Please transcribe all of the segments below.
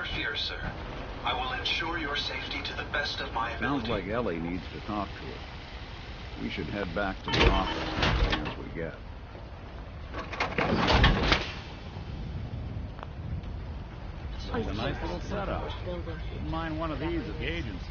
Never fear, sir. I will ensure your safety to the best of my ability. Sounds like Ellie needs to talk to her. We should head back to the office as soon as we get. It's a nice little setup. Wouldn't mind one of these at the agency.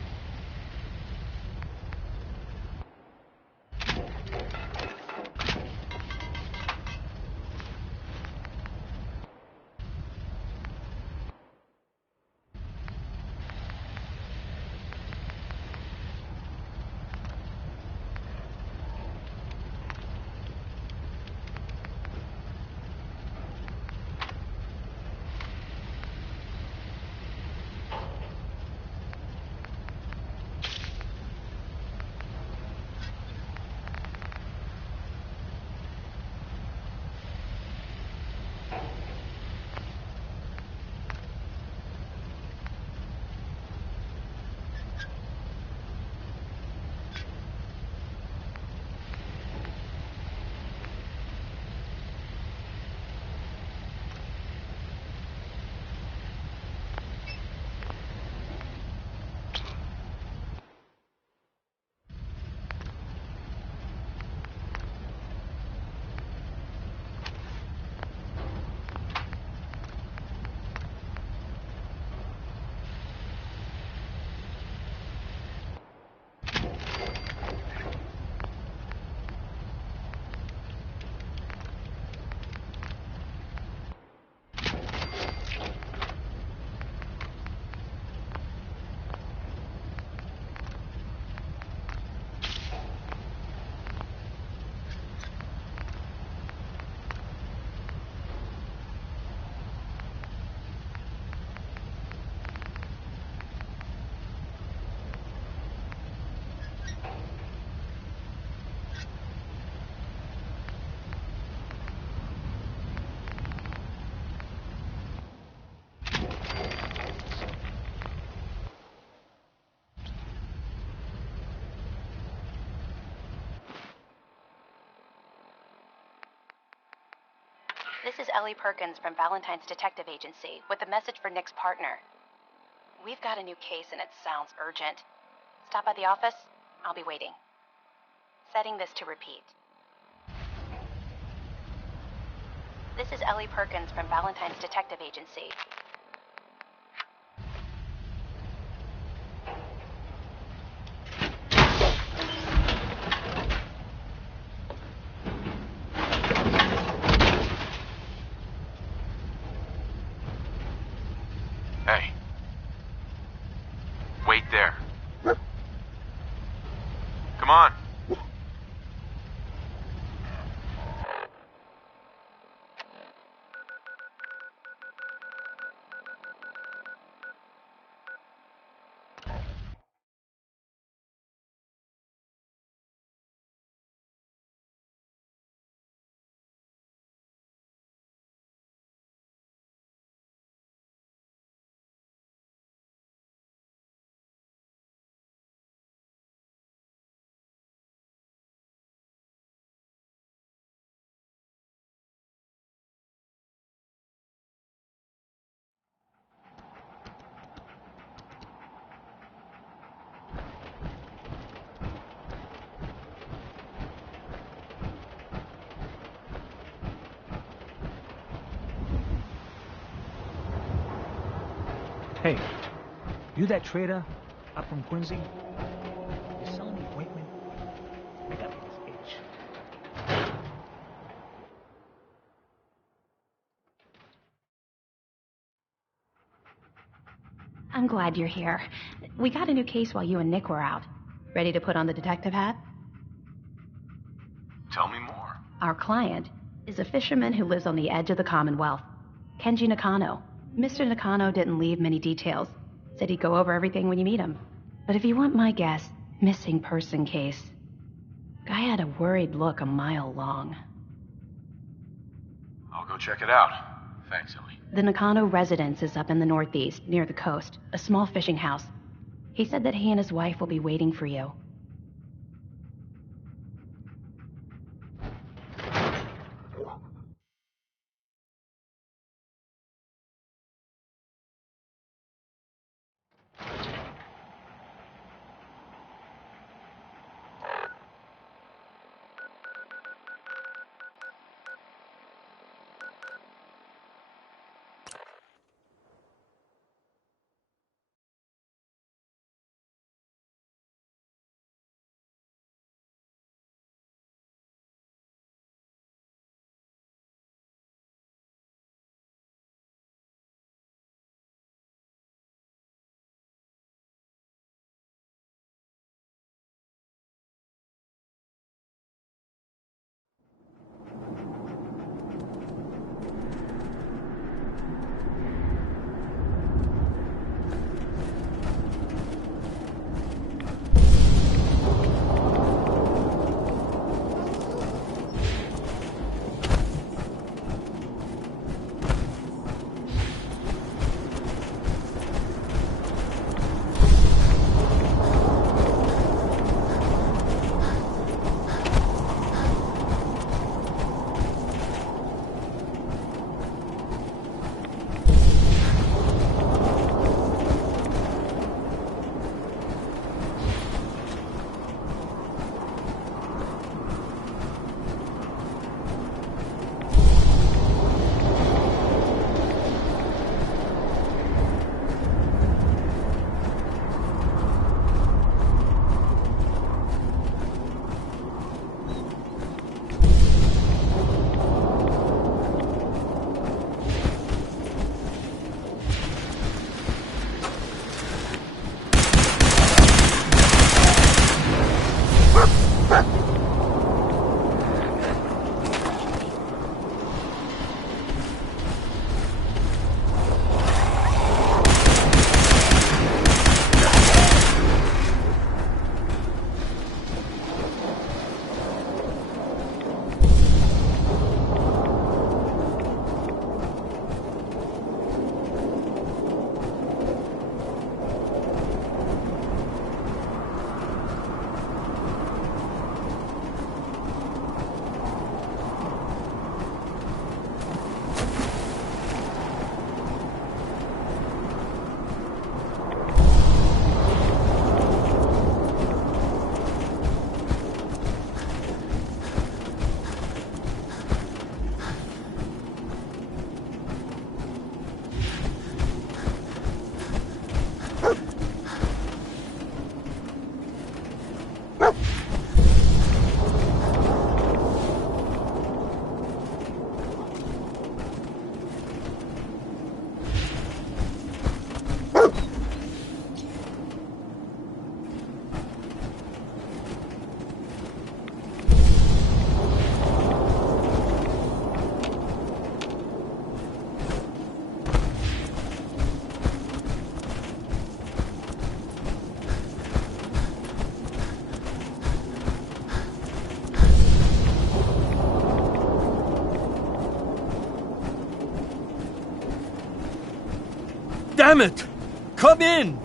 This is Ellie Perkins from Valentine's Detective Agency with a message for Nick's partner. We've got a new case and it sounds urgent. Stop by the office. I'll be waiting. Setting this to repeat. This is Ellie Perkins from Valentine's Detective Agency. Hey. Wait there. Come on. Hey, you that trader up from Quincy? You selling me ointment? I got this itch. I'm glad you're here. We got a new case while you and Nick were out. Ready to put on the detective hat? Tell me more. Our client is a fisherman who lives on the edge of the Commonwealth. Kenji Nakano. Mr. Nakano didn't leave many details. Said he'd go over everything when you meet him. But if you want my guess, missing person case. Guy had a worried look a mile long. I'll go check it out. Thanks, Ellie. The Nakano residence is up in the northeast, near the coast. A small fishing house. He said that he and his wife will be waiting for you. Damn it! Come in!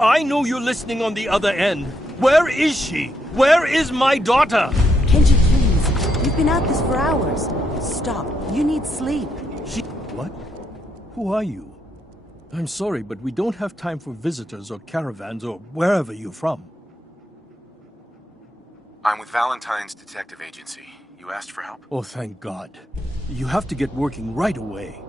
I know you're listening on the other end. Where is she? Where is my daughter? Kenji, please. You've been at this for hours. Stop. You need sleep. What? Who are you? I'm sorry, but we don't have time for visitors or caravans or wherever you're from. I'm with Valentine's Detective Agency. You asked for help. Oh, thank God. You have to get working right away.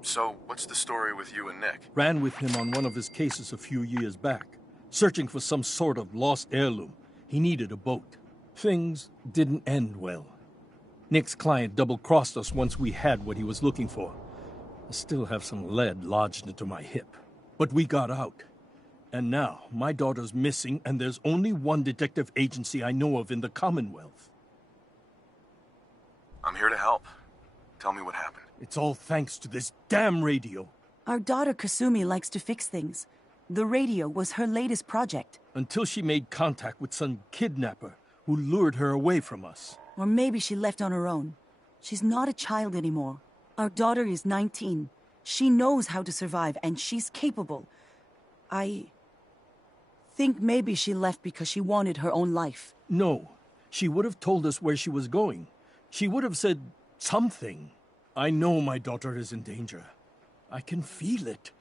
So, what's the story with you and Nick? Ran with him on one of his cases a few years back, searching for some sort of lost heirloom. He needed a boat. Things didn't end well. Nick's client double-crossed us once we had what he was looking for. I still have some lead lodged into my hip. But we got out. And now, my daughter's missing, and there's only one detective agency I know of in the Commonwealth. I'm here to help. Tell me what happened. It's all thanks to this damn radio. Our daughter Kasumi likes to fix things. The radio was her latest project. Until she made contact with some kidnapper who lured her away from us. Or maybe she left on her own. She's not a child anymore. Our daughter is 19. She knows how to survive, and she's capable. I think maybe she left because she wanted her own life. No. She would have told us where she was going. She would have said something. I know my daughter is in danger. I can feel it.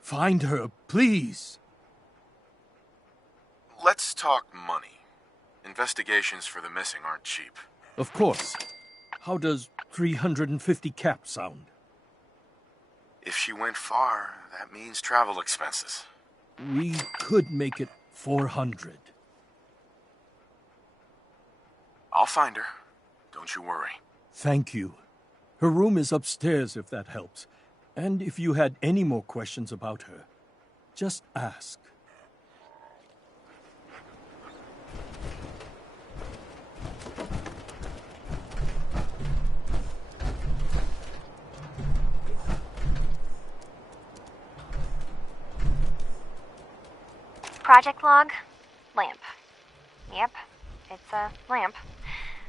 Find her, please. Let's talk money. Investigations for the missing aren't cheap. Of course. How does 350 cap sound? If she went far, that means travel expenses. We could make it 400. I'll find her. Don't you worry. Thank you. Her room is upstairs, if that helps. And if you had any more questions about her, just ask. Project log, lamp. Yep, it's a lamp.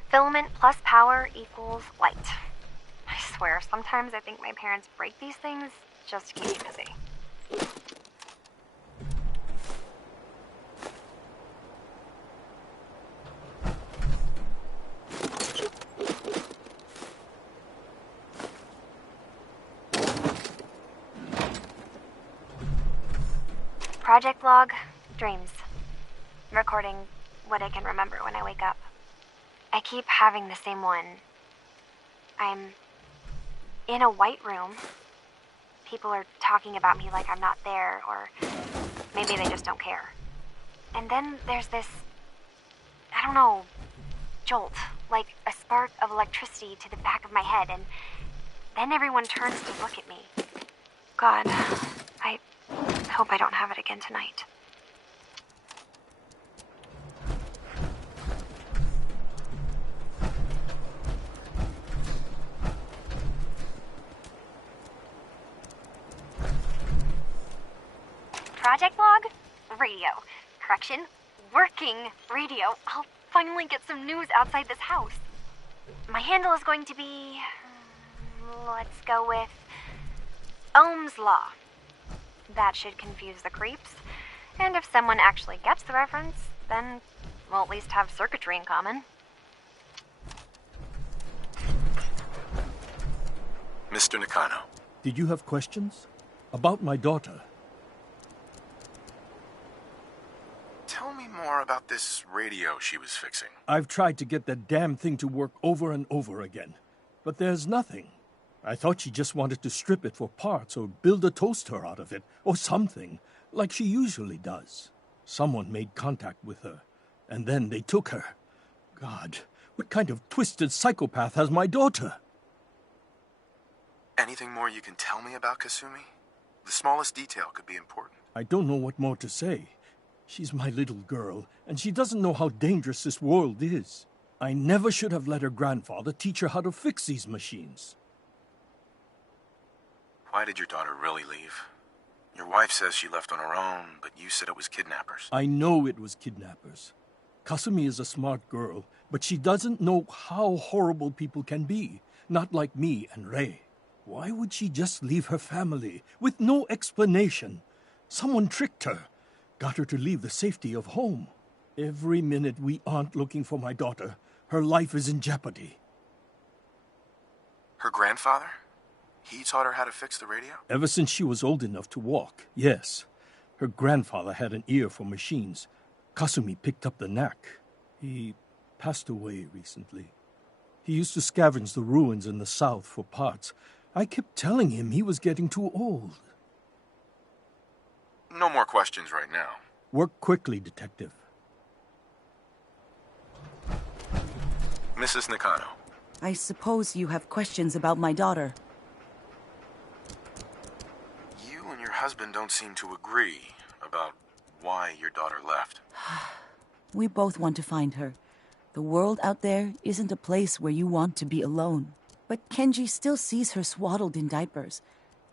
Filament plus power equals light. I swear, sometimes I think my parents break these things just to keep me busy. Project log, dreams. Recording what I can remember when I wake up. I keep having the same one. I'm in a white room. People are talking about me like I'm not there, or maybe they just don't care. And then there's this, I don't know, jolt, like a spark of electricity to the back of my head, and then everyone turns to look at me. God, I hope I don't have it again tonight. Project log? Radio. Correction, working radio. I'll finally get some news outside this house. My handle is going to be... let's go with... Ohm's Law. That should confuse the creeps. And if someone actually gets the reference, then we'll at least have circuitry in common. Mr. Nakano. Did you have questions? About my daughter? Tell me more about this radio she was fixing. I've tried to get that damn thing to work over and over again, but there's nothing. I thought she just wanted to strip it for parts or build a toaster out of it, or something, like she usually does. Someone made contact with her, and then they took her. God, what kind of twisted psychopath has my daughter? Anything more you can tell me about Kasumi? The smallest detail could be important. I don't know what more to say. She's my little girl, and she doesn't know how dangerous this world is. I never should have let her grandfather teach her how to fix these machines. Why did your daughter really leave? Your wife says she left on her own, but you said it was kidnappers. I know it was kidnappers. Kasumi is a smart girl, but she doesn't know how horrible people can be. Not like me and Rei. Why would she just leave her family with no explanation? Someone tricked her, got her to leave the safety of home. Every minute we aren't looking for my daughter, her life is in jeopardy. Her grandfather? He taught her how to fix the radio? Ever since she was old enough to walk, yes. Her grandfather had an ear for machines. Kasumi picked up the knack. He passed away recently. He used to scavenge the ruins in the south for parts. I kept telling him he was getting too old. No more questions right now. Work quickly, Detective. Mrs. Nakano. I suppose you have questions about my daughter. You and your husband don't seem to agree about why your daughter left. We both want to find her. The world out there isn't a place where you want to be alone. But Kenji still sees her swaddled in diapers.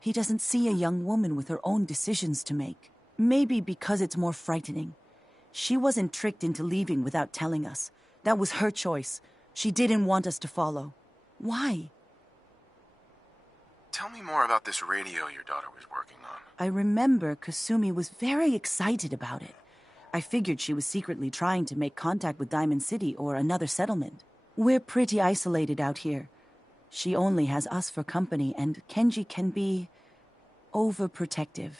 He doesn't see a young woman with her own decisions to make. Maybe because it's more frightening. She wasn't tricked into leaving without telling us. That was her choice. She didn't want us to follow. Why? Tell me more about this radio your daughter was working on. I remember Kasumi was very excited about it. I figured she was secretly trying to make contact with Diamond City or another settlement. We're pretty isolated out here. She only has us for company, and Kenji can be overprotective.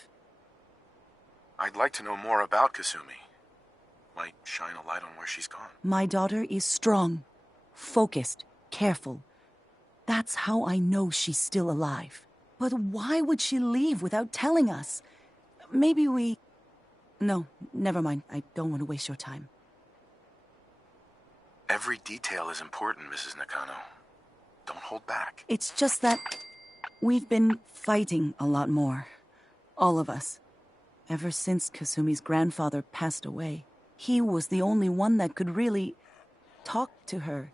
I'd like to know more about Kasumi. Might shine a light on where she's gone. My daughter is strong, focused, careful. That's how I know she's still alive. But why would she leave without telling us? Maybe we... No, never mind. I don't want to waste your time. Every detail is important, Mrs. Nakano. Don't hold back. It's just that we've been fighting a lot more. All of us. Ever since Kasumi's grandfather passed away. He was the only one that could really talk to her.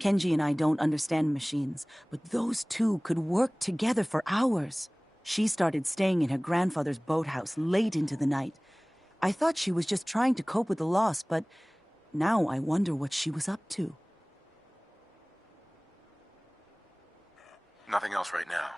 Kenji and I don't understand machines, but those two could work together for hours. She started staying in her grandfather's boathouse late into the night. I thought she was just trying to cope with the loss, but now I wonder what she was up to. Nothing else right now.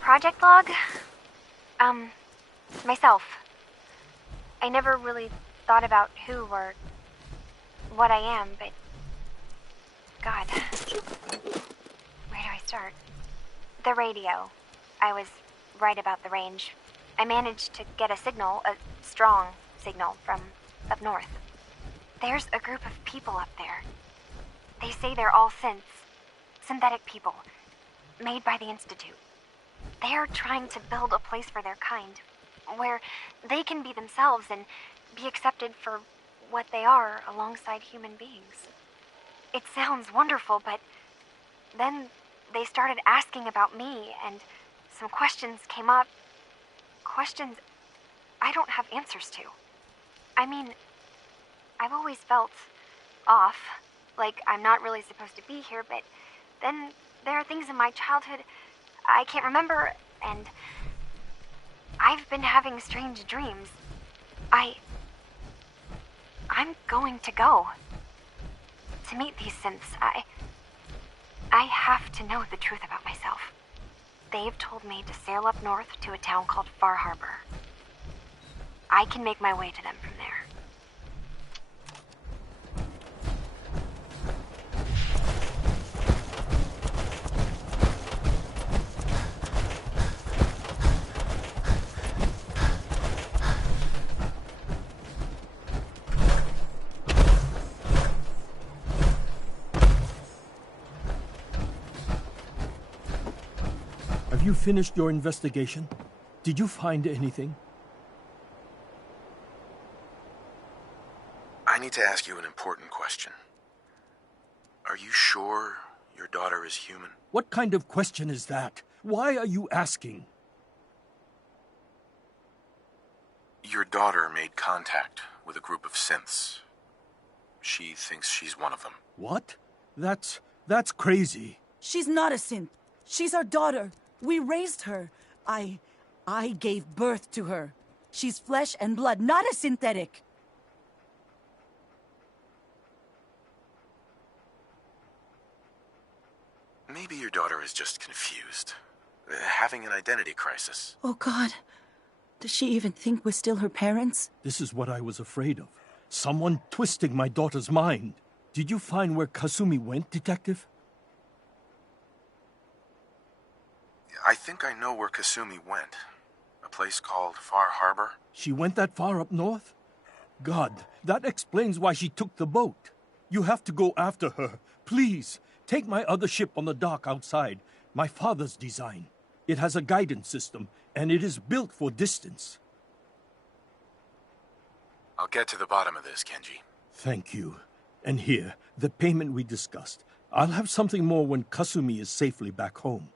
Project log? Myself. I never really thought about who or what I am, but... God. Where do I start? The radio. I was right about the range. I managed to get a signal, a strong signal, from up north. There's a group of people up there. They say they're all synths. Synthetic people. Made by the Institute. They're trying to build a place for their kind, where they can be themselves and be accepted for what they are alongside human beings. It sounds wonderful, but then they started asking about me, and some questions came up. Questions I don't have answers to. I mean, I've always felt off, like I'm not really supposed to be here, but then there are things in my childhood I can't remember, and I've been having strange dreams. I'm going to go. To meet these synths, I have to know the truth about myself. They've told me to sail up north to a town called Far Harbor. I can make my way to them from there. Have you finished your investigation? Did you find anything? I need to ask you an important question. Are you sure your daughter is human? What kind of question is that? Why are you asking? Your daughter made contact with a group of synths. She thinks she's one of them. What? That's crazy. She's not a synth. She's our daughter. We raised her. I gave birth to her. She's flesh and blood, not a synthetic. Maybe your daughter is just confused. Having an identity crisis. Oh, God. Does she even think we're still her parents? This is what I was afraid of. Someone twisting my daughter's mind. Did you find where Kasumi went, Detective? I think I know where Kasumi went. A place called Far Harbor. She went that far up north? God, that explains why she took the boat. You have to go after her. Please, take my other ship on the dock outside. My father's design. It has a guidance system, and it is built for distance. I'll get to the bottom of this, Kenji. Thank you. And here, the payment we discussed. I'll have something more when Kasumi is safely back home.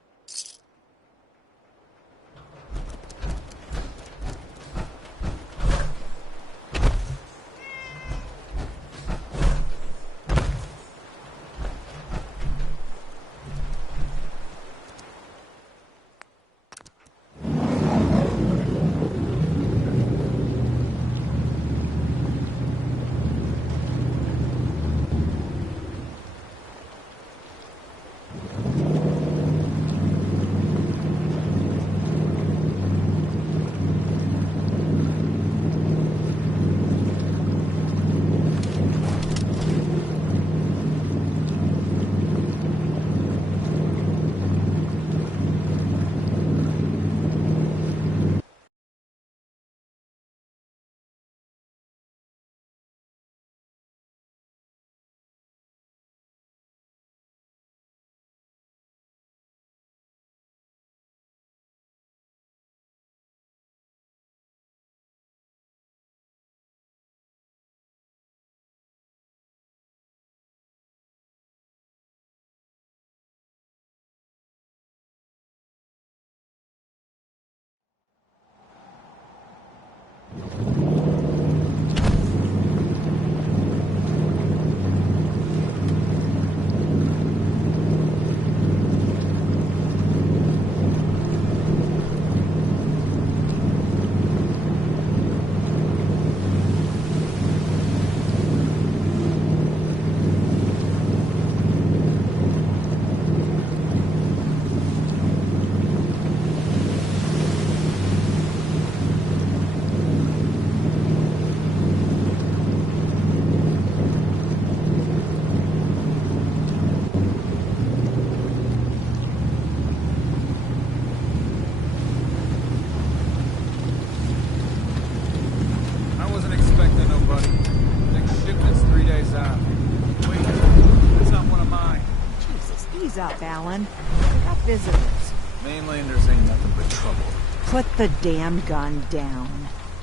Up, Alan. We got visitors. Mainlanders ain't nothing but trouble. Put the damn gun down.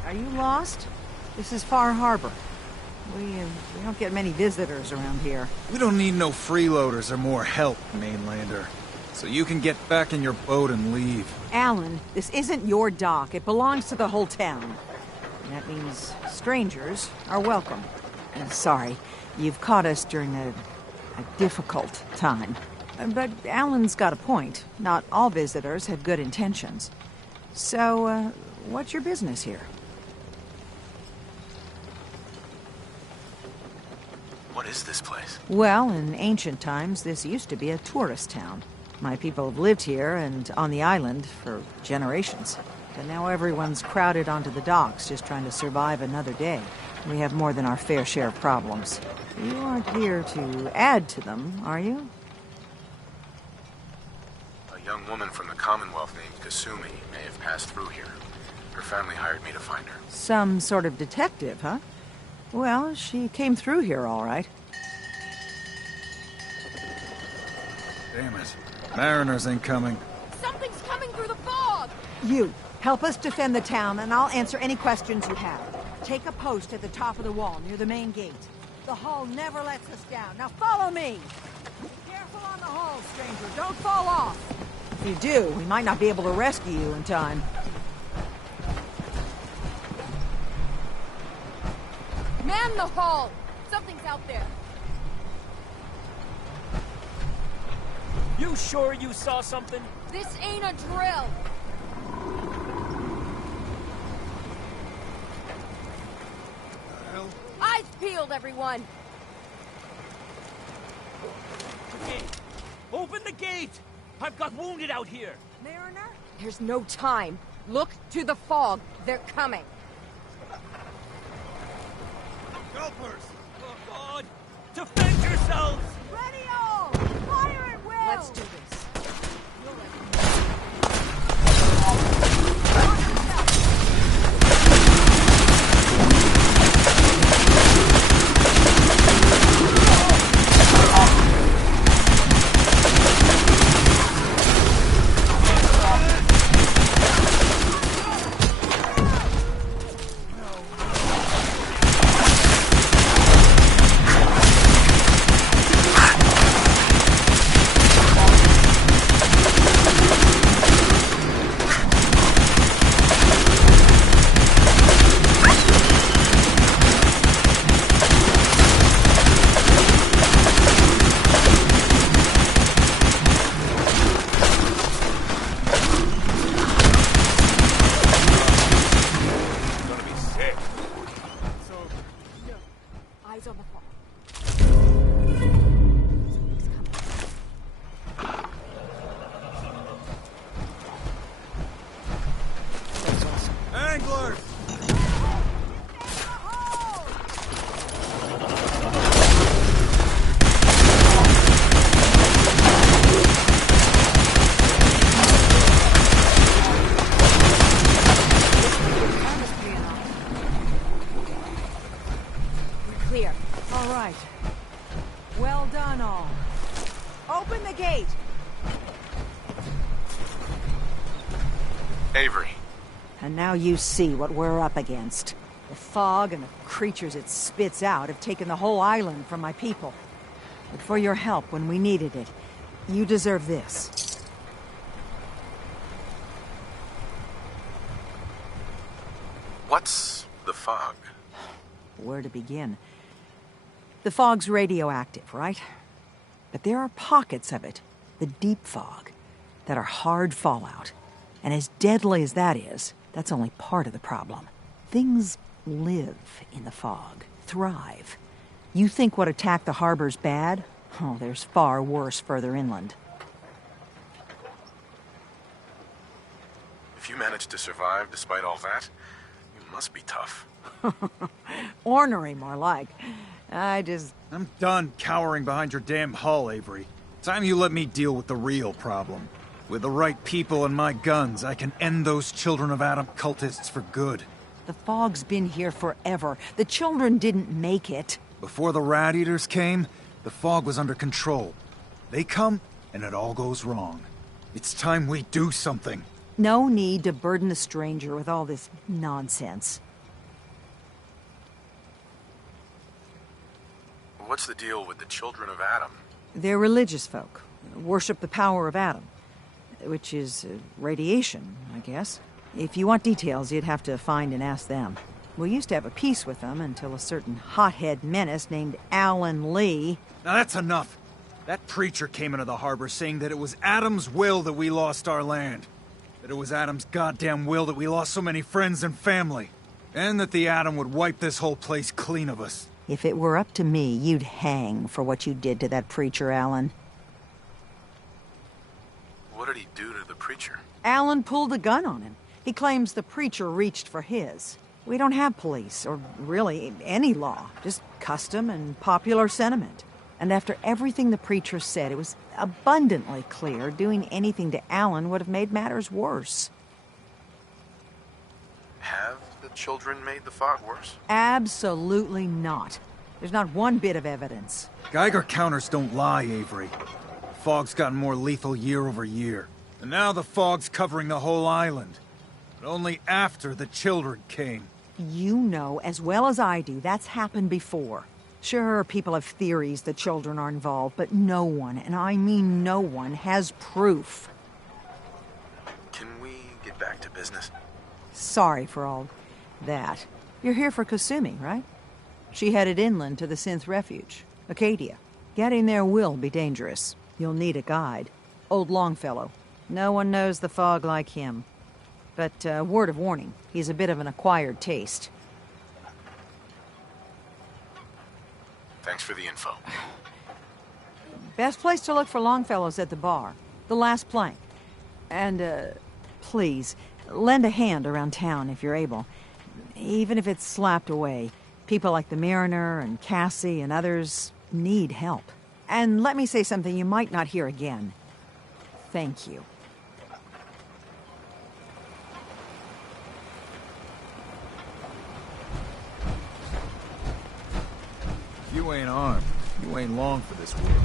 Are you lost? This is Far Harbor. We don't get many visitors around here. We don't need no freeloaders or more help, Mainlander. So you can get back in your boat and leave. Alan, this isn't your dock. It belongs to the whole town. And that means strangers are welcome. And sorry, you've caught us during a difficult time. But Alan's got a point. Not all visitors have good intentions. So, what's your business here? What is this place? Well, in ancient times, this used to be a tourist town. My people have lived here and on the island for generations. But now everyone's crowded onto the docks, just trying to survive another day. We have more than our fair share of problems. You aren't here to add to them, are you? A young woman from the Commonwealth named Kasumi may have passed through here. Her family hired me to find her. Some sort of detective, huh? Well, she came through here all right. Damn it. Mariners ain't coming. Something's coming through You, help us defend the town, and I'll answer any questions you have. Take a post at the top of the wall, near the main gate. The Hall never lets us down. Now follow me! Careful on the hall, stranger. Don't fall off! If you do, we might not be able to rescue you in time. Man the hall! Something's out there. You sure you saw something? This ain't a drill! Eyes peeled, everyone! Okay, open the gate! I've got wounded out here! Mariner? There's no time. Look to the fog. They're coming. Helpers! Oh, God! Defend yourselves! Ready all! Fire at will! Let's do this. Eyes on the fog. Anglers! Clear. All right. Well done, all. Open the gate! Avery. And now you see what we're up against. The fog and the creatures it spits out have taken the whole island from my people. But for your help when we needed it, you deserve this. What's the fog? Where to begin? The fog's radioactive, right? But there are pockets of it, the deep fog, that are hard fallout. And as deadly as that is, that's only part of the problem. Things live in the fog, thrive. You think what attacked the harbor's bad? Oh, there's far worse further inland. If you managed to survive despite all that, you must be tough. Ornery, more like. I'm done cowering behind your damn hull, Avery. Time you let me deal with the real problem. With the right people and my guns, I can end those Children of Adam cultists for good. The fog's been here forever. The children didn't make it. Before the Rat Eaters came, the fog was under control. They come, and it all goes wrong. It's time we do something. No need to burden the stranger with all this nonsense. What's the deal with the Children of Adam? They're religious folk. Worship the power of Adam. Which is radiation, I guess. If you want details, you'd have to find and ask them. We used to have a peace with them until a certain hothead menace named Alan Lee... Now that's enough. That preacher came into the harbor saying that it was Adam's will that we lost our land. That it was Adam's goddamn will that we lost so many friends and family. And that the Adam would wipe this whole place clean of us. If it were up to me, you'd hang for what you did to that preacher, Alan. What did he do to the preacher? Alan pulled a gun on him. He claims the preacher reached for his. We don't have police, or really any law, just custom and popular sentiment. And after everything the preacher said, it was abundantly clear doing anything to Alan would have made matters worse. Have the children made the fog worse? Absolutely not. There's not one bit of evidence. Geiger counters don't lie, Avery. The fog's gotten more lethal year over year. And now the fog's covering the whole island. But only after the children came. You know as well as I do that's happened before. Sure, people have theories the children are involved, but no one, and I mean no one, has proof. Can we get back to business? Sorry for all that. You're here for Kasumi, right? She headed inland to the Synth Refuge, Acadia. Getting there will be dangerous. You'll need a guide. Old Longfellow. No one knows the fog like him. But, word of warning, he's a bit of an acquired taste. Thanks for the info. Best place to look for Longfellow's at the bar. The last plank. And, please, lend a hand around town if you're able. Even if it's slapped away. People like the Mariner and Cassie and others need help. And let me say something you might not hear again. Thank you. You ain't armed. You ain't long for this world.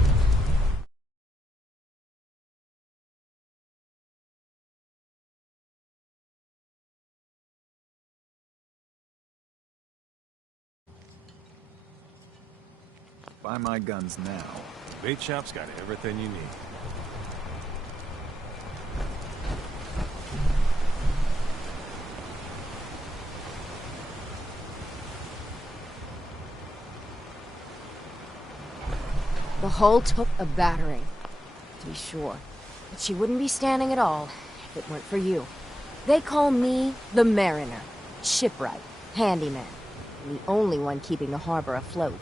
Buy my guns now. Bait shop's got everything you need. The hull took a battering, to be sure. But she wouldn't be standing at all if it weren't for you. They call me the Mariner. Shipwright, handyman. The only one keeping the harbor afloat.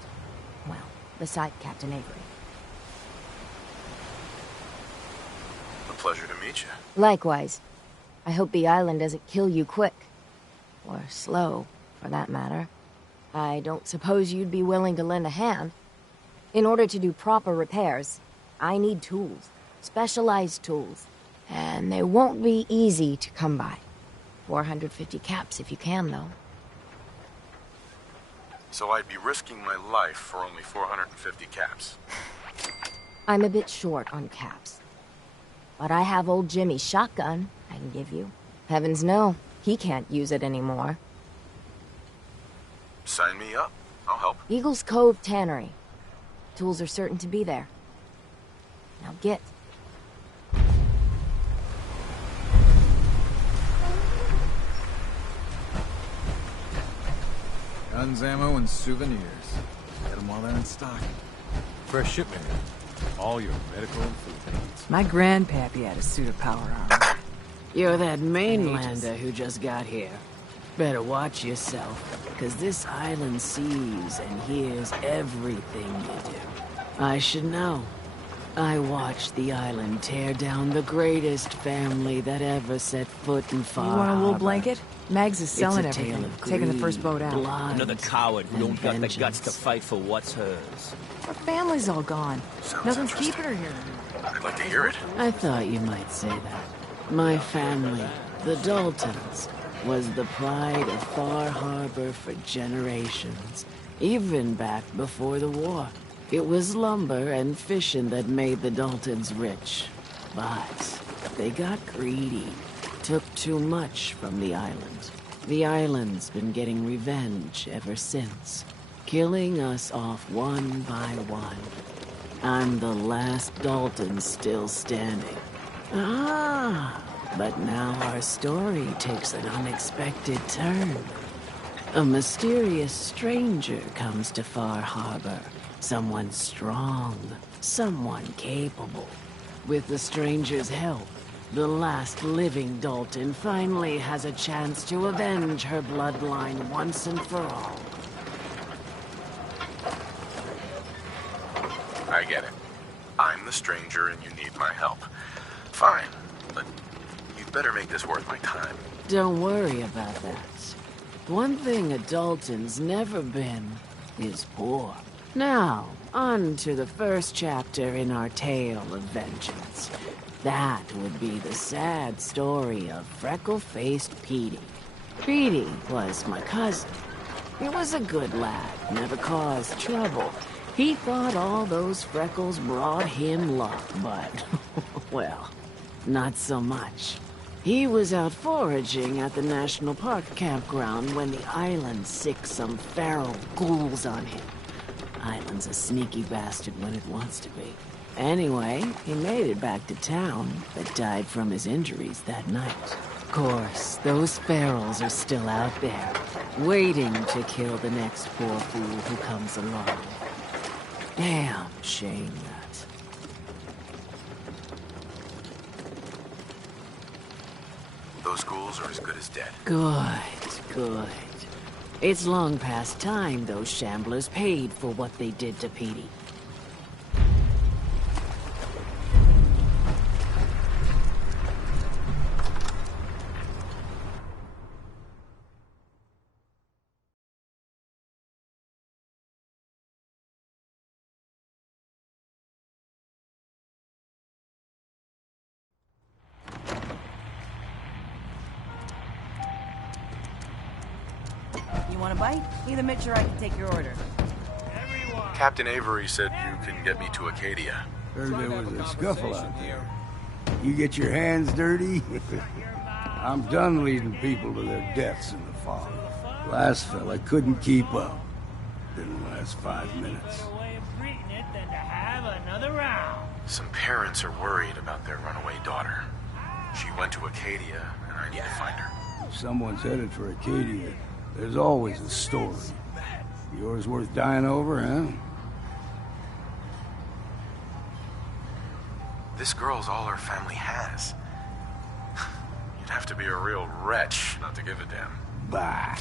Well, beside Captain Avery. A pleasure to meet you. Likewise. I hope the island doesn't kill you quick. Or slow, for that matter. I don't suppose you'd be willing to lend a hand. In order to do proper repairs, I need tools. Specialized tools. And they won't be easy to come by. 450 caps if you can, though. So I'd be risking my life for only 450 caps. I'm a bit short on caps. But I have old Jimmy's shotgun I can give you. Heavens no, he can't use it anymore. Sign me up. I'll help. Eagles Cove Tannery. Tools are certain to be there. Now get. Guns, ammo, and souvenirs. Get them while they're in stock. Fresh shipment. All your medical and food needs. My grandpappy had a suit of power armor. You're that mainlander who just got here. Better watch yourself, because this island sees and hears everything you do. I should know. I watched the island tear down the greatest family that ever set foot in Far You want a wool Harbor. blanket? Mags is selling It's a tale everything. of Taking the first greed, boat out. blood, Another coward who don't got the guts vengeance. to fight for what's hers. Her family's all gone. Nothing's keeping her here. I'd like to hear it. I thought you might say that. My family, the Daltons, was the pride of Far Harbor for generations, even back before the war. It was lumber and fishing that made the Daltons rich. But they got greedy, took too much from the island. The island's been getting revenge ever since, killing us off one by one. I'm the last Dalton still standing. Ah, but now our story takes an unexpected turn. A mysterious stranger comes to Far Harbor. Someone strong, someone capable. With the stranger's help, the last living Dalton finally has a chance to avenge her bloodline once and for all. I get it. I'm the stranger and you need my help. Fine, but you'd better make this worth my time. Don't worry about that. One thing a Dalton's never been is poor. Now, on to the first chapter in our tale of vengeance. That would be the sad story of freckle-faced Petey. Petey was my cousin. He was a good lad, never caused trouble. He thought all those freckles brought him luck, but, well, not so much. He was out foraging at the National Park campground when the island sicked some feral ghouls on him. Island's a sneaky bastard when it wants to be. Anyway, he made it back to town, but died from his injuries that night. Of course, those ferals are still out there, waiting to kill the next poor fool who comes along. Damn shame that. Those ghouls are as good as dead. Good. It's long past time those shamblers paid for what they did to Petey. You want a bite? Either Mitch or I can take your order. Captain Avery said you can get me to Acadia. Heard there was a scuffle out there. You get your hands dirty? I'm done leading people to their deaths in the fog. Last fella couldn't keep up. Didn't last 5 minutes. Some parents are worried about their runaway daughter. She went to Acadia, and I need to find her. If someone's headed for Acadia, there's always a story. Yours worth dying over, huh? This girl's all her family has. You'd have to be a real wretch not to give a damn. Bah.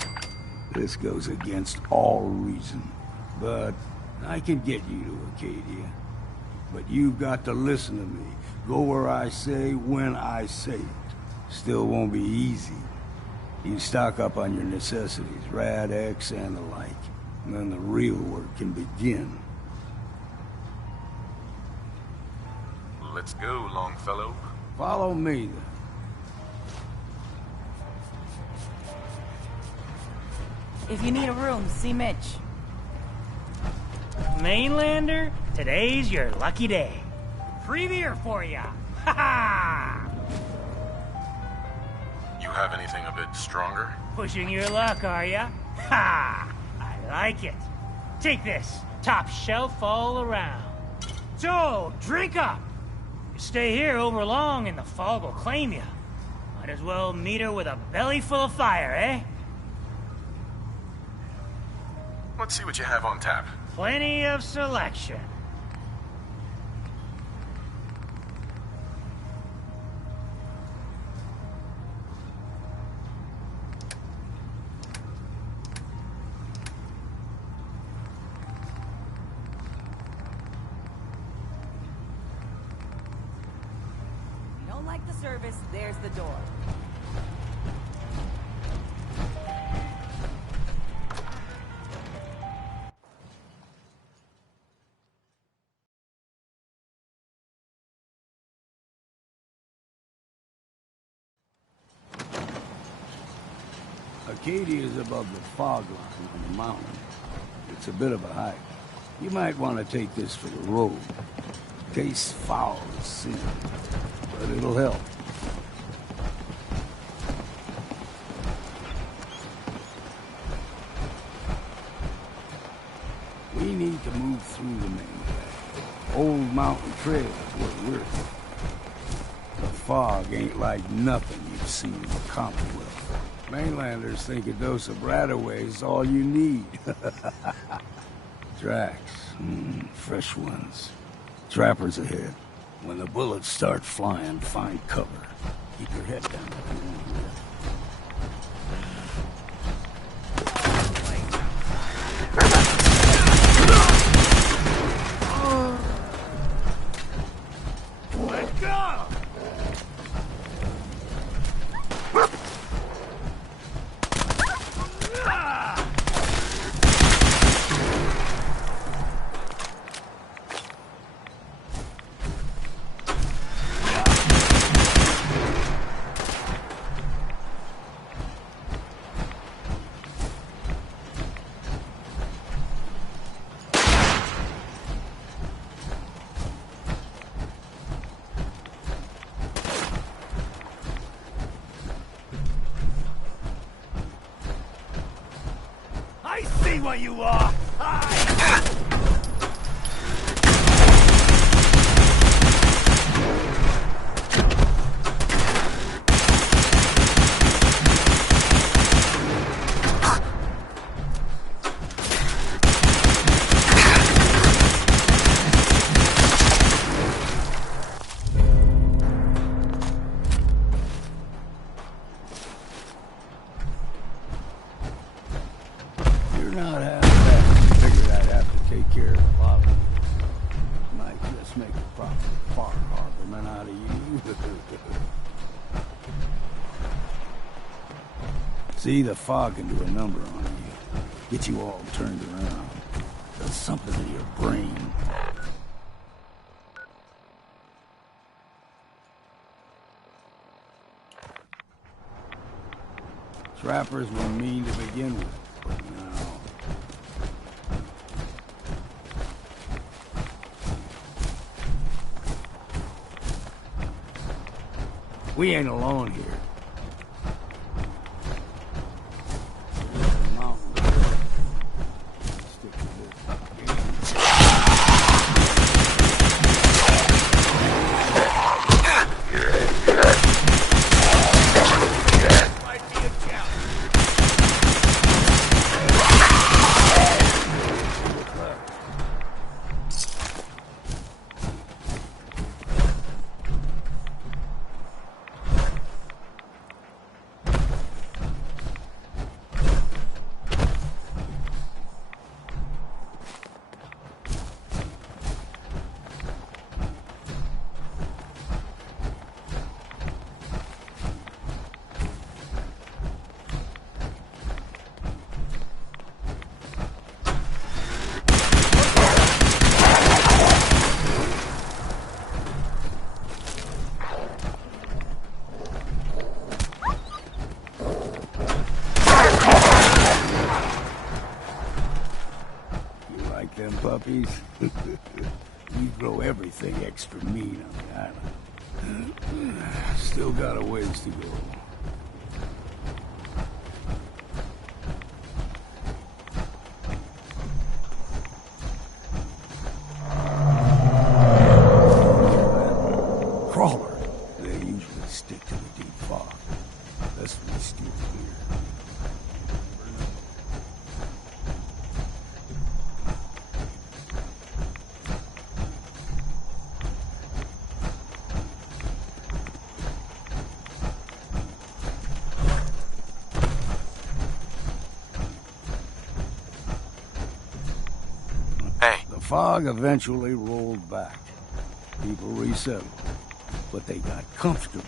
This goes against all reason. But I can get you to Acadia. But you've got to listen to me. Go where I say, when I say it. Still won't be easy. You stock up on your necessities, Rad-X and the like. And then the real work can begin. Let's go, Longfellow. Follow me, then. If you need a room, see Mitch. Mainlander, today's your lucky day. Free beer for ya. Ha ha! You have anything a bit stronger? Pushing your luck, are ya? Ha! I like it. Take this. Top shelf all around. So, drink up. You stay here over long and the fog will claim you. Might as well meet her with a belly full of fire, eh? Let's see what you have on tap. Plenty of selection. Don't like the service, there's the door. Acadia is above the fog line on the mountain. It's a bit of a hike. You might want to take this for the road. Tastes foul as sin, but it'll help. We need to move through the main way. Old mountain trail is where we're headed. The fog ain't like nothing you've seen in the Commonwealth. Mainlanders think a dose of Radaway is all you need. Tracks. Fresh ones. Trappers ahead. When the bullets start flying, find cover. Keep your head down. Let's go! see what you are! You're not half bad. Figured I'd have to take care of a lot of them. Might just make a proper far harborman out of you. See, the fog can do a number on you. Get you all turned around. Does something to your brain. Trappers were mean to begin with, but now... We ain't alone here. Them puppies? We grow everything extra mean on the island. Still got a ways to go. Crawler. They usually stick to the deep fog. That's what we steer clear. The fog eventually rolled back. People resettled, but they got comfortable.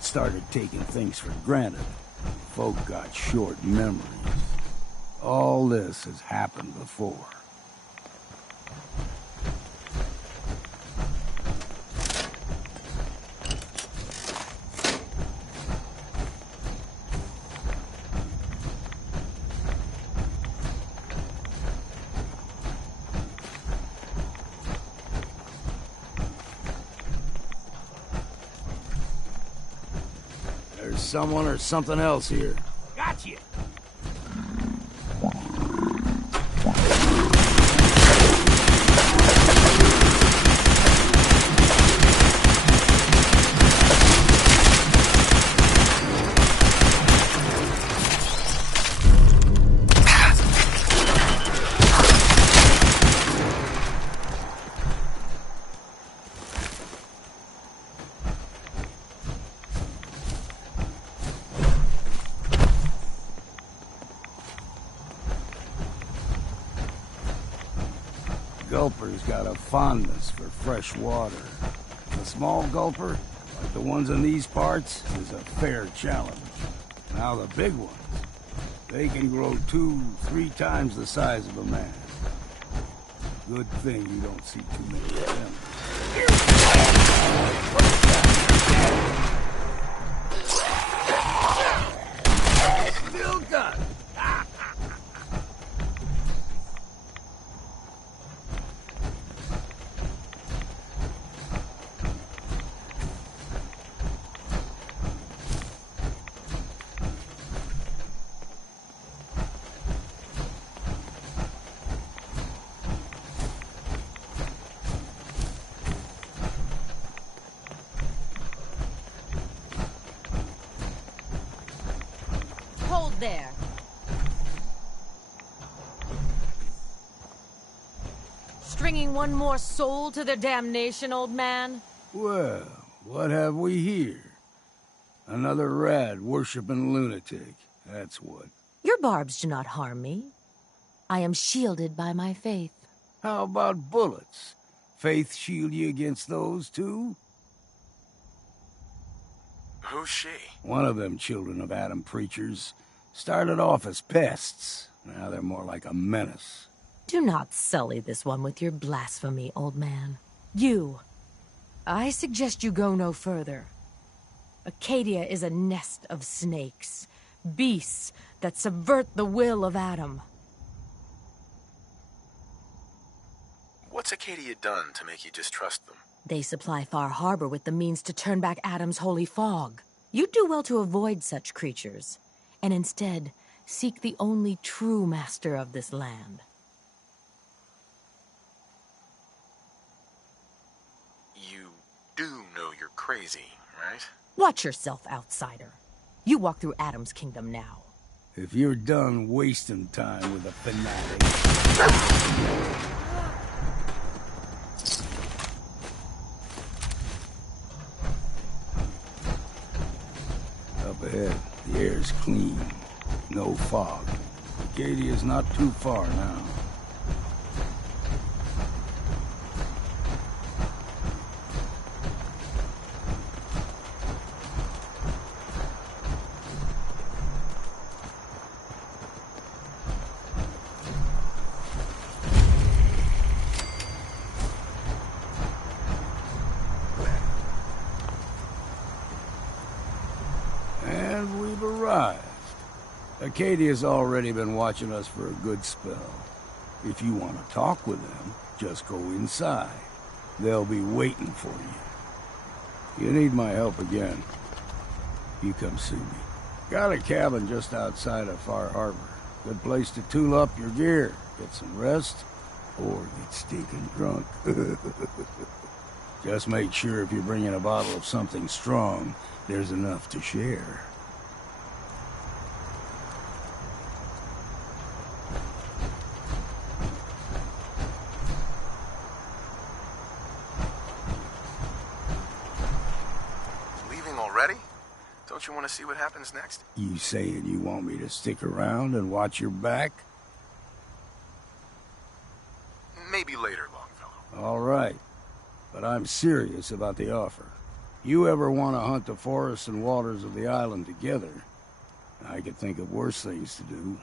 Started taking things for granted. Folk got short memories. All this has happened before. There's someone or something else here. Got you. Gulper's got a fondness for fresh water. A small gulper, like the ones in these parts, is a fair challenge. Now the big ones, they can grow 2-3 times the size of a man. Good thing you don't see too many of them. Still got it. there. Stringing one more soul to their damnation, old man? Well, what have we here? Another rad worshipping lunatic, that's what. Your barbs do not harm me. I am shielded by my faith. How about bullets? Faith shield you against those, too? Who's she? One of them children of Adam preachers. Started off as pests. Now they're more like a menace. Do not sully this one with your blasphemy, old man. You. I suggest you go no further. Acadia is a nest of snakes. Beasts that subvert the will of Adam. What's Acadia done to make you distrust them? They supply Far Harbor with the means to turn back Adam's holy fog. You'd do well to avoid such creatures, and instead seek the only true master of this land. You do know you're crazy, right? Watch yourself, outsider. You walk through Adam's kingdom now. If you're done wasting time with a fanatic... Up ahead, the air's clean. No fog. Acadia's not too far now. And we've arrived. Acadia's already been watching us for a good spell. If you want to talk with them, just go inside. They'll be waiting for you. You need my help again, you come see me. Got a cabin just outside of Far Harbor. Good place to tool up your gear, get some rest, or get stinking drunk. Just make sure if you're bringing a bottle of something strong, there's enough to share. Leaving already? Don't you want to see what happens next? You saying you want me to stick around and watch your back? Maybe later, Longfellow. All right. But I'm serious about the offer. You ever want to hunt the forests and waters of the island together, I could think of worse things to do.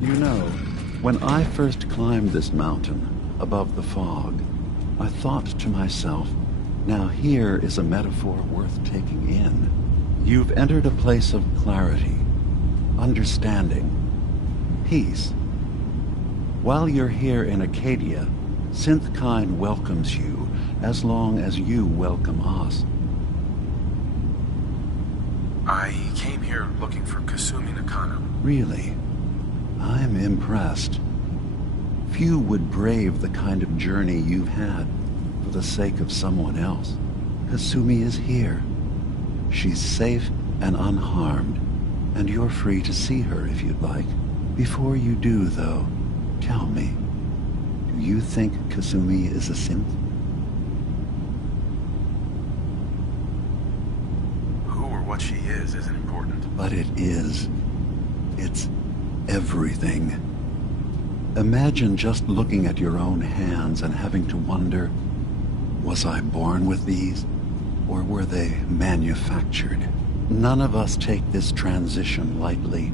You know, when I first climbed this mountain above the fog, I thought to myself, now here is a metaphor worth taking in. You've entered a place of clarity, understanding, peace. While you're here in Acadia, Synthkind welcomes you as long as you welcome us. I came here looking for Kasumi Nakano. Really? I'm impressed. Few would brave the kind of journey you've had for the sake of someone else. Kasumi is here. She's safe and unharmed, and you're free to see her if you'd like. Before you do, though, tell me, do you think Kasumi is a synth? Who or what she is isn't important. But it is. It's everything. Imagine just looking at your own hands and having to wonder, was I born with these, or were they manufactured? None of us take this transition lightly.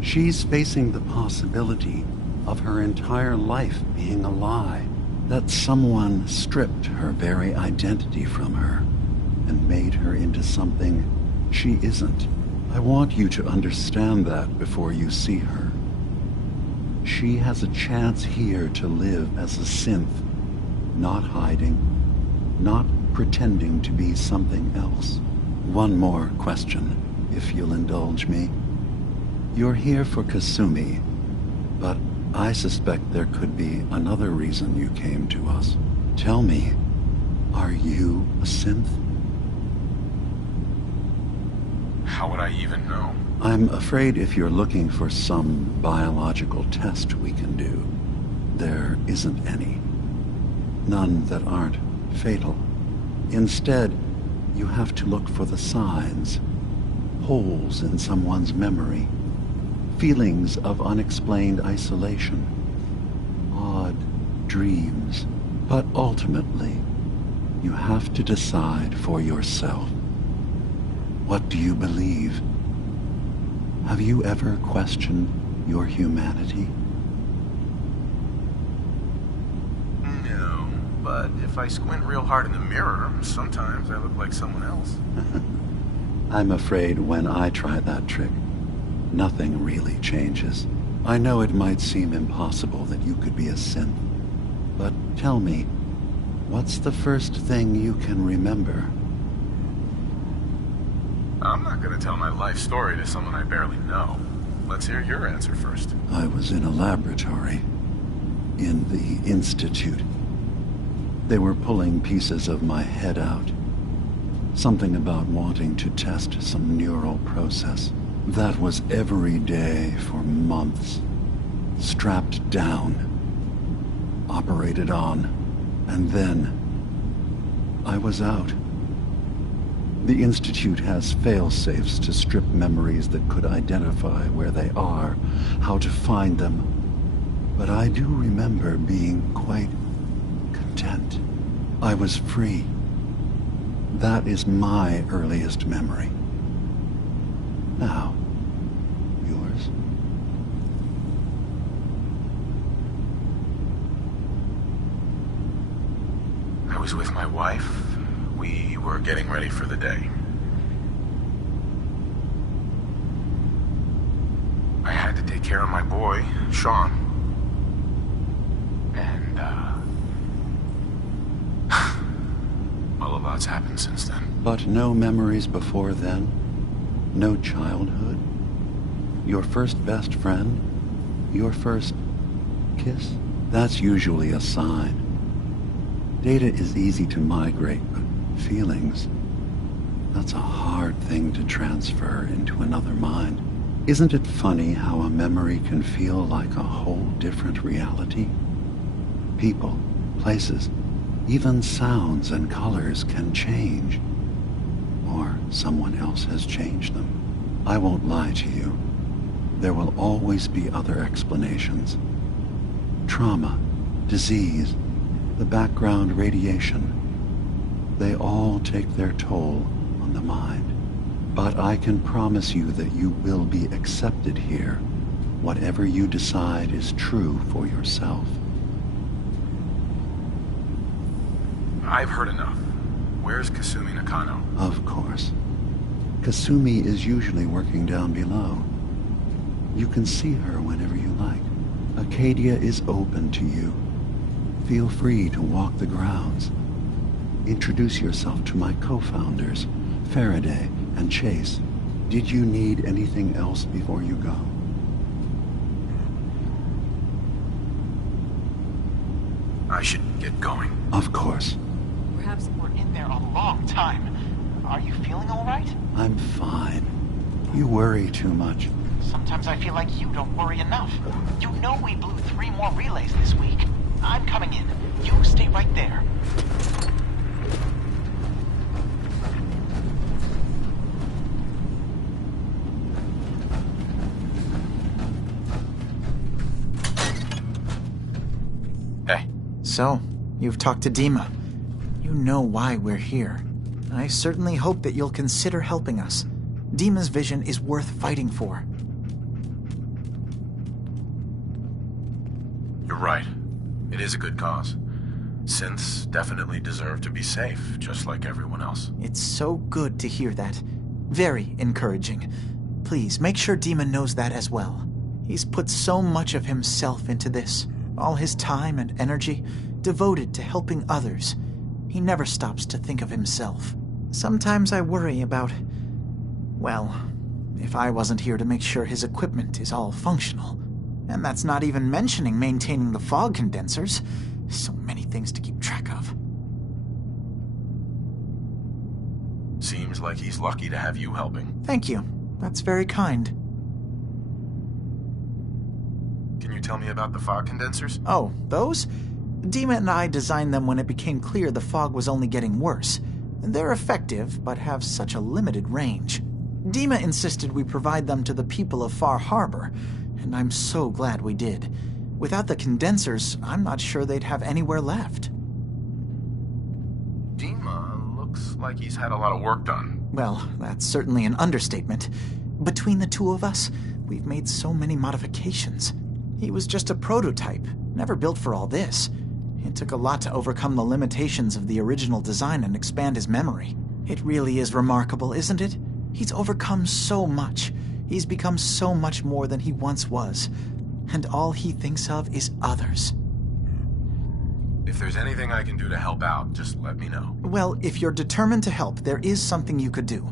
She's facing the possibility of her entire life being a lie, that someone stripped her very identity from her and made her into something she isn't. I want you to understand that before you see her. She has a chance here to live as a synth, not hiding, not pretending to be something else. One more question, if you'll indulge me. You're here for Kasumi, but I suspect there could be another reason you came to us. Tell me, are you a synth? How would I even know? I'm afraid if you're looking for some biological test we can do, there isn't any. None that aren't fatal. Instead, you have to look for the signs, holes in someone's memory, feelings of unexplained isolation, odd dreams. But ultimately, you have to decide for yourself. What do you believe? Have you ever questioned your humanity? No, but if I squint real hard in the mirror, sometimes I look like someone else. I'm afraid when I try that trick, nothing really changes. I know it might seem impossible that you could be a synth, but tell me, what's the first thing you can remember? I'm not gonna tell my life story to someone I barely know. Let's hear your answer first. I was in a laboratory, in the Institute. They were pulling pieces of my head out. Something about wanting to test some neural process. That was every day for months. Strapped down, operated on, and then I was out. The Institute has fail-safes to strip memories that could identify where they are, how to find them. But I do remember being quite content. I was free. That is my earliest memory. Now, yours? I was with my wife. We were getting ready for the day. I had to take care of my boy, Sean. And, well, a lot's happened since then. But no memories before then? No childhood? Your first best friend? Your first kiss? That's usually a sign. Data is easy to migrate, but feelings, that's a hard thing to transfer into another mind. Isn't it funny how a memory can feel like a whole different reality? People, places, even sounds and colors can change. Or someone else has changed them. I won't lie to you. There will always be other explanations. Trauma, disease, the background radiation. They all take their toll on the mind. But I can promise you that you will be accepted here, whatever you decide is true for yourself. I've heard enough. Where's Kasumi Nakano? Of course. Kasumi is usually working down below. You can see her whenever you like. Acadia is open to you. Feel free to walk the grounds. Introduce yourself to my co-founders, Faraday and Chase. Did you need anything else before you go? I should get going. Of course. Perhaps we're in there a long time. Are you feeling all right? I'm fine. You worry too much. Sometimes I feel like you don't worry enough. You know we blew 3 more relays this week. I'm coming in. You stay right there. Hey. So, you've talked to Dima. You know why we're here. I certainly hope that you'll consider helping us. Dima's vision is worth fighting for. You're right. It is a good cause. Synths definitely deserve to be safe, just like everyone else. It's so good to hear that. Very encouraging. Please, make sure Dima knows that as well. He's put so much of himself into this. All his time and energy devoted to helping others. He never stops to think of himself. Sometimes I worry about... well, if I wasn't here to make sure his equipment is all functional. And that's not even mentioning maintaining the fog condensers. So many things to keep track of. Seems like he's lucky to have you helping. Thank you. That's very kind. Can you tell me about the fog condensers? Oh, those? Dima and I designed them when it became clear the fog was only getting worse. They're effective, but have such a limited range. Dima insisted we provide them to the people of Far Harbor, and I'm so glad we did. Without the condensers, I'm not sure they'd have anywhere left. Dima looks like he's had a lot of work done. Well, that's certainly an understatement. Between the two of us, we've made so many modifications. He was just a prototype, never built for all this. It took a lot to overcome the limitations of the original design and expand his memory. It really is remarkable, isn't it? He's overcome so much. He's become so much more than he once was. And all he thinks of is others. If there's anything I can do to help out, just let me know. Well, if you're determined to help, there is something you could do.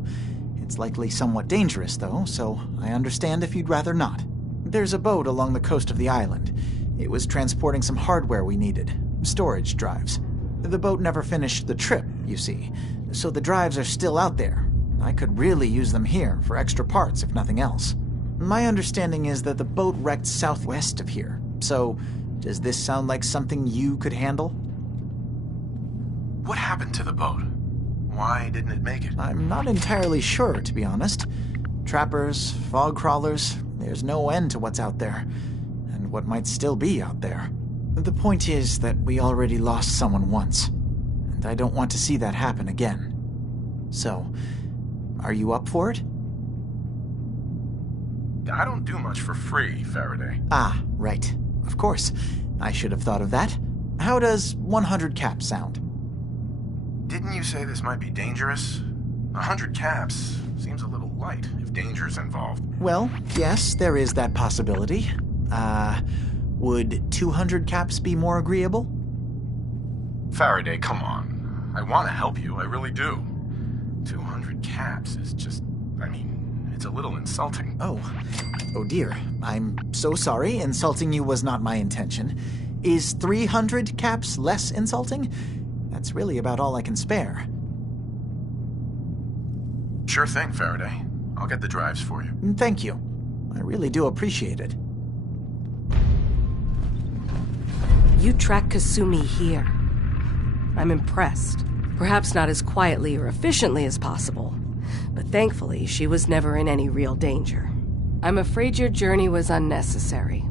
It's likely somewhat dangerous, though, so I understand if you'd rather not. There's a boat along the coast of the island. It was transporting some hardware we needed. Storage drives. The boat never finished the trip, you see, so the drives are still out there. I could really use them here for extra parts, if nothing else. My understanding is that the boat wrecked southwest of here, so does this sound like something you could handle? What happened to the boat? Why didn't it make it? I'm not entirely sure, to be honest. Trappers, fog crawlers, there's no end to what's out there, and what might still be out there. The point is that we already lost someone once, and I don't want to see that happen again. So, are you up for it? I don't do much for free, Faraday. Ah, right. Of course. I should have thought of that. How does 100 caps sound? Didn't you say this might be dangerous? 100 caps seems a little light if danger's involved. Well, yes, there is that possibility. Would 200 caps be more agreeable? Faraday, come on. I want to help you, I really do. 200 caps is just, it's a little insulting. Oh dear. I'm so sorry. Insulting you was not my intention. Is 300 caps less insulting? That's really about all I can spare. Sure thing, Faraday. I'll get the drives for you. Thank you. I really do appreciate it. You track Kasumi here. I'm impressed. Perhaps not as quietly or efficiently as possible, but thankfully she was never in any real danger. I'm afraid your journey was unnecessary.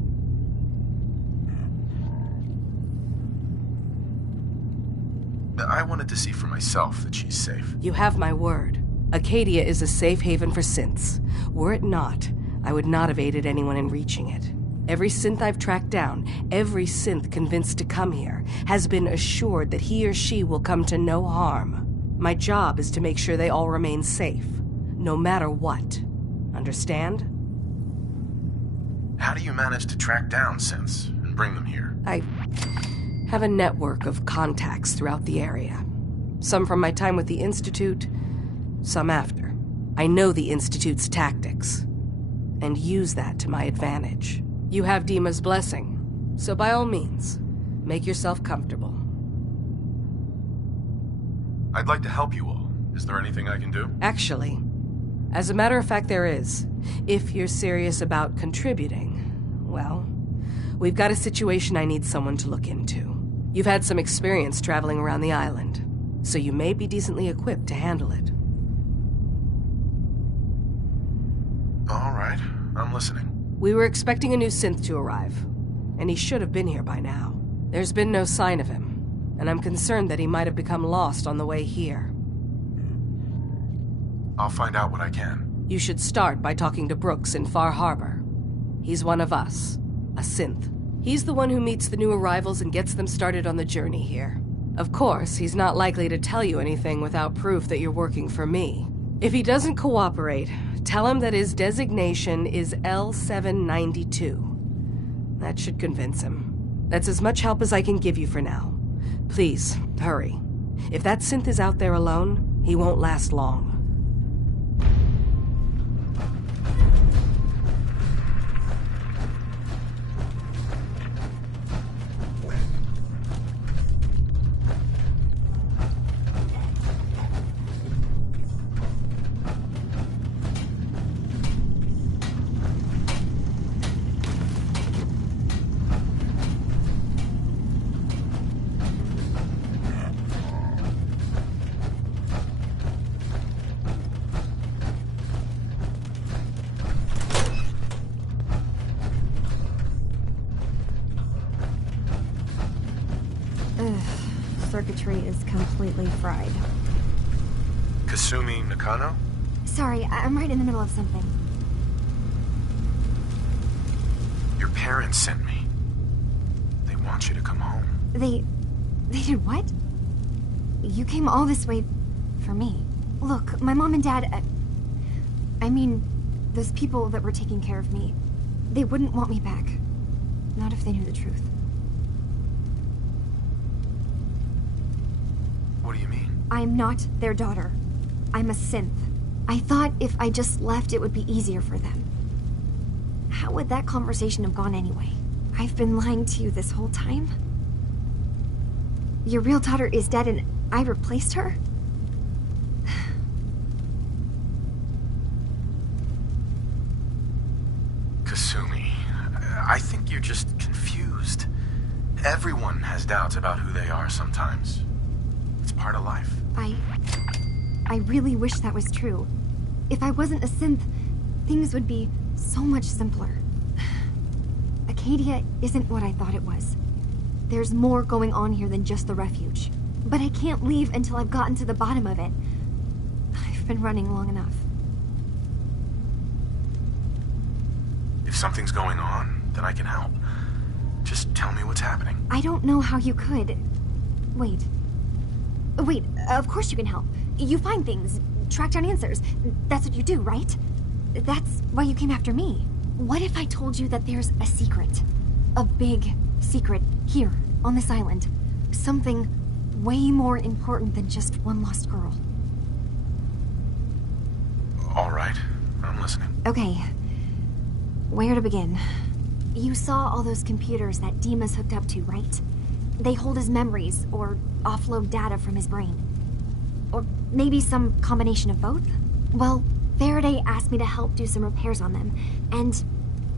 I wanted to see for myself that she's safe. You have my word. Acadia is a safe haven for synths. Were it not, I would not have aided anyone in reaching it. Every synth I've tracked down, every synth convinced to come here, has been assured that he or she will come to no harm. My job is to make sure they all remain safe, no matter what. Understand? How do you manage to track down synths and bring them here? I have a network of contacts throughout the area. Some from my time with the Institute, some after. I know the Institute's tactics, and use that to my advantage. You have Dima's blessing, so by all means, make yourself comfortable. I'd like to help you all. Is there anything I can do? Actually, as a matter of fact, there is. If you're serious about contributing, well, we've got a situation I need someone to look into. You've had some experience traveling around the island, so you may be decently equipped to handle it. All right, I'm listening. We were expecting a new synth to arrive, and he should have been here by now. There's been no sign of him, and I'm concerned that he might have become lost on the way here. I'll find out what I can. You should start by talking to Brooks in Far Harbor. He's one of us, a synth. He's the one who meets the new arrivals and gets them started on the journey here. Of course, he's not likely to tell you anything without proof that you're working for me. If he doesn't cooperate, tell him that his designation is L792. That should convince him. That's as much help as I can give you for now. Please, hurry. If that synth is out there alone, he won't last long. Circuitry is completely fried. Kasumi Nakano? Sorry, I'm right in the middle of something. Your parents sent me. They want you to come home. They did what? You came all this way for me. Look, my mom and dad, I mean, those people that were taking care of me, they wouldn't want me back. Not if they knew the truth. What do you mean? I'm not their daughter. I'm a synth. I thought if I just left, it would be easier for them. How would that conversation have gone anyway? I've been lying to you this whole time? Your real daughter is dead and I replaced her? Kasumi, I think you're just confused. Everyone has doubts about who they are sometimes. It's part of life. I really wish that was true. If I wasn't a synth, things would be so much simpler. Acadia isn't what I thought it was. There's more going on here than just the refuge. But I can't leave until I've gotten to the bottom of it. I've been running long enough. If something's going on, then I can help. Just tell me what's happening. I don't know how you could. Wait, of course you can help. You find things, track down answers. That's what you do, right? That's why you came after me. What if I told you that there's a secret? A big secret here, on this island. Something way more important than just one lost girl. All right, I'm listening. Okay, where to begin? You saw all those computers that Dima's hooked up to, right? They hold his memories, or offload data from his brain. Or maybe some combination of both? Well, Faraday asked me to help do some repairs on them, and,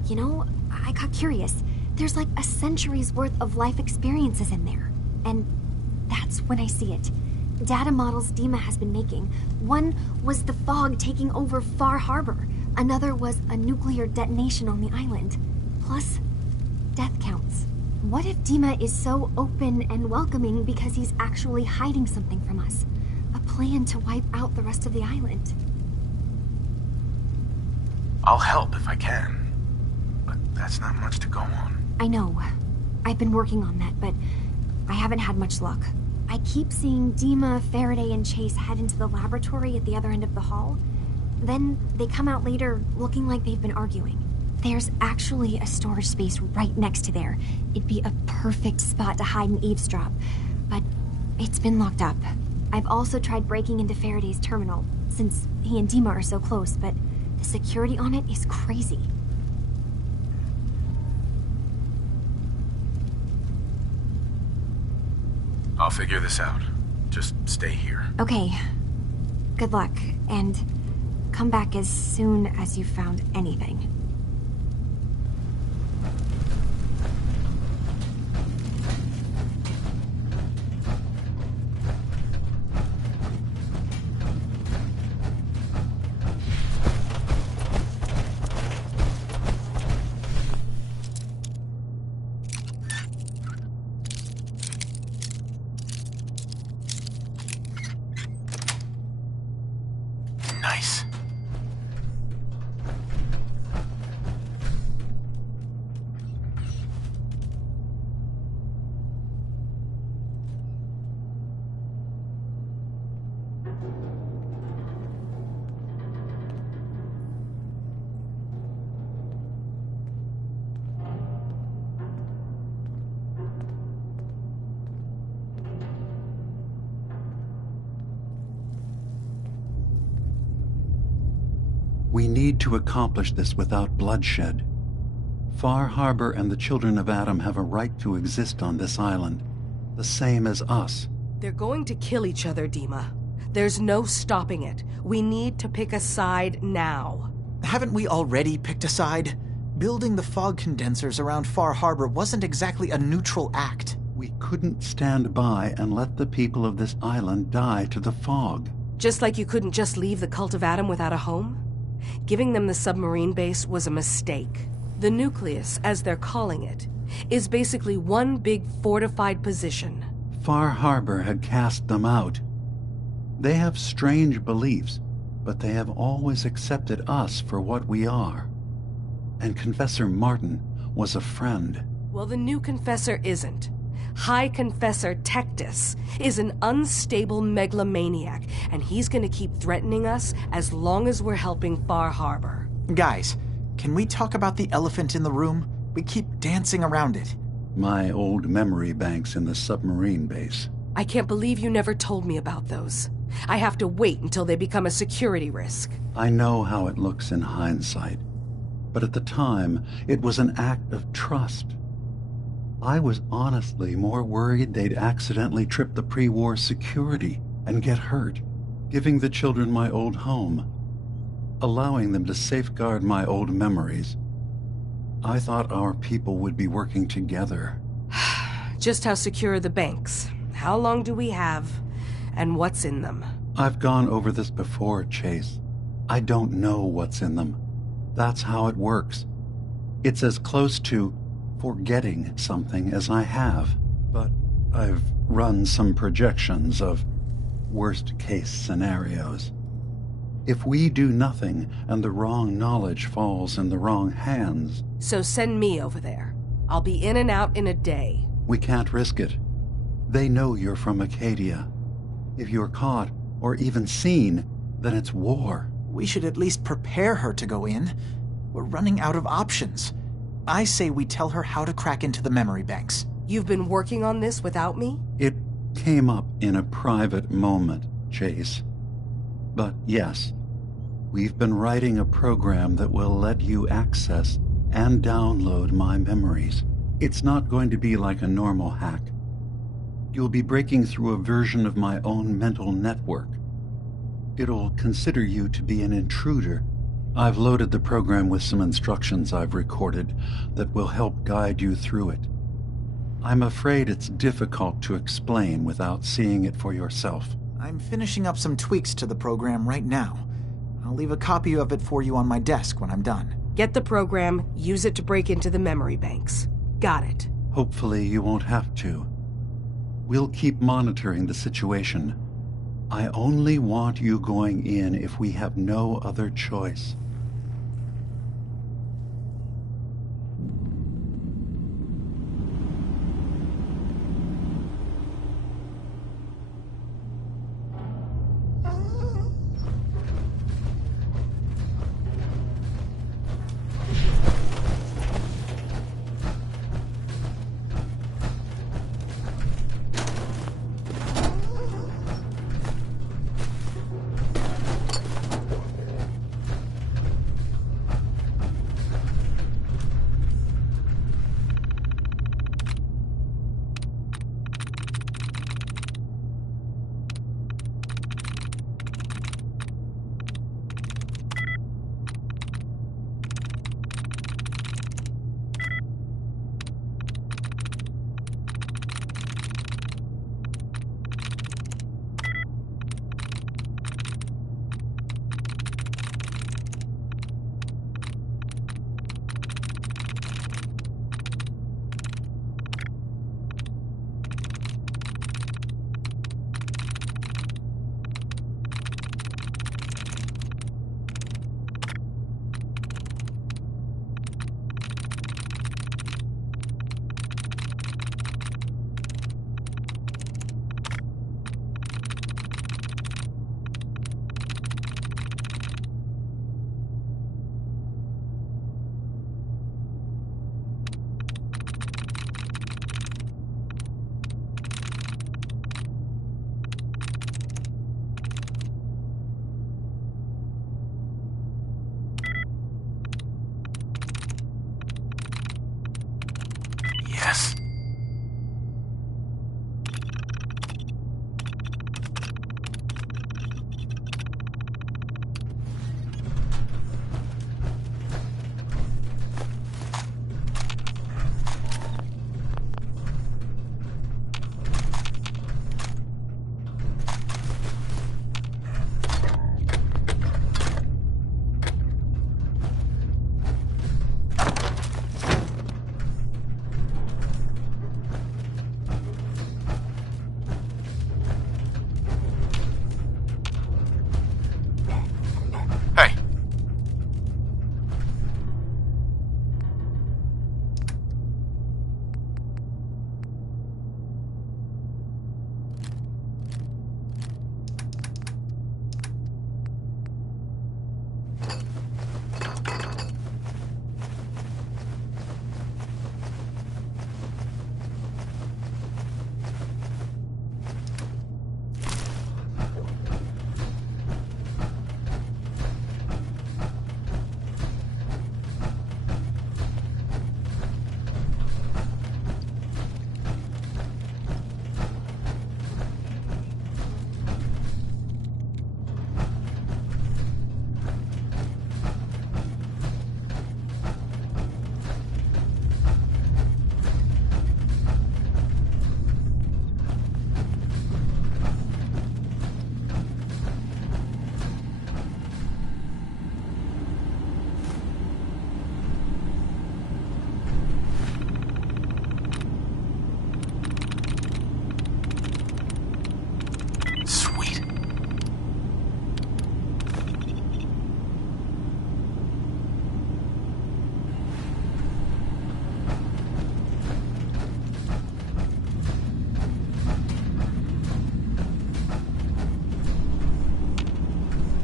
you know, I got curious. There's like a century's worth of life experiences in there. And that's when I see it. Data models Dima has been making. One was the fog taking over Far Harbor. Another was a nuclear detonation on the island. Plus, death counts. What if Dima is so open and welcoming because he's actually hiding something from us? A plan to wipe out the rest of the island. I'll help if I can. But that's not much to go on. I know. I've been working on that, but I haven't had much luck. I keep seeing Dima, Faraday, and Chase head into the laboratory at the other end of the hall. Then they come out later looking like they've been arguing. There's actually a storage space right next to there. It'd be a perfect spot to hide and eavesdrop, but it's been locked up. I've also tried breaking into Faraday's terminal, since he and Dima are so close, but the security on it is crazy. I'll figure this out. Just stay here. Okay. Good luck, and come back as soon as you've found anything. We need to accomplish this without bloodshed. Far Harbor and the children of Adam have a right to exist on this island, the same as us. They're going to kill each other, Dima. There's no stopping it. We need to pick a side now. Haven't we already picked a side? Building the fog condensers around Far Harbor wasn't exactly a neutral act. We couldn't stand by and let the people of this island die to the fog. Just like you couldn't just leave the Cult of Adam without a home? Giving them the submarine base was a mistake. The nucleus, as they're calling it, is basically one big fortified position. Far Harbor had cast them out. They have strange beliefs, but they have always accepted us for what we are. And Confessor Martin was a friend. Well, the new Confessor isn't. High Confessor Tectus is an unstable megalomaniac, and he's gonna keep threatening us as long as we're helping Far Harbor. Guys, can we talk about the elephant in the room? We keep dancing around it. My old memory banks in the submarine base. I can't believe you never told me about those. I have to wait until they become a security risk. I know how it looks in hindsight, but at the time, it was an act of trust. I was honestly more worried they'd accidentally trip the pre-war security and get hurt, giving the children my old home, allowing them to safeguard my old memories. I thought our people would be working together. Just how secure are the banks? How long do we have? And what's in them? I've gone over this before, Chase. I don't know what's in them. That's how it works. It's as close to forgetting something as I have. But I've run some projections of worst-case scenarios. If we do nothing and the wrong knowledge falls in the wrong hands... So send me over there. I'll be in and out in a day. We can't risk it. They know you're from Acadia. If you're caught, or even seen, then it's war. We should at least prepare her to go in. We're running out of options. I say we tell her how to crack into the memory banks. You've been working on this without me? It came up in a private moment, Chase. But yes, we've been writing a program that will let you access and download my memories. It's not going to be like a normal hack. You'll be breaking through a version of my own mental network. It'll consider you to be an intruder. I've loaded the program with some instructions I've recorded that will help guide you through it. I'm afraid it's difficult to explain without seeing it for yourself. I'm finishing up some tweaks to the program right now. I'll leave a copy of it for you on my desk when I'm done. Get the program, use it to break into the memory banks. Got it. Hopefully you won't have to. We'll keep monitoring the situation. I only want you going in if we have no other choice.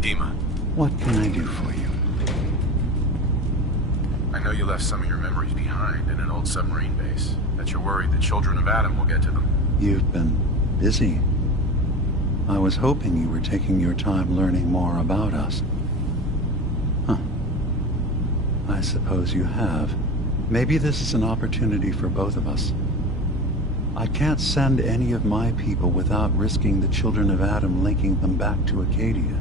Dima. What can I do for you? I know you left some of your memories behind in an old submarine base. That you're worried the children of Adam will get to them. You've been busy. I was hoping you were taking your time learning more about us. Huh. I suppose you have. Maybe this is an opportunity for both of us. I can't send any of my people without risking the children of Adam linking them back to Acadia.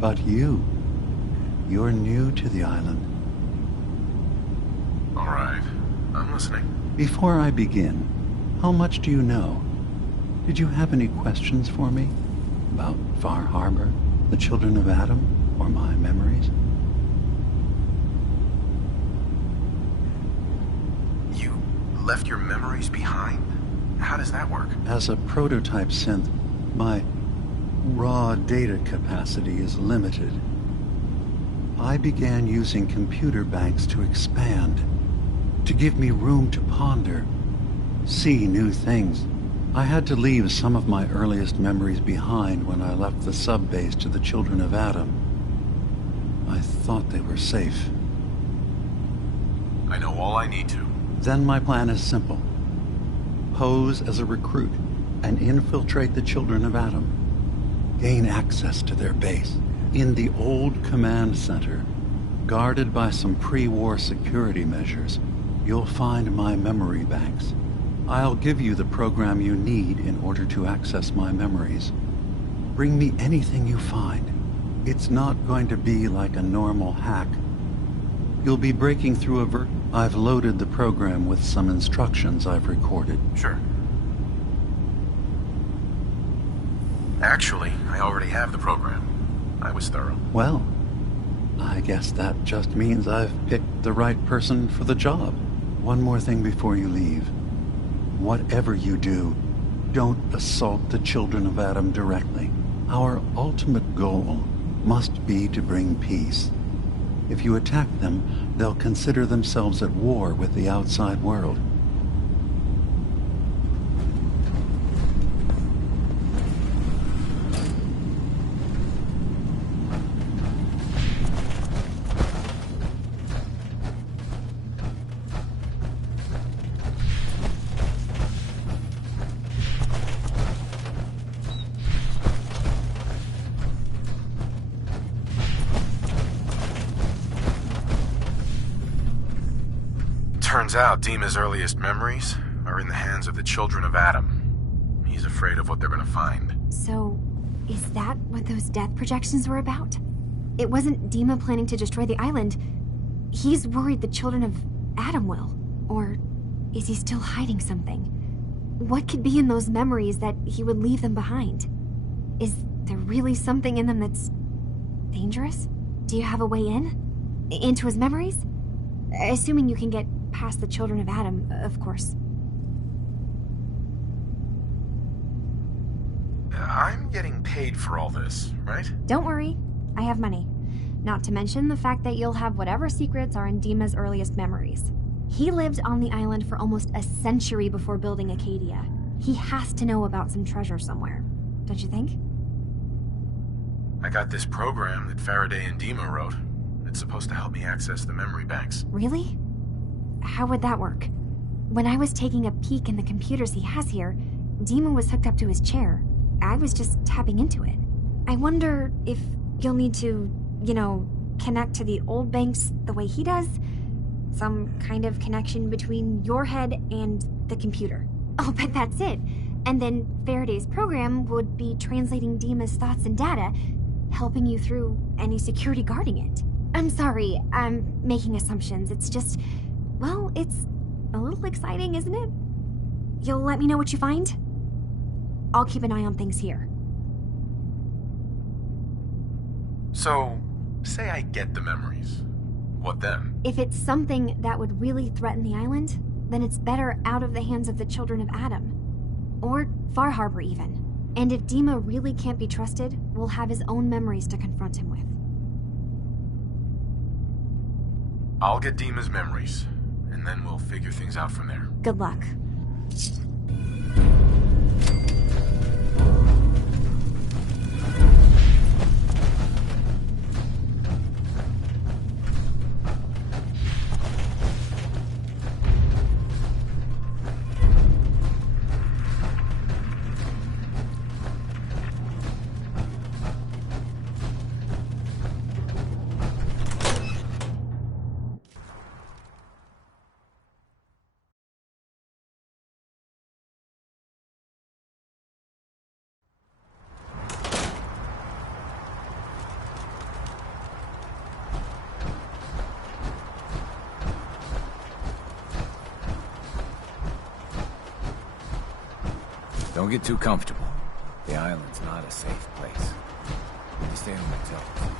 But you're new to the island. All right, I'm listening. Before I begin, how much do you know? Did you have any questions for me? About Far Harbor, the children of Adam, or my memories? You left your memories behind? How does that work? As a prototype synth, my raw data capacity is limited. I began using computer banks to expand, to give me room to ponder, see new things. I had to leave some of my earliest memories behind when I left the sub-base to the children of Adam. I thought they were safe. I know all I need to. Then my plan is simple. Pose as a recruit and infiltrate the children of Adam. Gain access to their base. In the old command center, guarded by some pre-war security measures, you'll find my memory banks. I'll give you the program you need in order to access my memories. Bring me anything you find. It's not going to be like a normal hack. You'll be breaking through I've loaded the program with some instructions I've recorded. Sure. Actually, I already have the program. I was thorough. Well, I guess that just means I've picked the right person for the job. One more thing before you leave. Whatever you do, don't assault the children of Adam directly. Our ultimate goal must be to bring peace. If you attack them, they'll consider themselves at war with the outside world. Turns out Dima's earliest memories are in the hands of the children of Adam. He's afraid of what they're gonna find. So, is that what those death projections were about? It wasn't Dima planning to destroy the island. He's worried the children of Adam will. Or is he still hiding something? What could be in those memories that he would leave them behind? Is there really something in them that's dangerous? Do you have a way in? Into his memories? Assuming you can get past the children of Adam, of course. I'm getting paid for all this, right? Don't worry, I have money. Not to mention the fact that you'll have whatever secrets are in Dima's earliest memories. He lived on the island for almost a century before building Acadia. He has to know about some treasure somewhere, don't you think? I got this program that Faraday and Dima wrote. It's supposed to help me access the memory banks. Really? How would that work? When I was taking a peek in the computers he has here, Dima was hooked up to his chair. I was just tapping into it. I wonder if you'll need to, connect to the old banks the way he does? Some kind of connection between your head and the computer. Oh, but that's it. And then Faraday's program would be translating Dima's thoughts and data, helping you through any security guarding it. I'm sorry, I'm making assumptions. It's just, well, it's a little exciting, isn't it? You'll let me know what you find? I'll keep an eye on things here. So, say I get the memories. What then? If it's something that would really threaten the island, then it's better out of the hands of the children of Adam. Or Far Harbor, even. And if Dima really can't be trusted, we'll have his own memories to confront him with. I'll get Dima's memories, and then we'll figure things out from there. Good luck. Don't get too comfortable. The island's not a safe place. Just stay on my toes.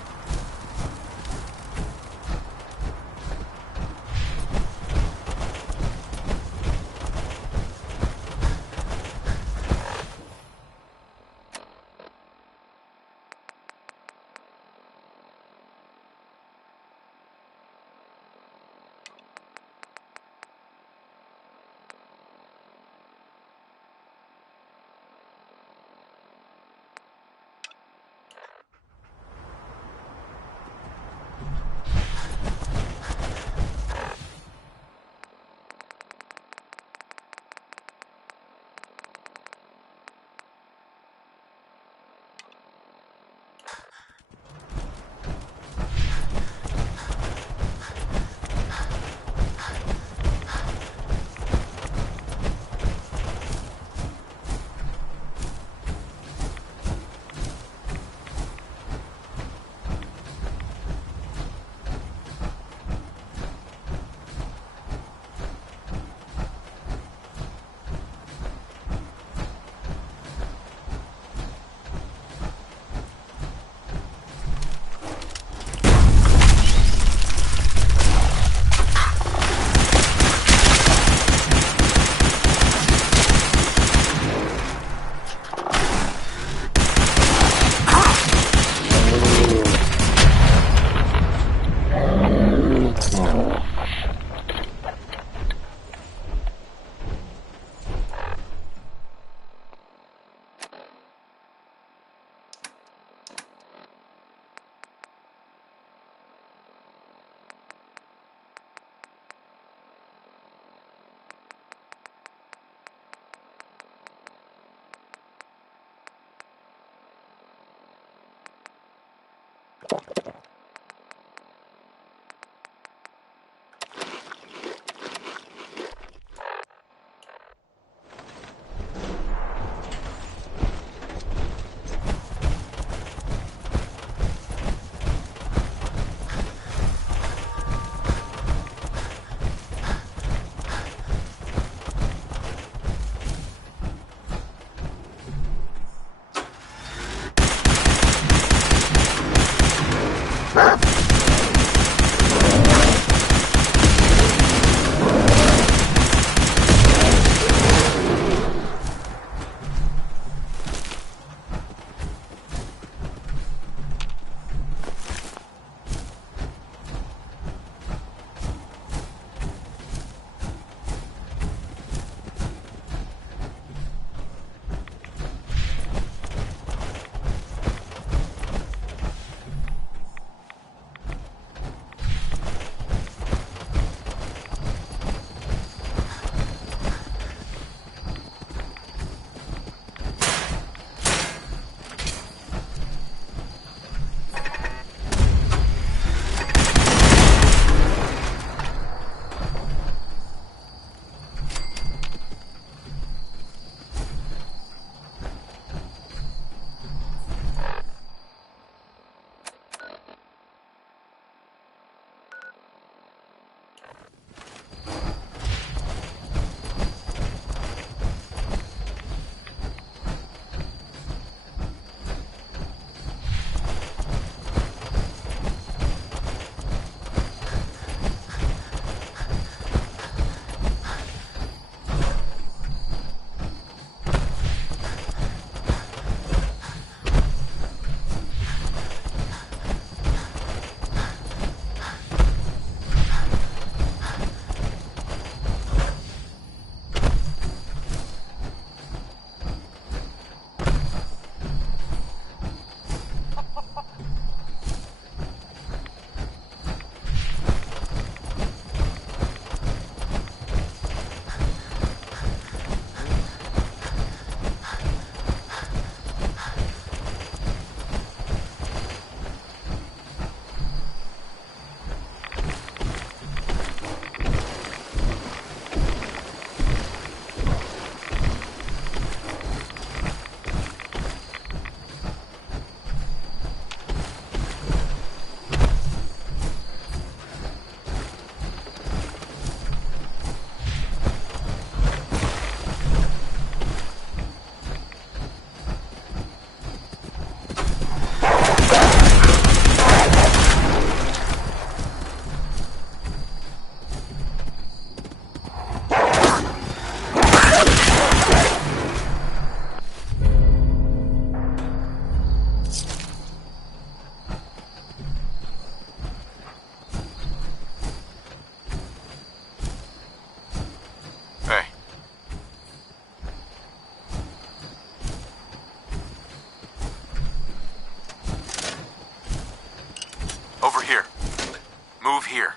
Move here.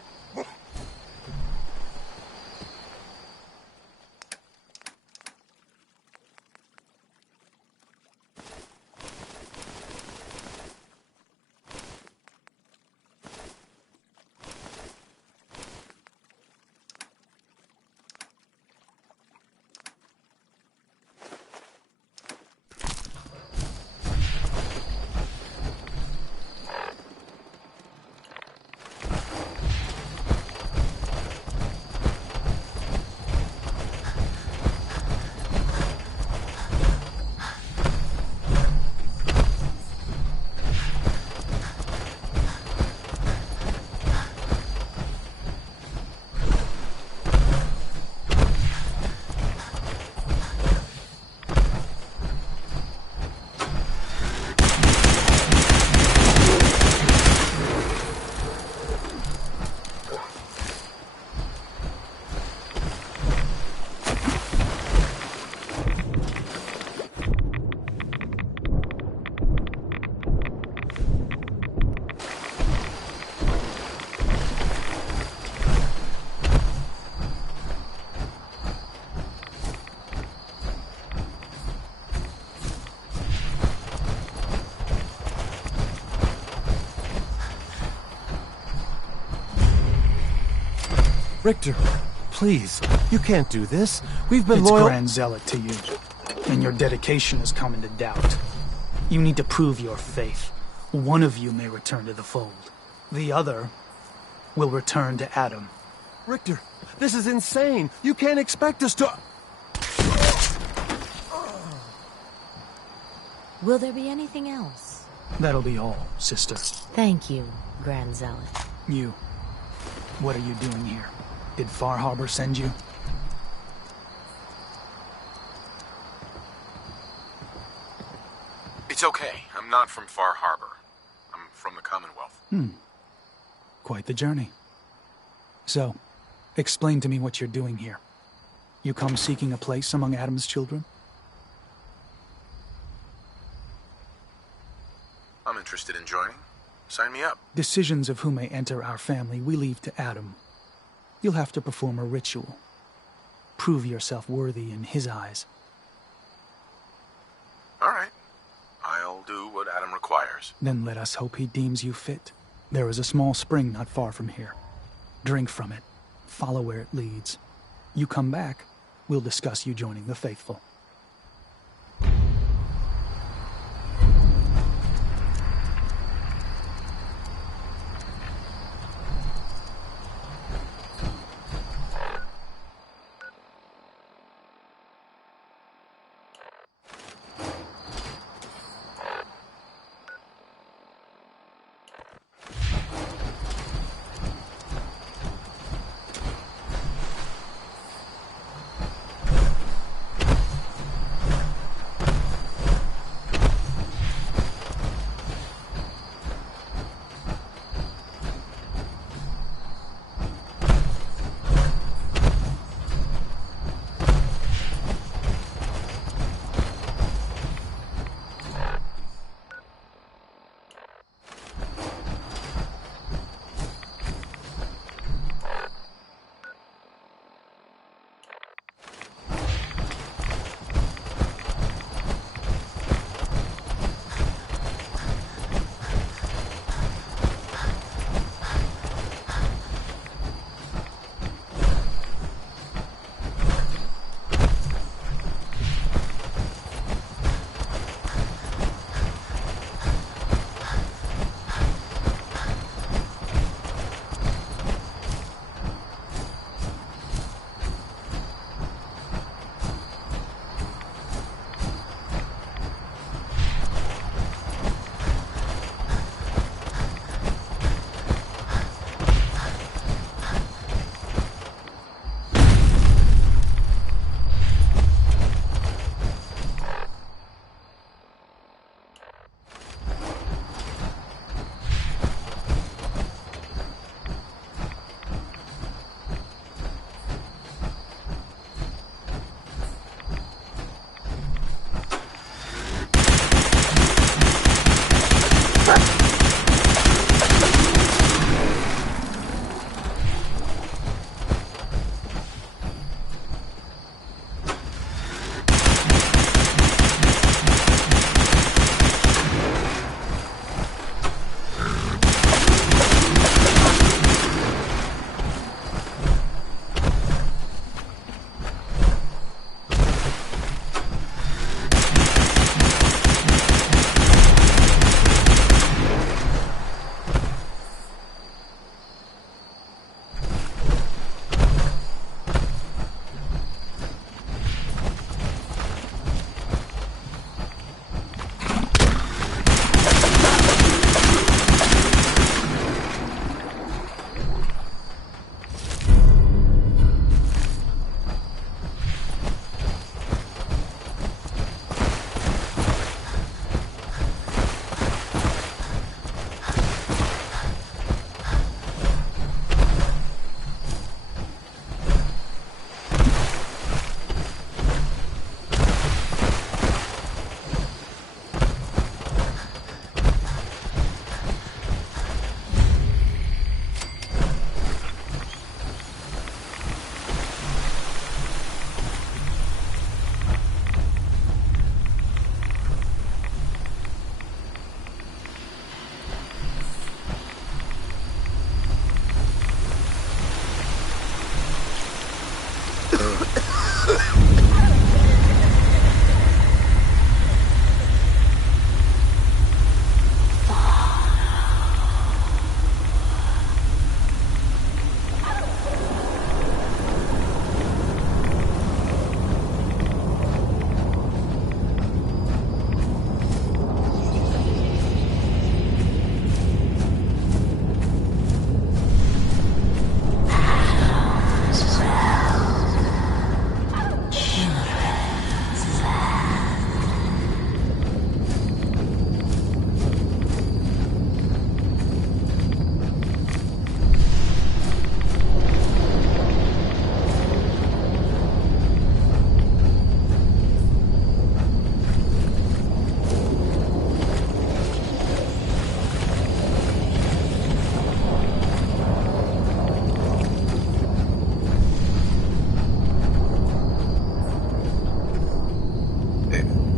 Richter, please, you can't do this. We've been it's loyal— Grand Zealot to you, and your dedication has come into doubt. You need to prove your faith. One of you may return to the fold. The other will return to Adam. Richter, this is insane. You can't expect us to— Will there be anything else? That'll be all, sister. Thank you, Grand Zealot. You, what are you doing here? Did Far Harbor send you? It's okay. I'm not from Far Harbor. I'm from the Commonwealth. Quite the journey. So, explain to me what you're doing here. You come seeking a place among Adam's children? I'm interested in joining. Sign me up. Decisions of who may enter our family we leave to Adam. You'll have to perform a ritual. Prove yourself worthy in his eyes. All right. I'll do what Adam requires. Then let us hope he deems you fit. There is a small spring not far from here. Drink from it. Follow where it leads. You come back, we'll discuss you joining the faithful.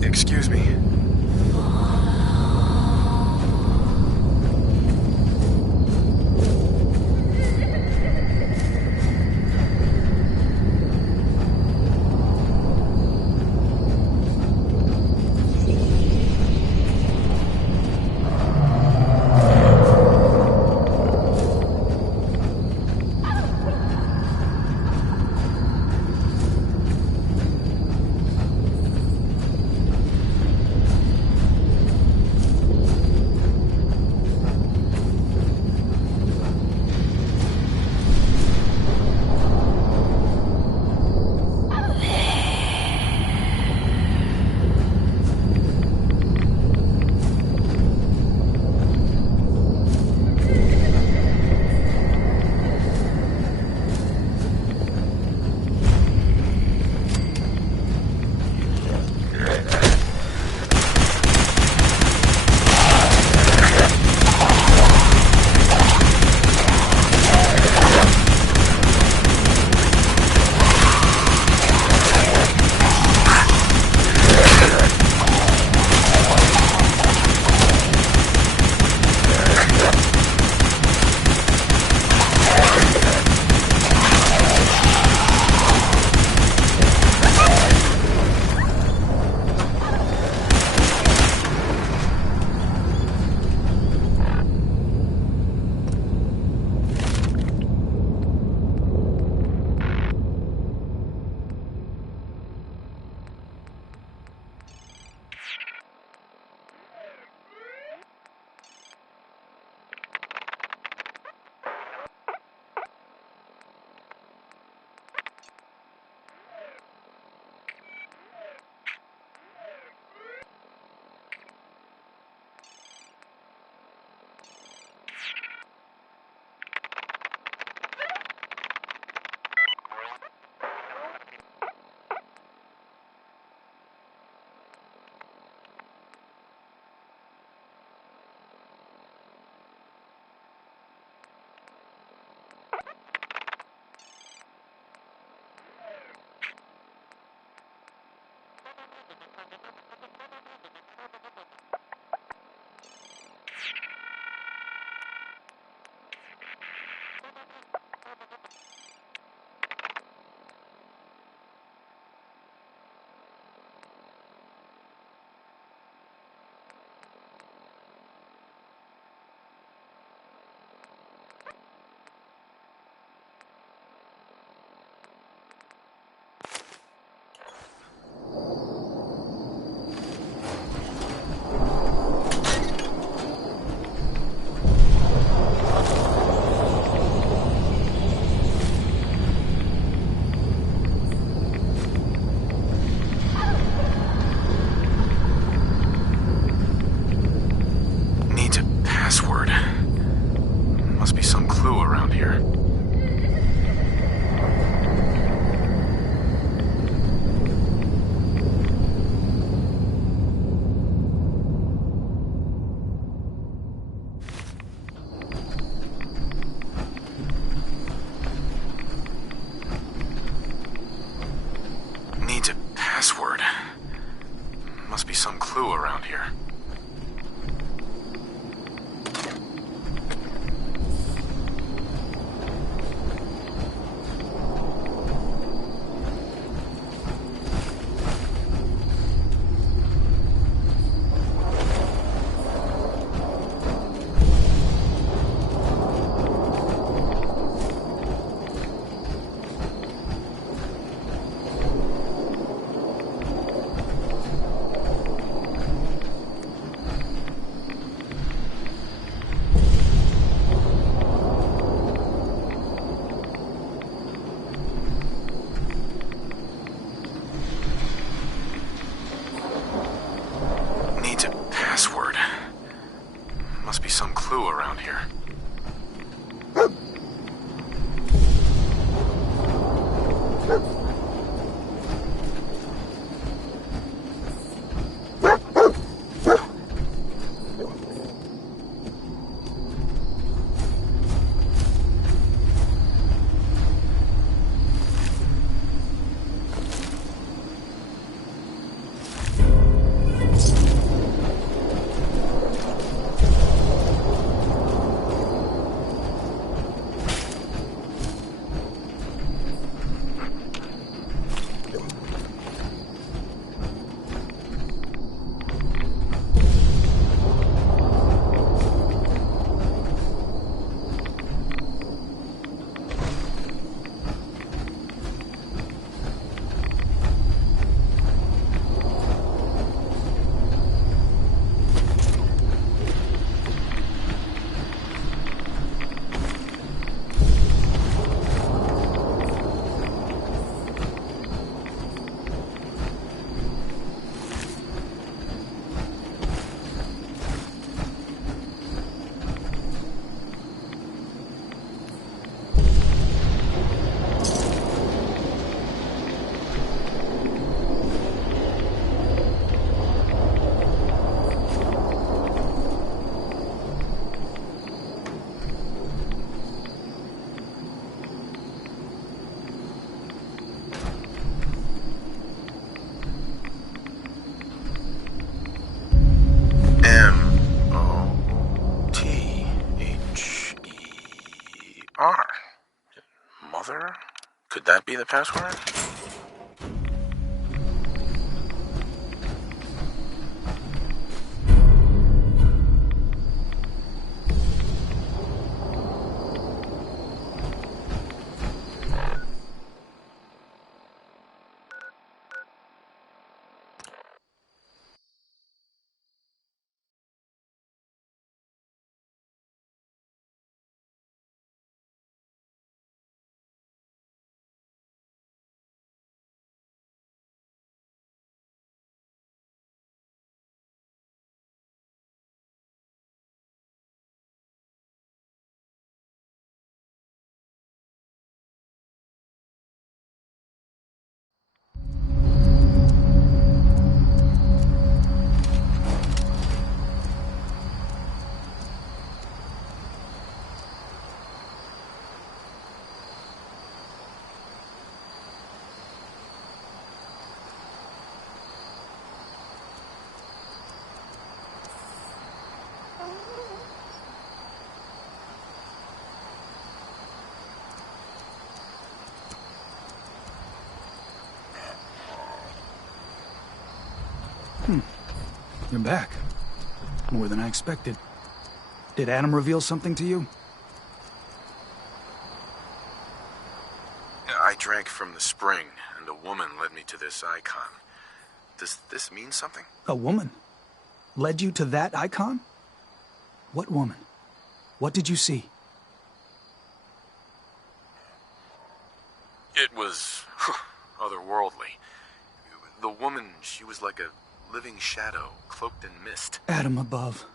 Excuse me. Must be some clue around here. Must be some clue around here. that be the password? You're back. More than I expected. Did Adam reveal something to you? I drank from the spring, and a woman led me to this icon. Does this mean something? A woman? Led you to that icon? What woman? What did you see? It was otherworldly. The woman, she was like a living shadow, cloaked in mist. Adam above.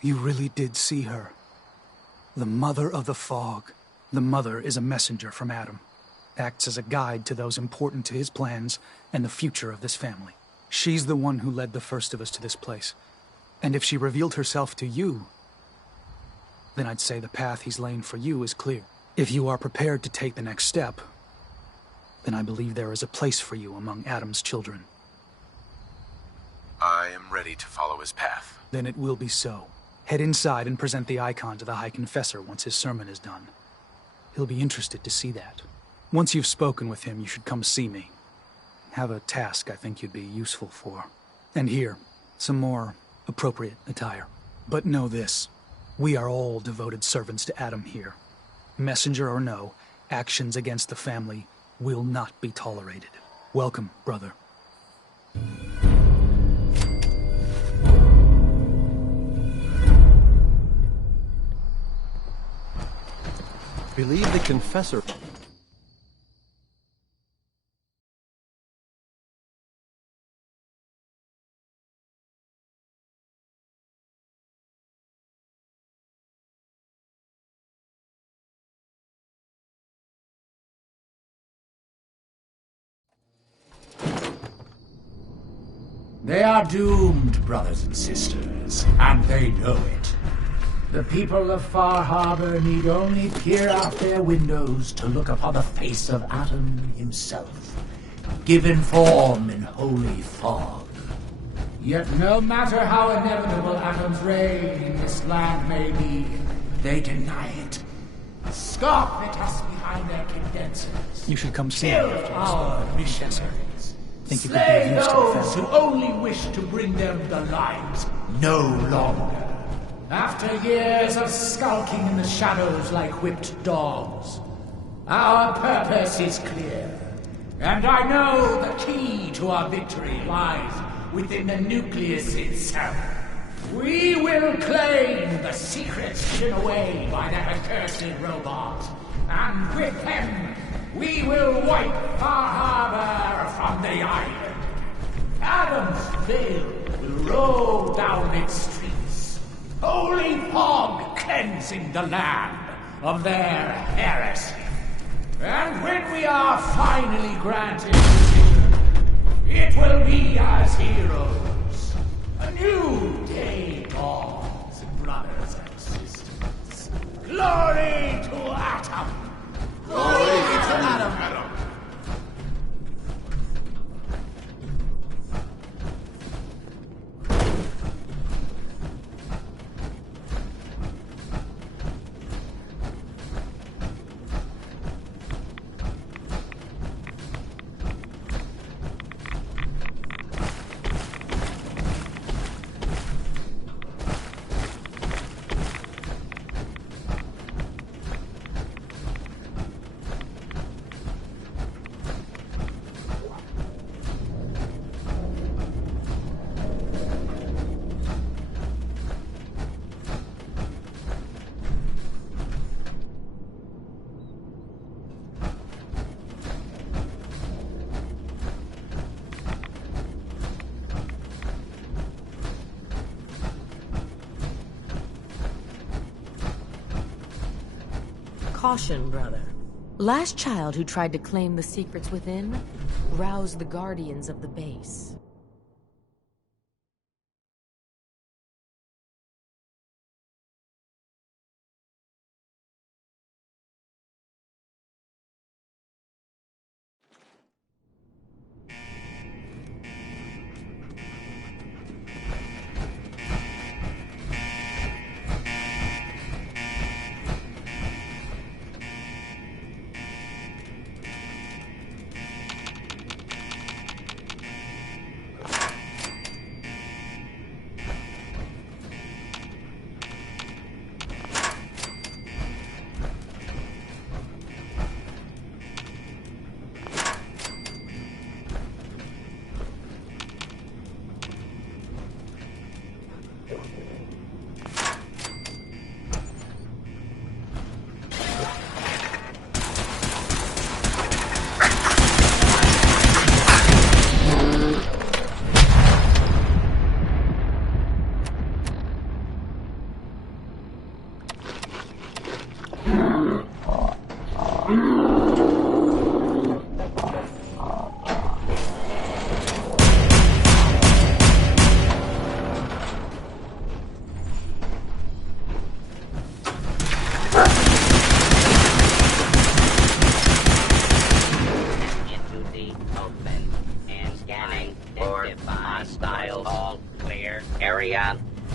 You really did see her. The Mother of the Fog. The Mother is a messenger from Adam. Acts as a guide to those important to his plans and the future of this family. She's the one who led the first of us to this place. And if she revealed herself to you, then I'd say the path he's laying for you is clear. If you are prepared to take the next step, then I believe there is a place for you among Adam's children. I am ready to follow his path. Then it will be so. Head inside and present the icon to the High Confessor once his sermon is done. He'll be interested to see that. Once you've spoken with him, you should come see me. Have a task I think you'd be useful for. And here, some more appropriate attire. But know this, we are all devoted servants to Adam here. Messenger or no, actions against the family will not be tolerated. Welcome, brother. Believe the Confessor. They are doomed, brothers and sisters, and they know it. The people of Far Harbor need only peer out their windows to look upon the face of Adam himself, given form in holy fog. Yet no matter how inevitable Adam's reign in this land may be, they deny it. Scoff at us behind their condensers. You should come see me Kill after our missionaries. Think you could be Slay of use to the those who family. only wish to bring them the light no longer. After years of skulking in the shadows like whipped dogs, our purpose is clear. And I know the key to our victory lies within the nucleus itself. We will claim the secrets hidden away by that accursed robot. And with them, we will wipe Far Harbor from the island. Adam's veil will roll down its streets. Holy fog cleansing the land of their heresy. And when we are finally granted it will be as heroes. A new day dawns, brothers and sisters. Glory to Adam! Glory to Adam! Caution, brother. Last child who tried to claim the secrets within roused the guardians of the base.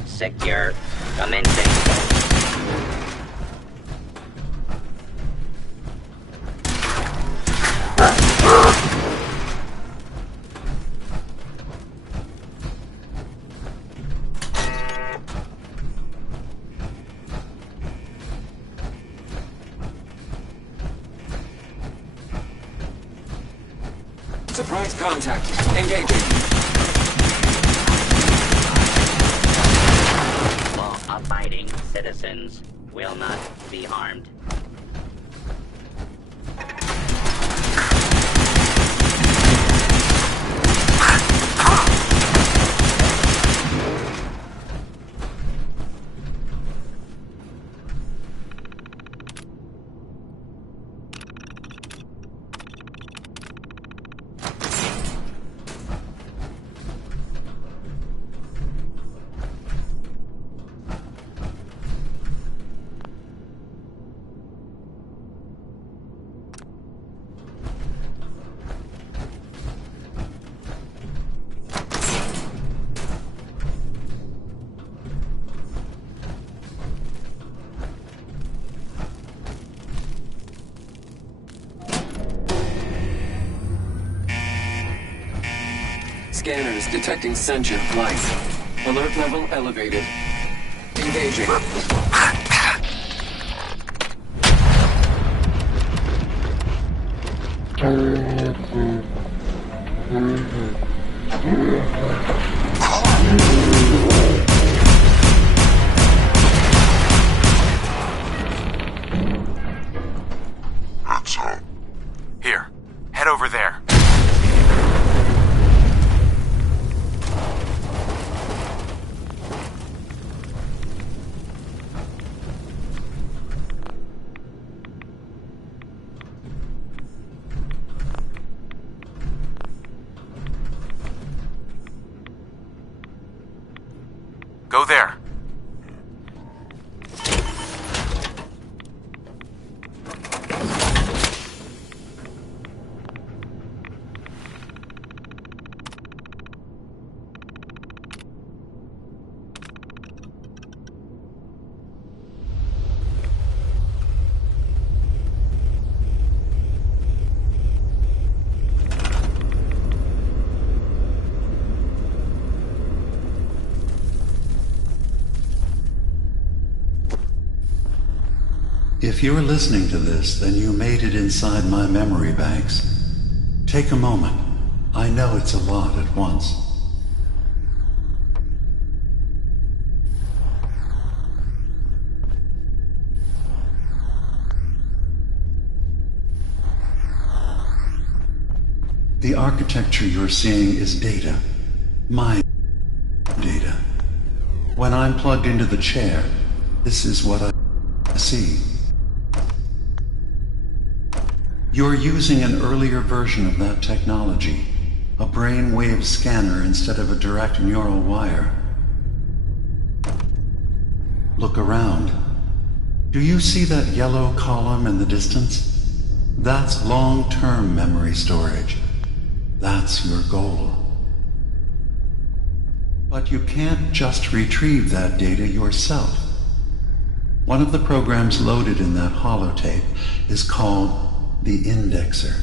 Secure. Commencing. Surprise contact. Engaging. Law-abiding citizens will not be harmed. Scanners detecting sentient life. Alert level elevated. Engaging. Here, head over there. Go there. If you're listening to this, then you made it inside my memory banks. Take a moment. I know it's a lot at once. The architecture you're seeing is data. My data. When I'm plugged into the chair, this is what I see. You're using an earlier version of that technology, a brainwave scanner instead of a direct neural wire. Look around. Do you see that yellow column in the distance? That's long-term memory storage. That's your goal. But you can't just retrieve that data yourself. One of the programs loaded in that holotape is called the Indexer.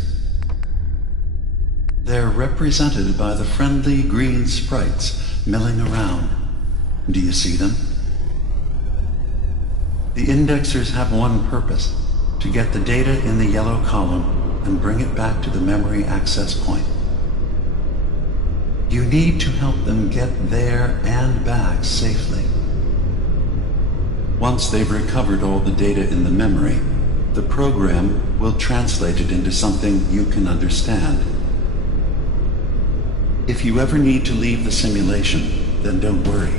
They're represented by the friendly green sprites milling around. Do you see them? The Indexers have one purpose: to get the data in the yellow column and bring it back to the memory access point. You need to help them get there and back safely. Once they've recovered all the data in the memory, the program will translate it into something you can understand. If you ever need to leave the simulation, then don't worry.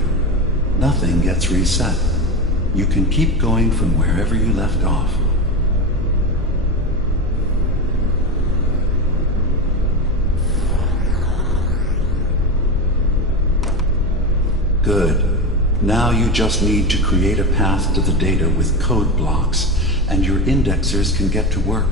Nothing gets reset. You can keep going from wherever you left off. Good. Now you just need to create a path to the data with code blocks, and your indexers can get to work.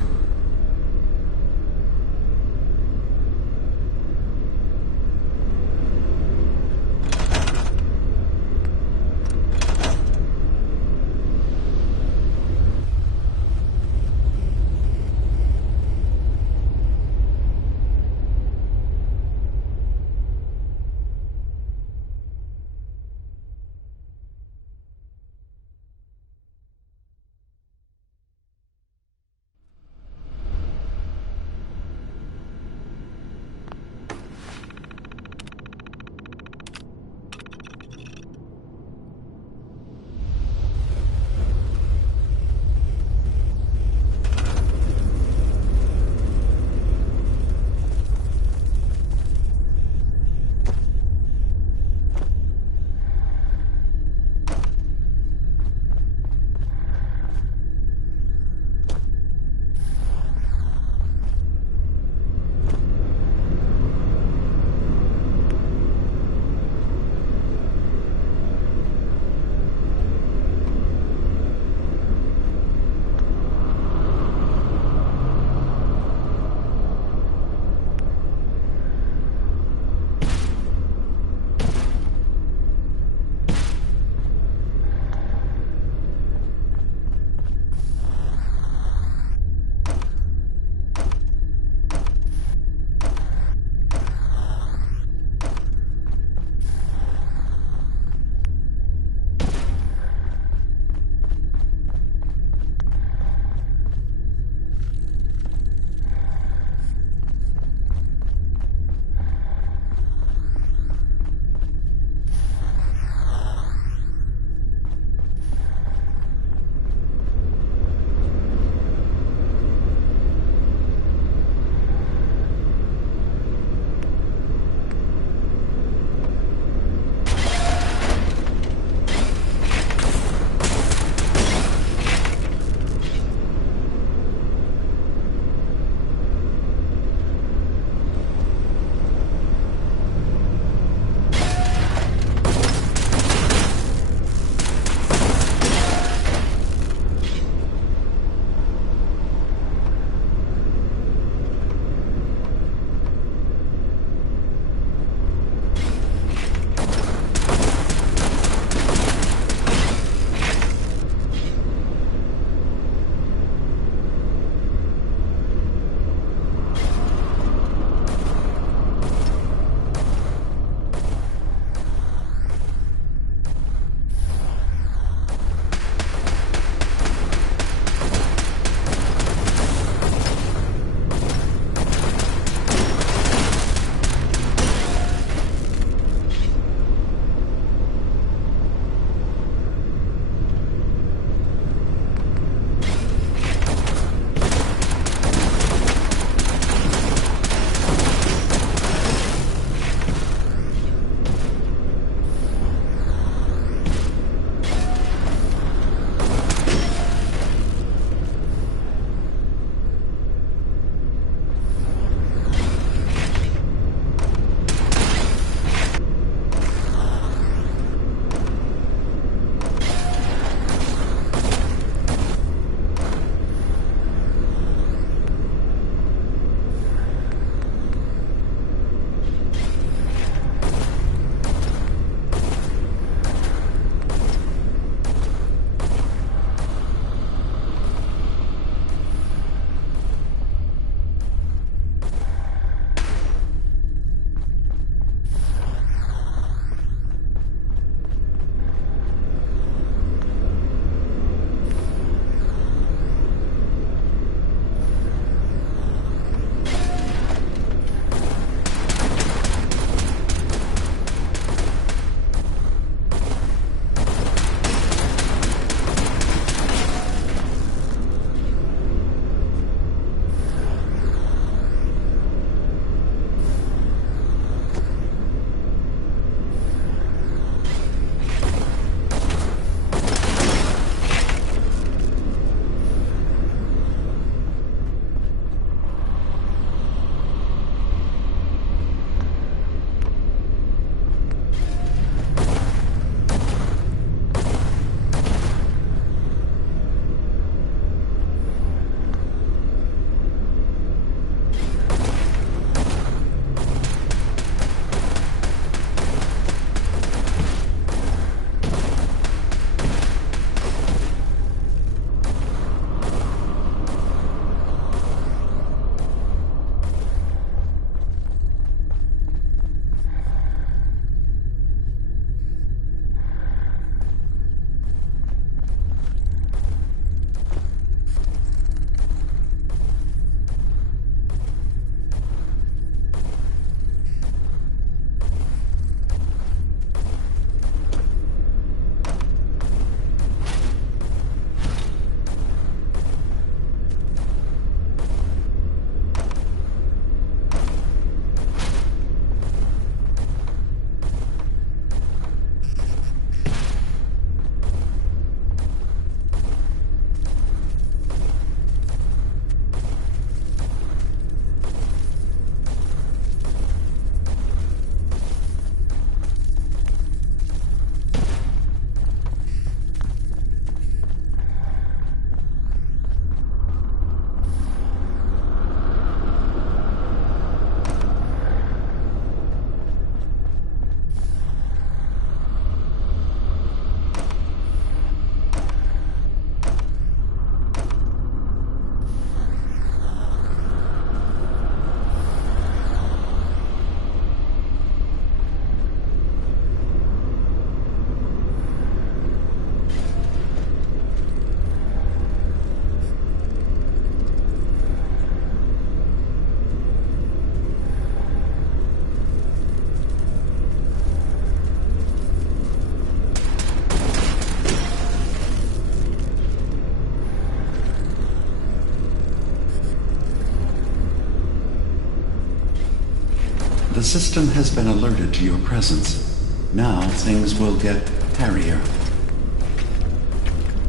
system has been alerted to your presence. Now things will get hairier.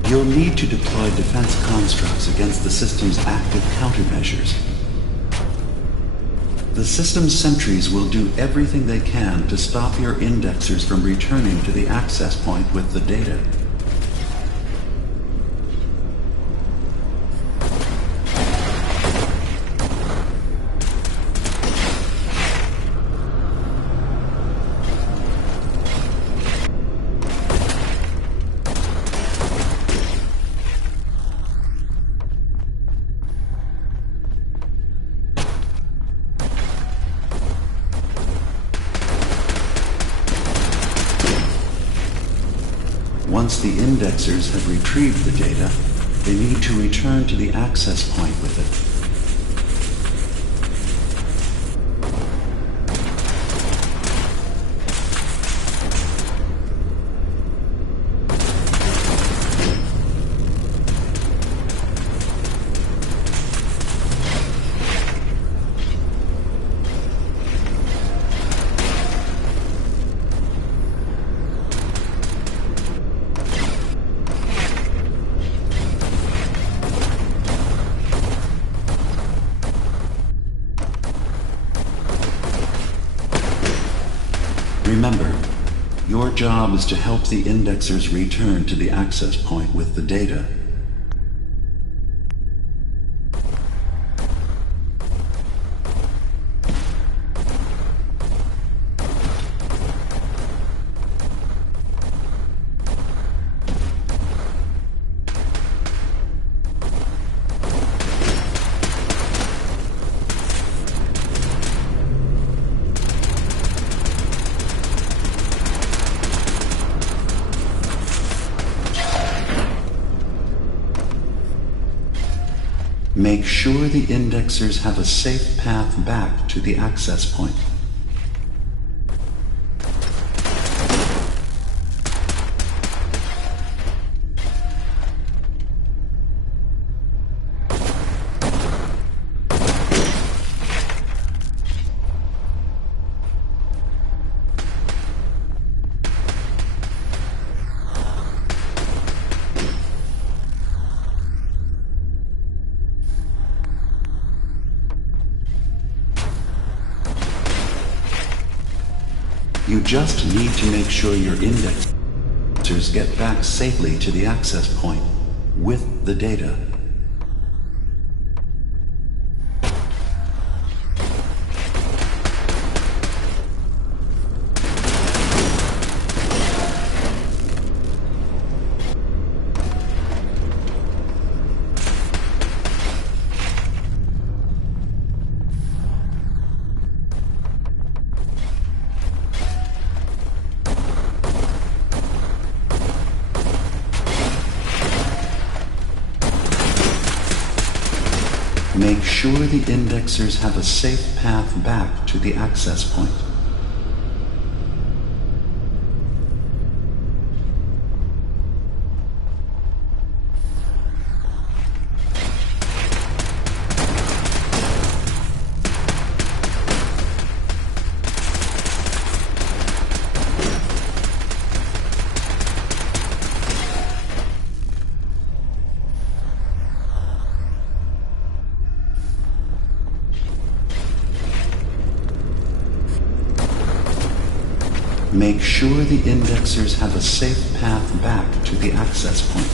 You'll need to deploy defense constructs against the system's active countermeasures. The system's sentries will do everything they can to stop your indexers from returning to the access point with the data. Once the indexers have retrieved the data, they need to return to the access point with it. Remember, your job is to help the indexers return to the access point with the data. Make sure the indexers have a safe path back to the access point. You just need to make sure your indexers get back safely to the access point with the data. Make sure the indexers have a safe path back to the access point. Make sure the indexers have a safe path back to the access point.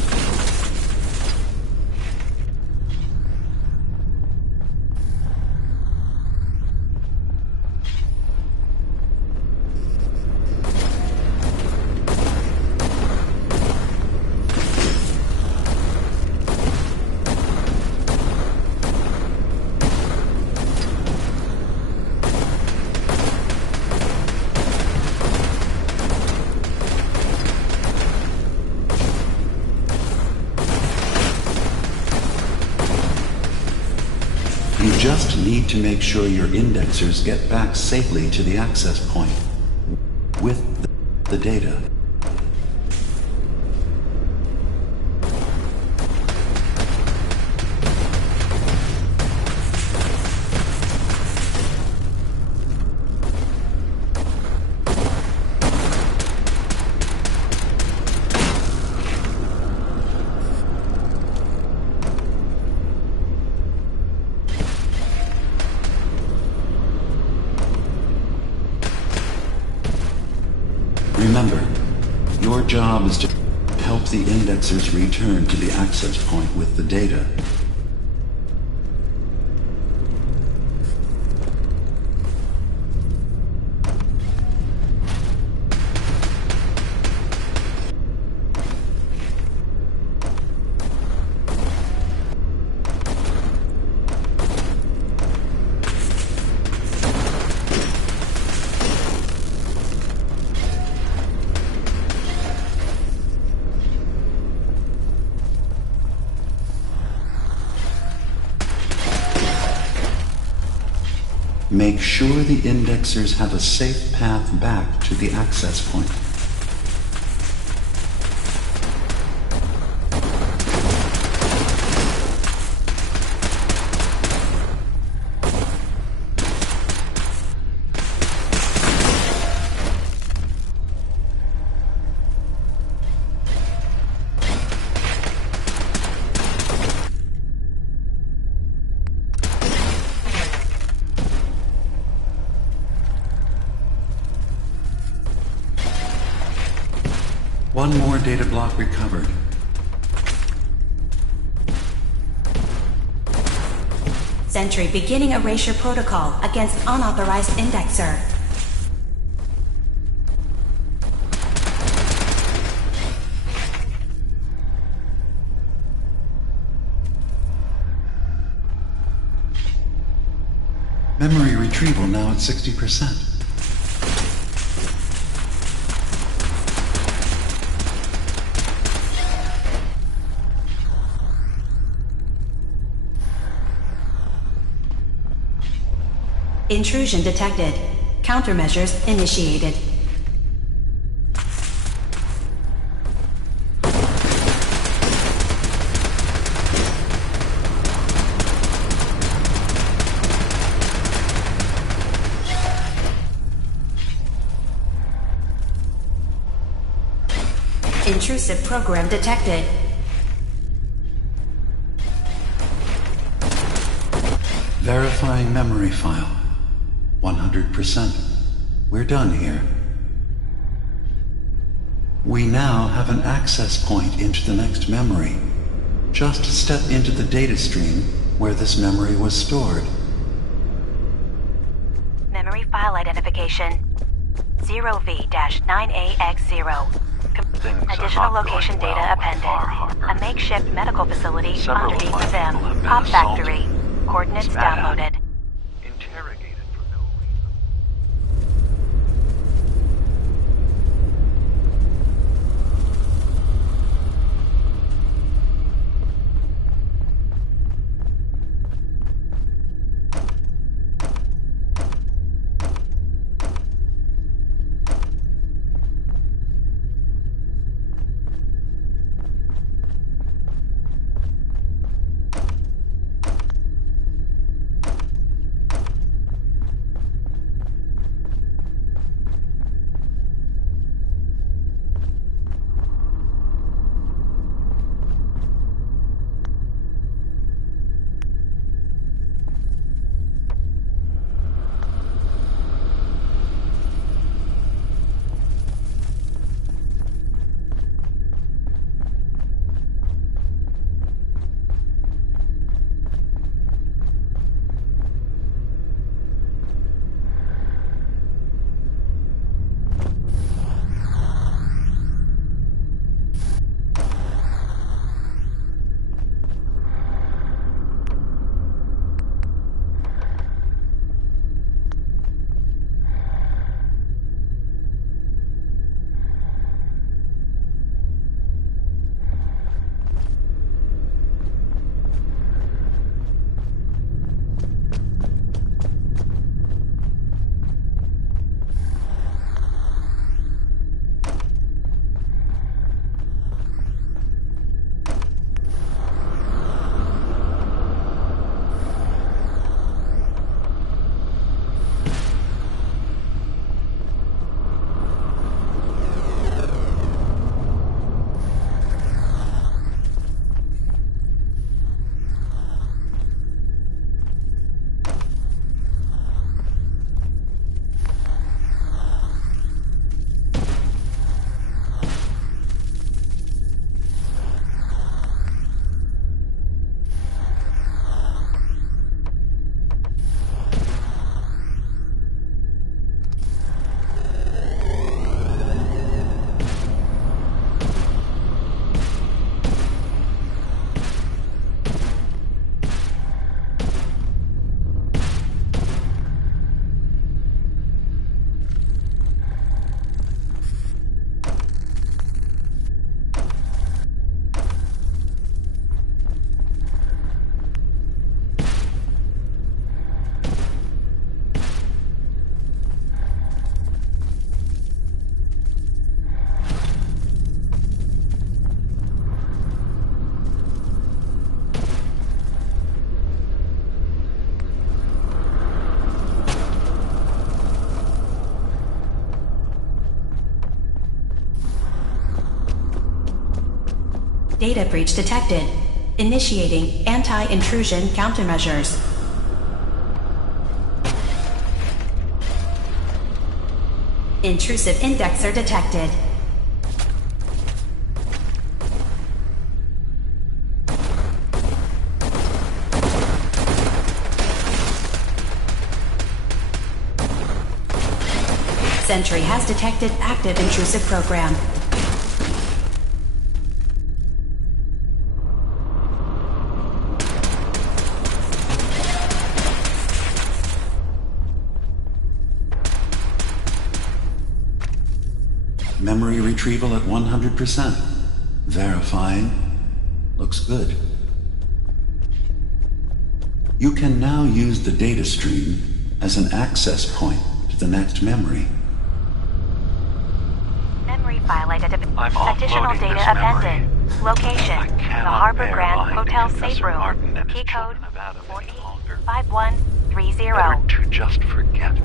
You just need to make sure your indexers get back safely to the access point with the data. Your job is to help the indexers return to the access point with the data. Make sure the indexers have a safe path back to the access point. One more data block recovered. Sentry beginning erasure protocol against unauthorized indexer. Memory retrieval now at 60%. Intrusion detected. Countermeasures initiated. Intrusive program detected. Verifying memory file. 100%. We're done here. We now have an access point into the next memory. Just step into the data stream where this memory was stored. Memory file identification 0V-9AX0. Additional location data appended. A makeshift medical facility underneath the VIM. Pop factory. Coordinates downloaded. Data breach detected. Initiating anti-intrusion countermeasures. Intrusive indexer detected. Sentry has detected active intrusive program. Memory retrieval at 100%. Verifying. Looks good. You can now use the data stream as an access point to the next memory. Memory file identification. I'm Additional offloading data this appended. memory. Location: the cannot Harbor bear Grand lying to Hotel Professor safe room. Martin and his Key code children about it any longer. 4130. Better to just forget.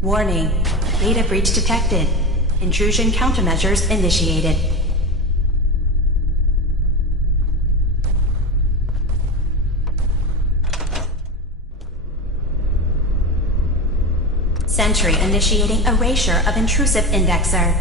Warning. Data breach detected. Intrusion countermeasures initiated. Sentry initiating erasure of intrusive indexer.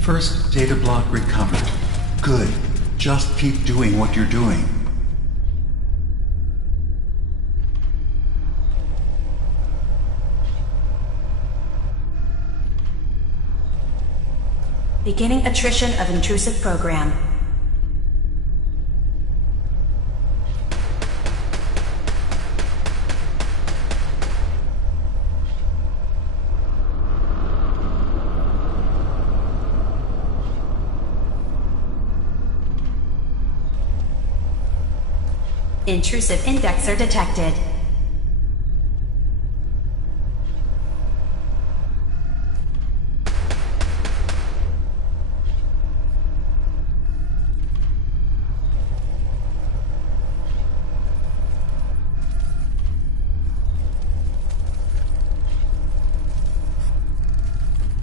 First data block recovered. Good. Just keep doing what you're doing. Beginning attrition of intrusive program. Intrusive indexer detected.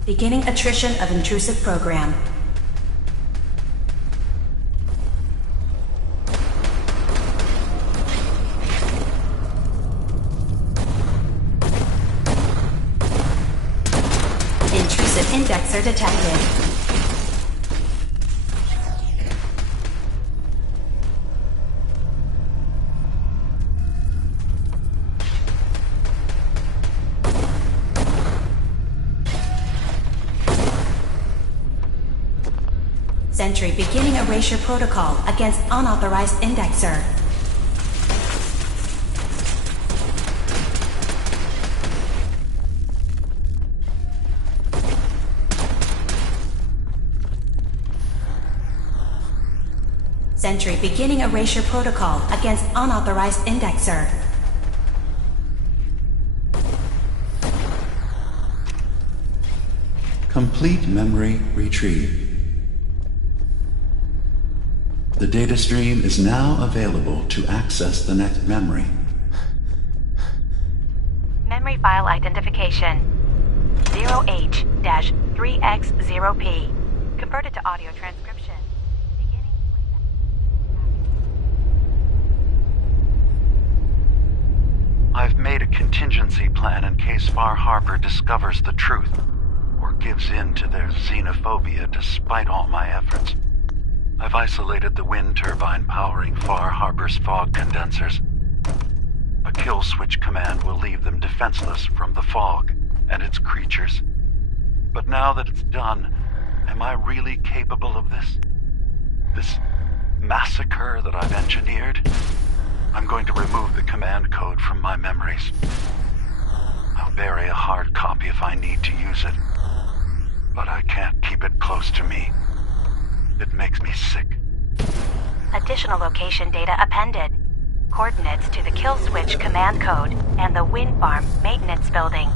Beginning attrition of intrusive program. Intrusive indexer detected. Sentry beginning erasure protocol against unauthorized indexer. Sentry beginning erasure protocol against unauthorized indexer. Complete memory retrieved. The data stream is now available to access the next memory. Memory file identification 0H-3X0P. Converted to audio transcription. I've made a contingency plan in case Far Harbor discovers the truth, or gives in to their xenophobia despite all my efforts. I've isolated the wind turbine powering Far Harbor's fog condensers. A kill switch command will leave them defenseless from the fog and its creatures. But now that it's done, am I really capable of this? This massacre that I've engineered? I'm going to remove the command code from my memories. I'll bury a hard copy if I need to use it. But I can't keep it close to me. It makes me sick. Additional location data appended. Coordinates to the kill switch command code and the wind farm maintenance building.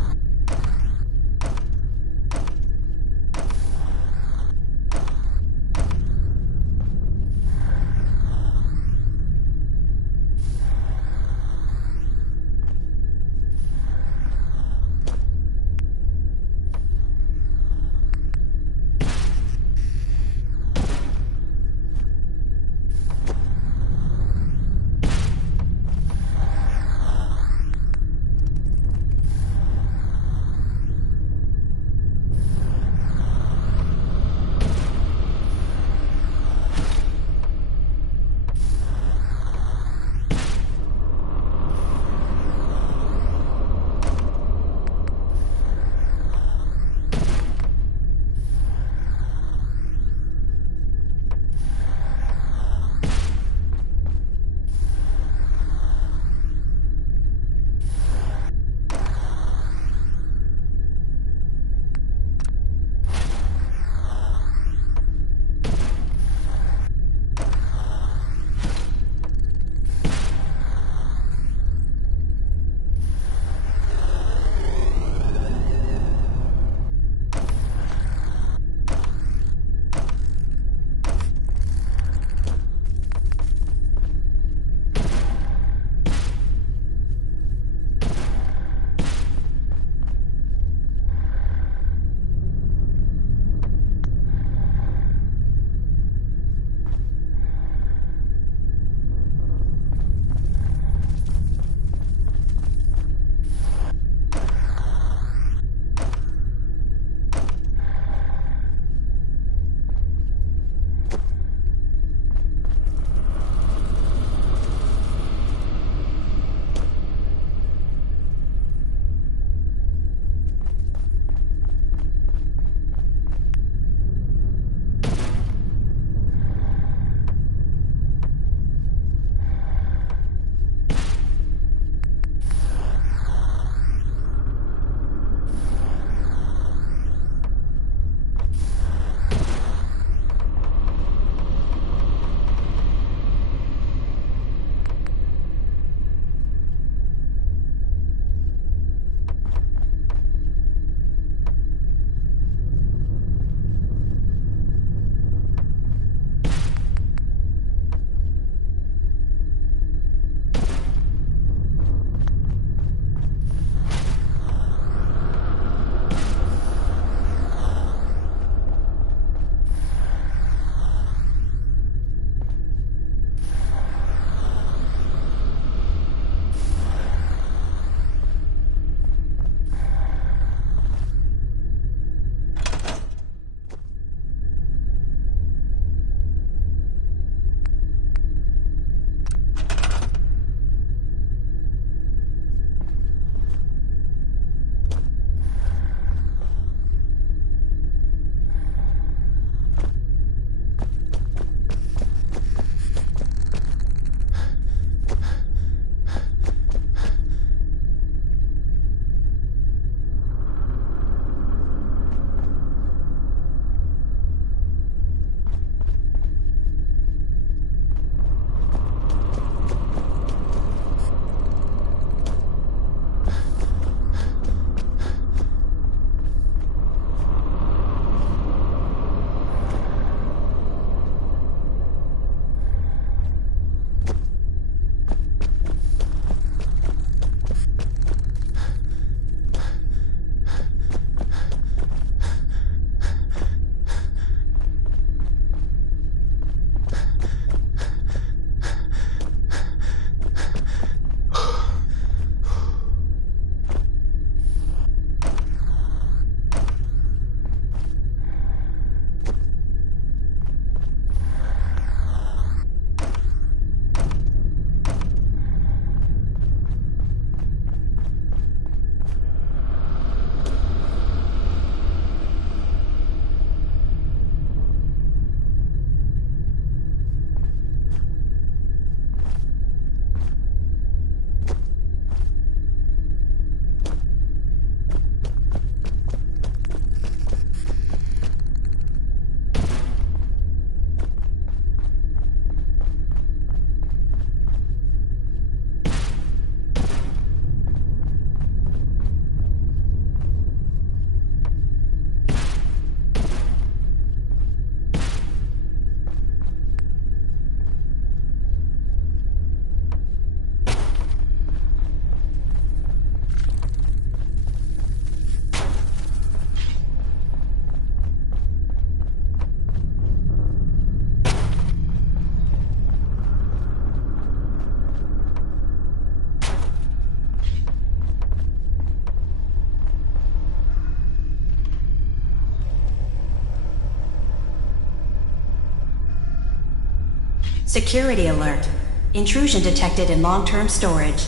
Security alert. Intrusion detected in long-term storage.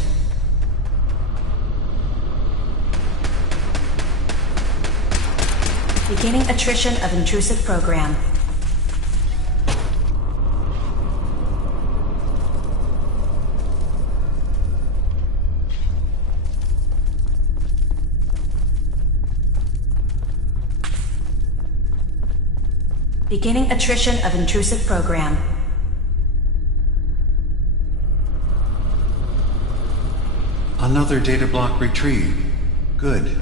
Beginning attrition of intrusive program. Beginning attrition of intrusive program. Another data block retrieved. Good.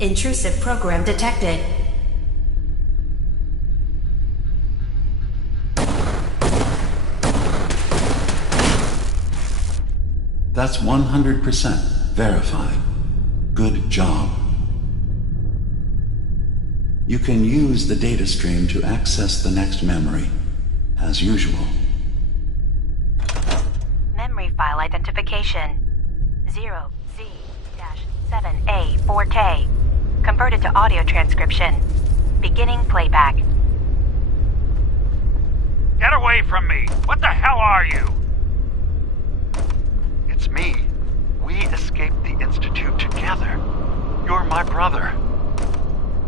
Intrusive program detected. That's 100% verified. Good job. You can use the data stream to access the next memory, as usual. Memory file identification 0Z-7A4K. Converted to audio transcription. Beginning playback. Get away from me! What the hell are you? It's me. We escaped the Institute together. You're my brother.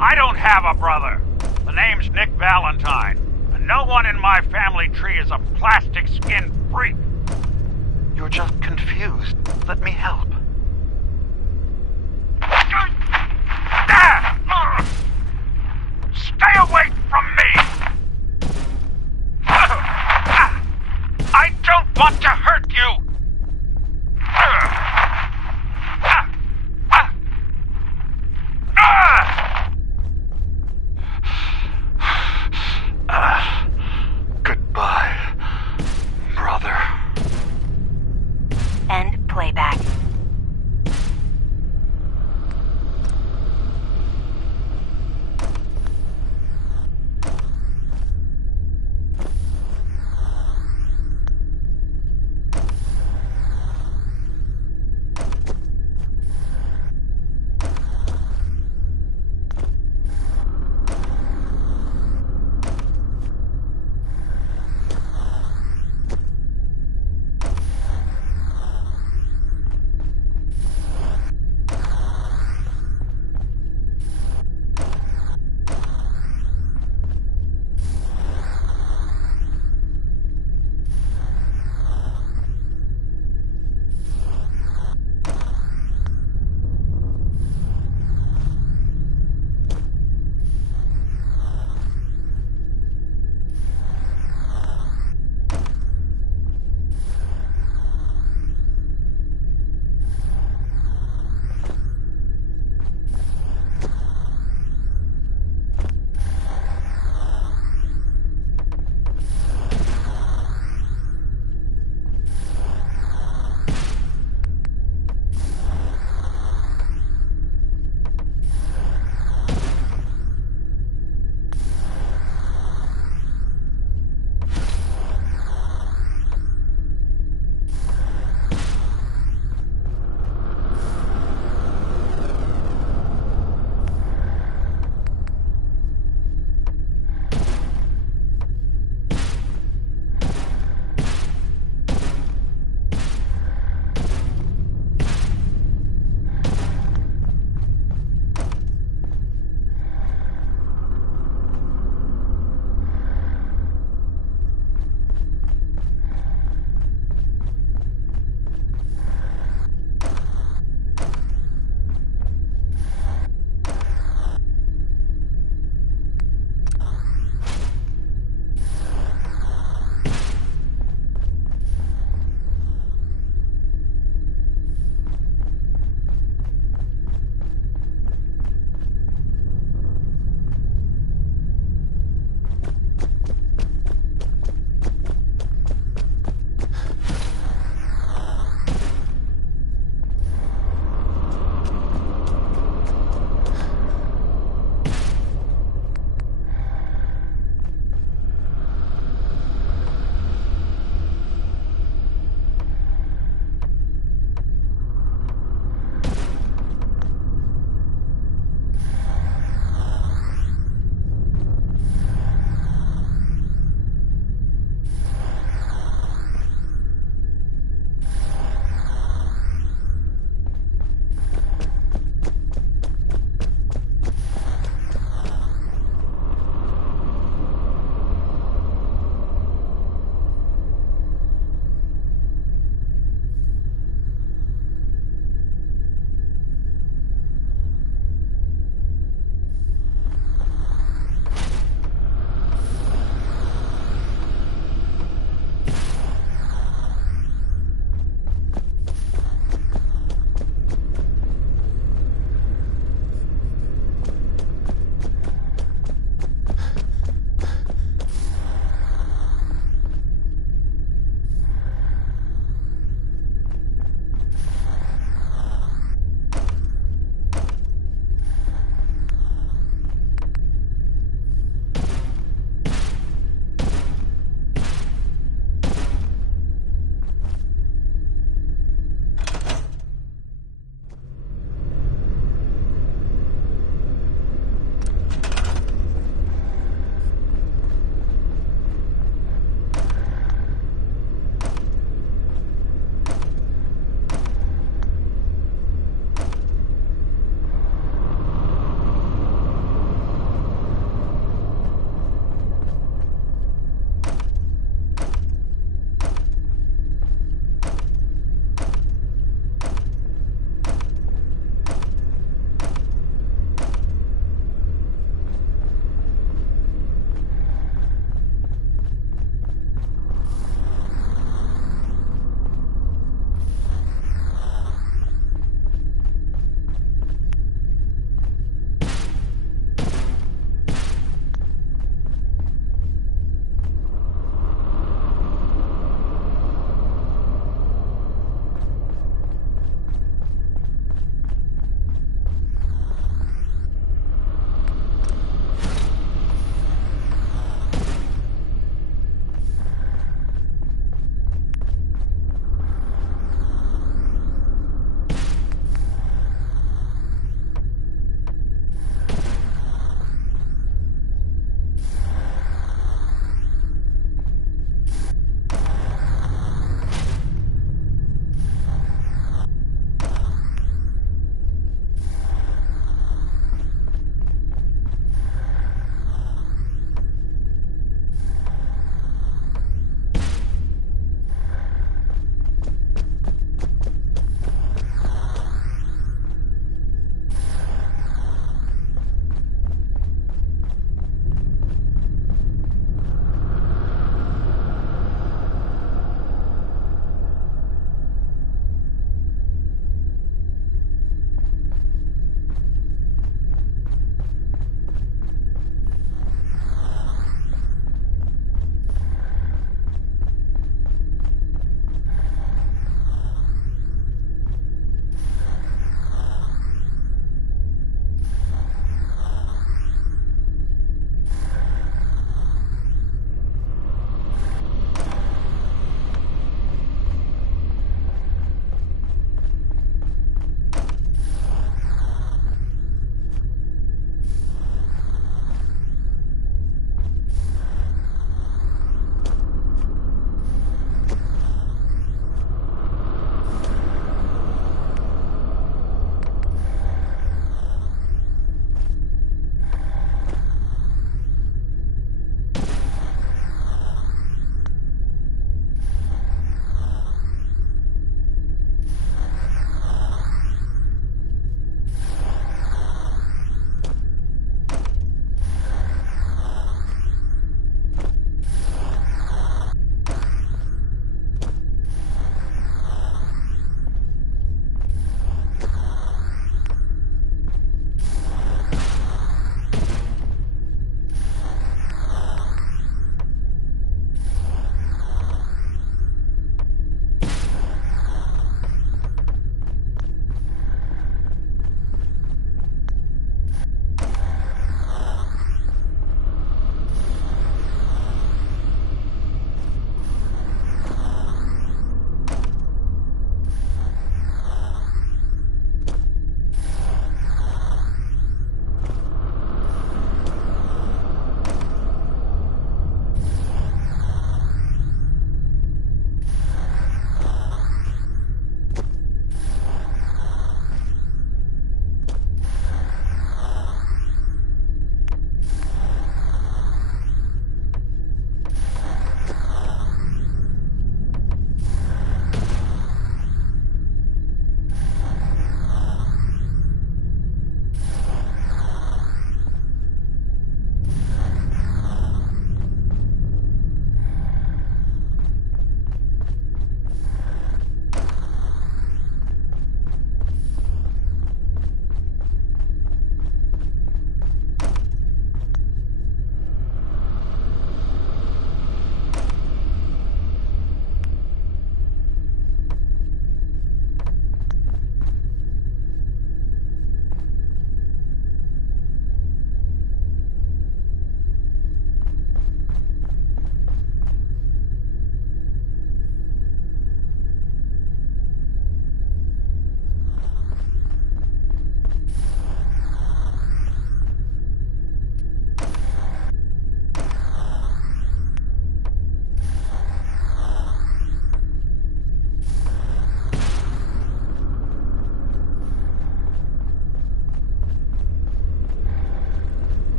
I don't have a brother. The name's Nick Valentine, and no one in my family tree is a plastic-skinned freak. You're just confused. Let me help. Stay away from me! I don't want to hurt you! Goodbye, brother. End playback.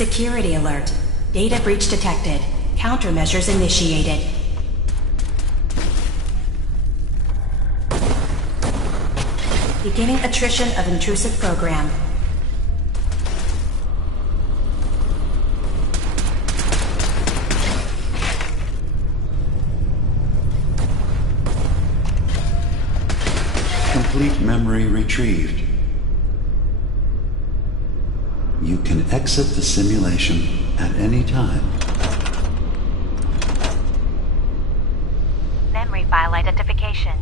Security alert. Data breach detected. Countermeasures initiated. Beginning attrition of intrusive program. Complete memory retrieved. You can exit the simulation at any time. Memory file identification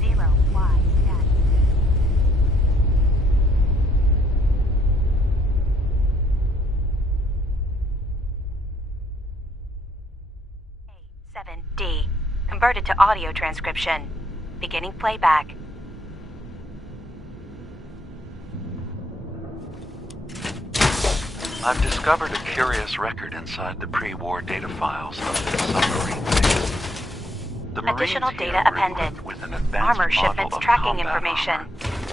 0Y. A7D. Converted to audio transcription. Beginning playback. I've discovered a curious record inside the pre-war data files of this submarine base. The Additional Marines data here were appended. equipped with an advanced Armor model shipments of tracking combat information. armor.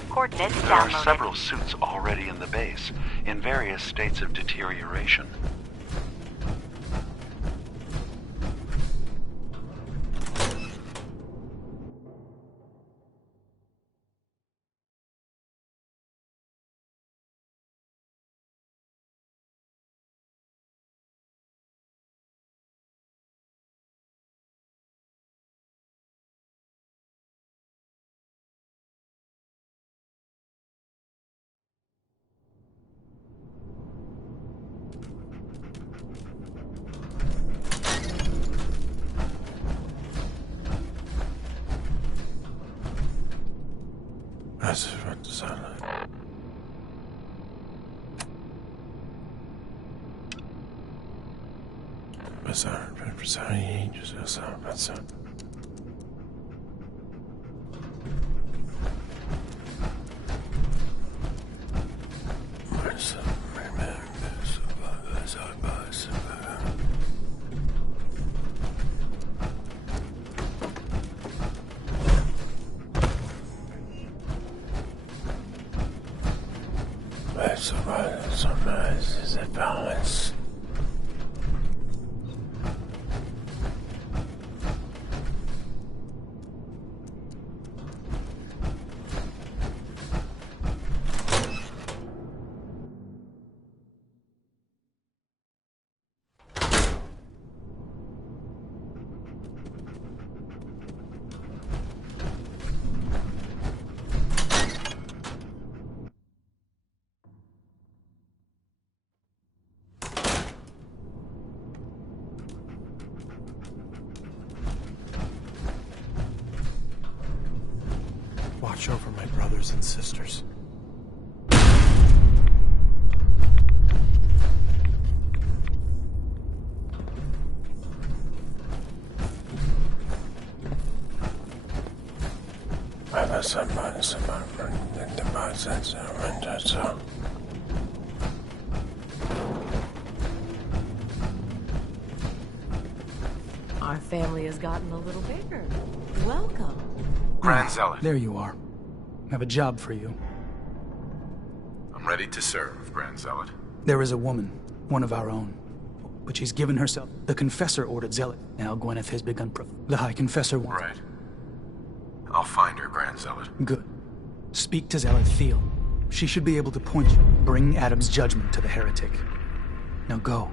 Coordinates There are downloaded. several suits already in the base, in various states of deterioration. That's what the sound like. Sunrise is a balance. Watch over my brothers and sisters. Our family has gotten a little bigger. Welcome. Grand Zealot. There you are. I have a job for you. I'm ready to serve, Grand Zealot. There is a woman, one of our own. But she's given herself. The Confessor ordered Zealot. Now Gwyneth has begun the High Confessor wants. Right. I'll find her, Grand Zealot. Good. Speak to Zealot Thiel. She should be able to point you. Bring Adam's judgment to the heretic. Now go.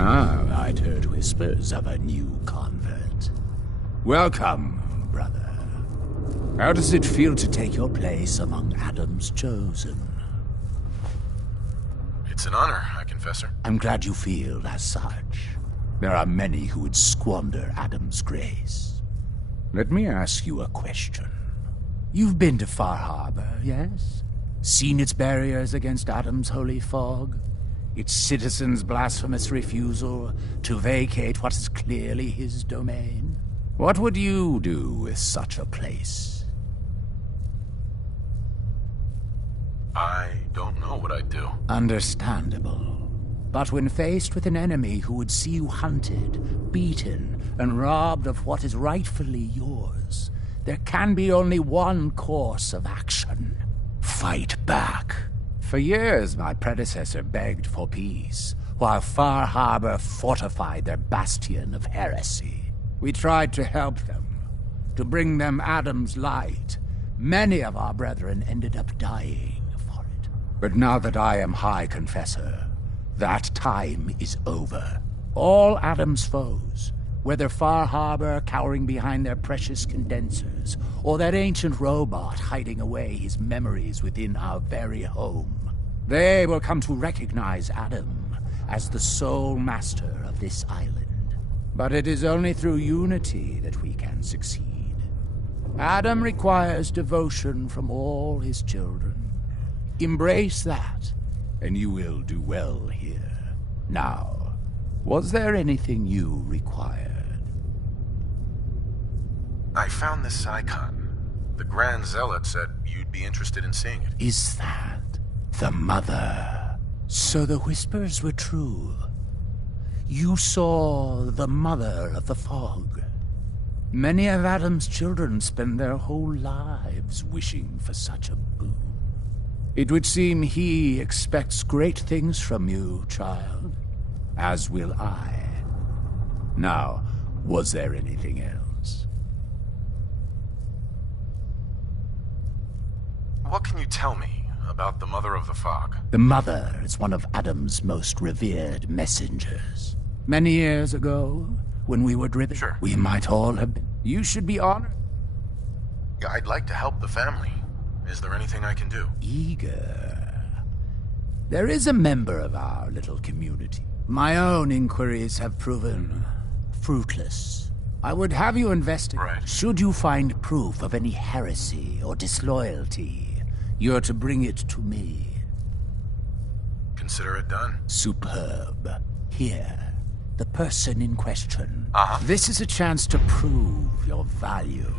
Ah, I'd heard whispers of a new convert. Welcome, brother. How does it feel to take your place among Adam's chosen? It's an honor, High Confessor. I'm glad you feel as such. There are many who would squander Adam's grace. Let me ask you a question. You've been to Far Harbor, yes? Seen its barriers against Adam's holy fog? its citizens' blasphemous refusal to vacate what is clearly his domain? What would you do with such a place? I don't know what I'd do. Understandable. But when faced with an enemy who would see you hunted, beaten, and robbed of what is rightfully yours, there can be only one course of action. Fight back. For years, my predecessor begged for peace, while Far Harbor fortified their bastion of heresy. We tried to help them, to bring them Adam's light. Many of our brethren ended up dying for it. But now that I am High Confessor, that time is over. All Adam's foes, whether Far Harbor cowering behind their precious condensers, or that ancient robot hiding away his memories within our very home, they will come to recognize Adam as the sole master of this island. But it is only through unity that we can succeed. Adam requires devotion from all his children. Embrace that, and you will do well here. Now, was there anything you required? I found this icon. The Grand Zealot said you'd be interested in seeing it. Is that the Mother? So the whispers were true. You saw the Mother of the Fog. Many of Adam's children spend their whole lives wishing for such a boon. It would seem he expects great things from you, child. As will I. Now, was there anything else? What can you tell me about the Mother of the Fog? The Mother is one of Adam's most revered messengers. Many years ago, when we were driven, we might all have been. You should be honored. I'd like to help the family. Is there anything I can do? Eager. There is a member of our little community. My own inquiries have proven fruitless. I would have you investigate. Right. Should you find proof of any heresy or disloyalty, you're to bring it to me. Consider it done. Superb. Here, the person in question. Uh-huh. This is a chance to prove your value.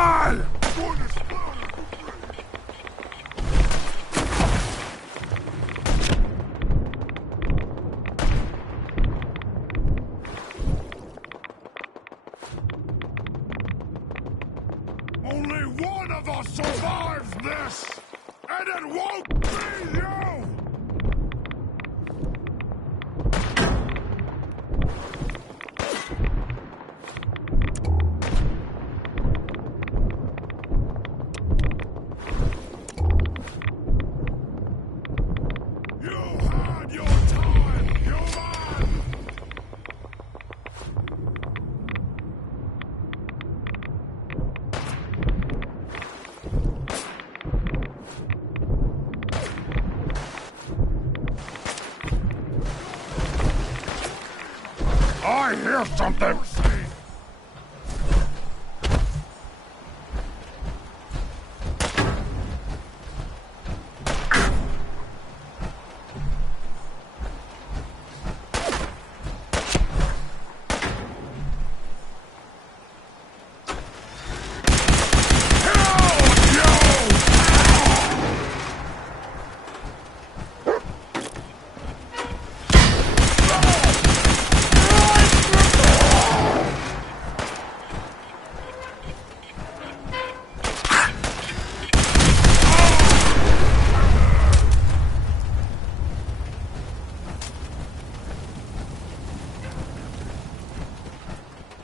on! Only one of us survives this! And it won't be you! I hear something!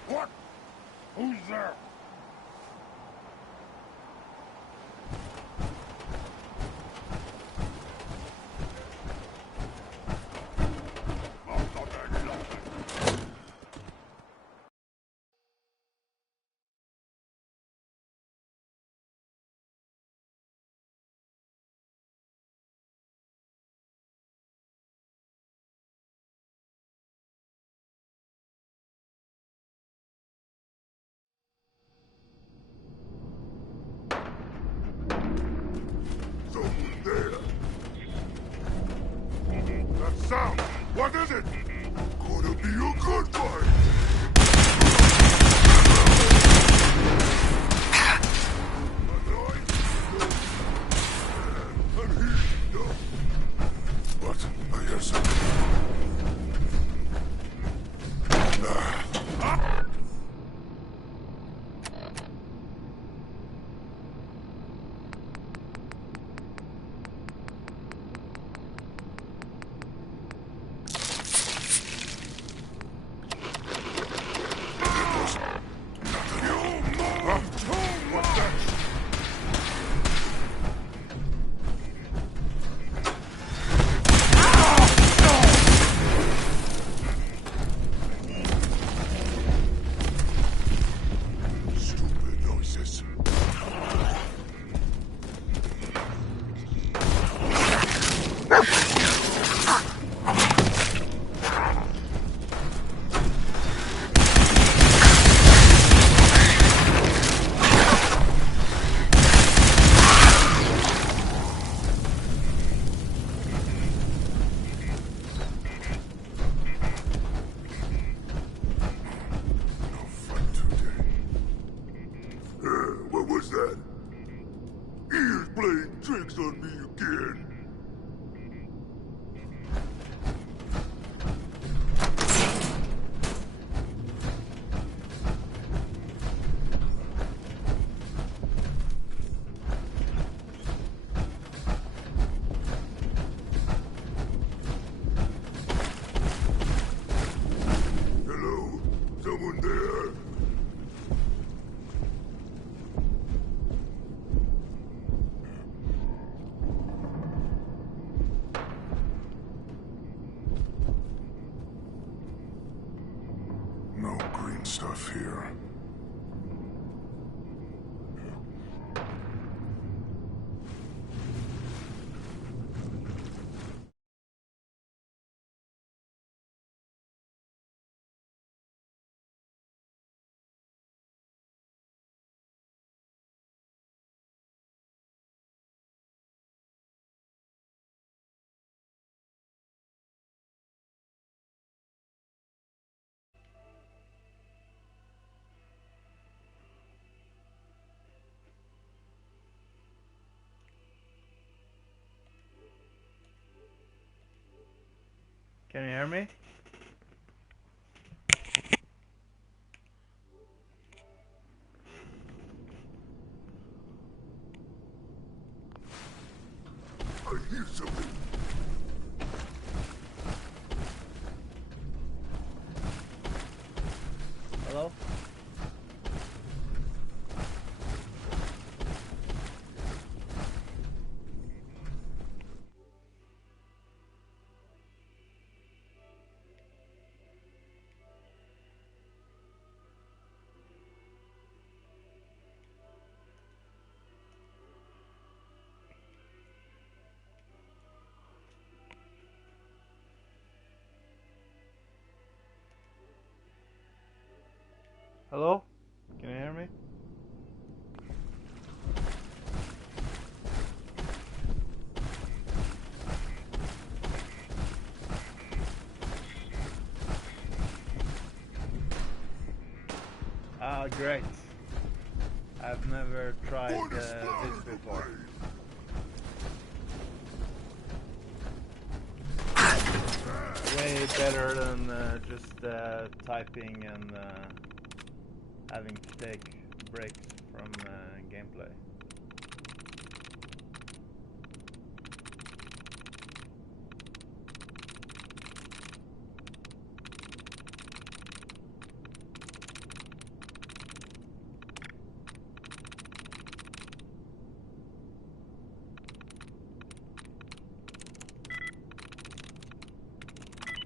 What? Who's there? That sound! What is it? Gonna be a good fight! What? I hear something. What was that? He is playing tricks on me again. Hello? Someone there? No green stuff here. Can you hear me? I hear something. Hello? Hello? Can you hear me? Ah, great. I've never tried this before. Way better than just typing and having to take breaks from gameplay.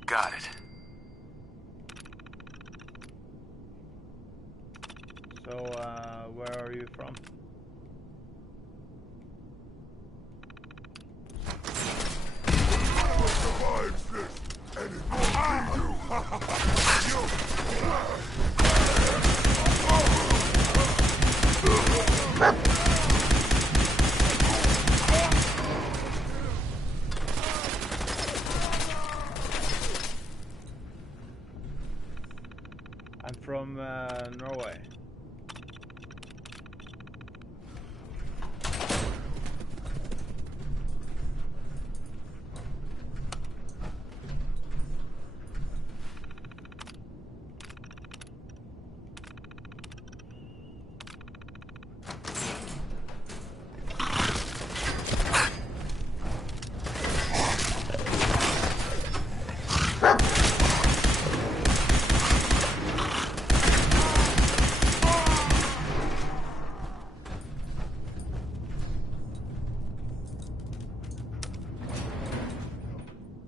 Got it. So, where are you from? Survives this, and it won't I'm from Norway.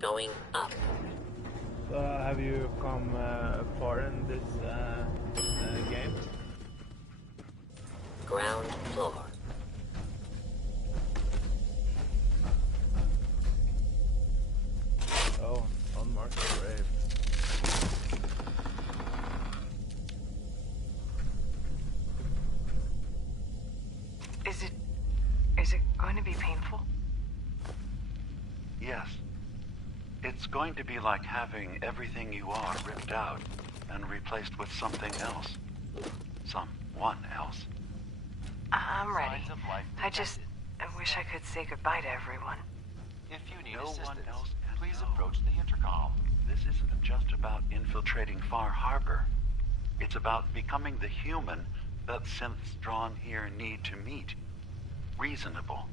Going up. So, have you come far in this game? Ground floor. Oh, unmarked grave. Is it going to be painful? Yes. It's going to be like having everything you are ripped out and replaced with something else. Someone else. I'm ready. I wish I could say goodbye to everyone. If you need No one assistance, else can please know. approach the intercom. This isn't just about infiltrating Far Harbor. It's about becoming the human that synths drawn here need to meet. Reasonable.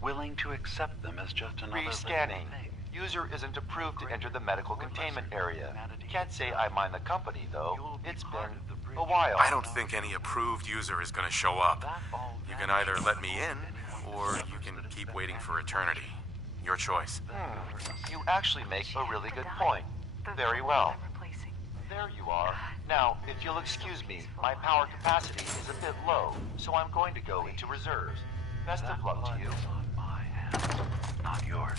Willing to accept them as just another Rescanning. living thing. User isn't approved to enter the medical containment area. Can't say I mind the company, though. It's been a while. I don't think any approved user is going to show up. You can either let me in, or you can keep waiting for eternity. Your choice. You actually make a really good point. Very well. There you are. Now, if you'll excuse me, my power capacity is a bit low, so I'm going to go into reserves. Best of luck to you. On my hands, not yours.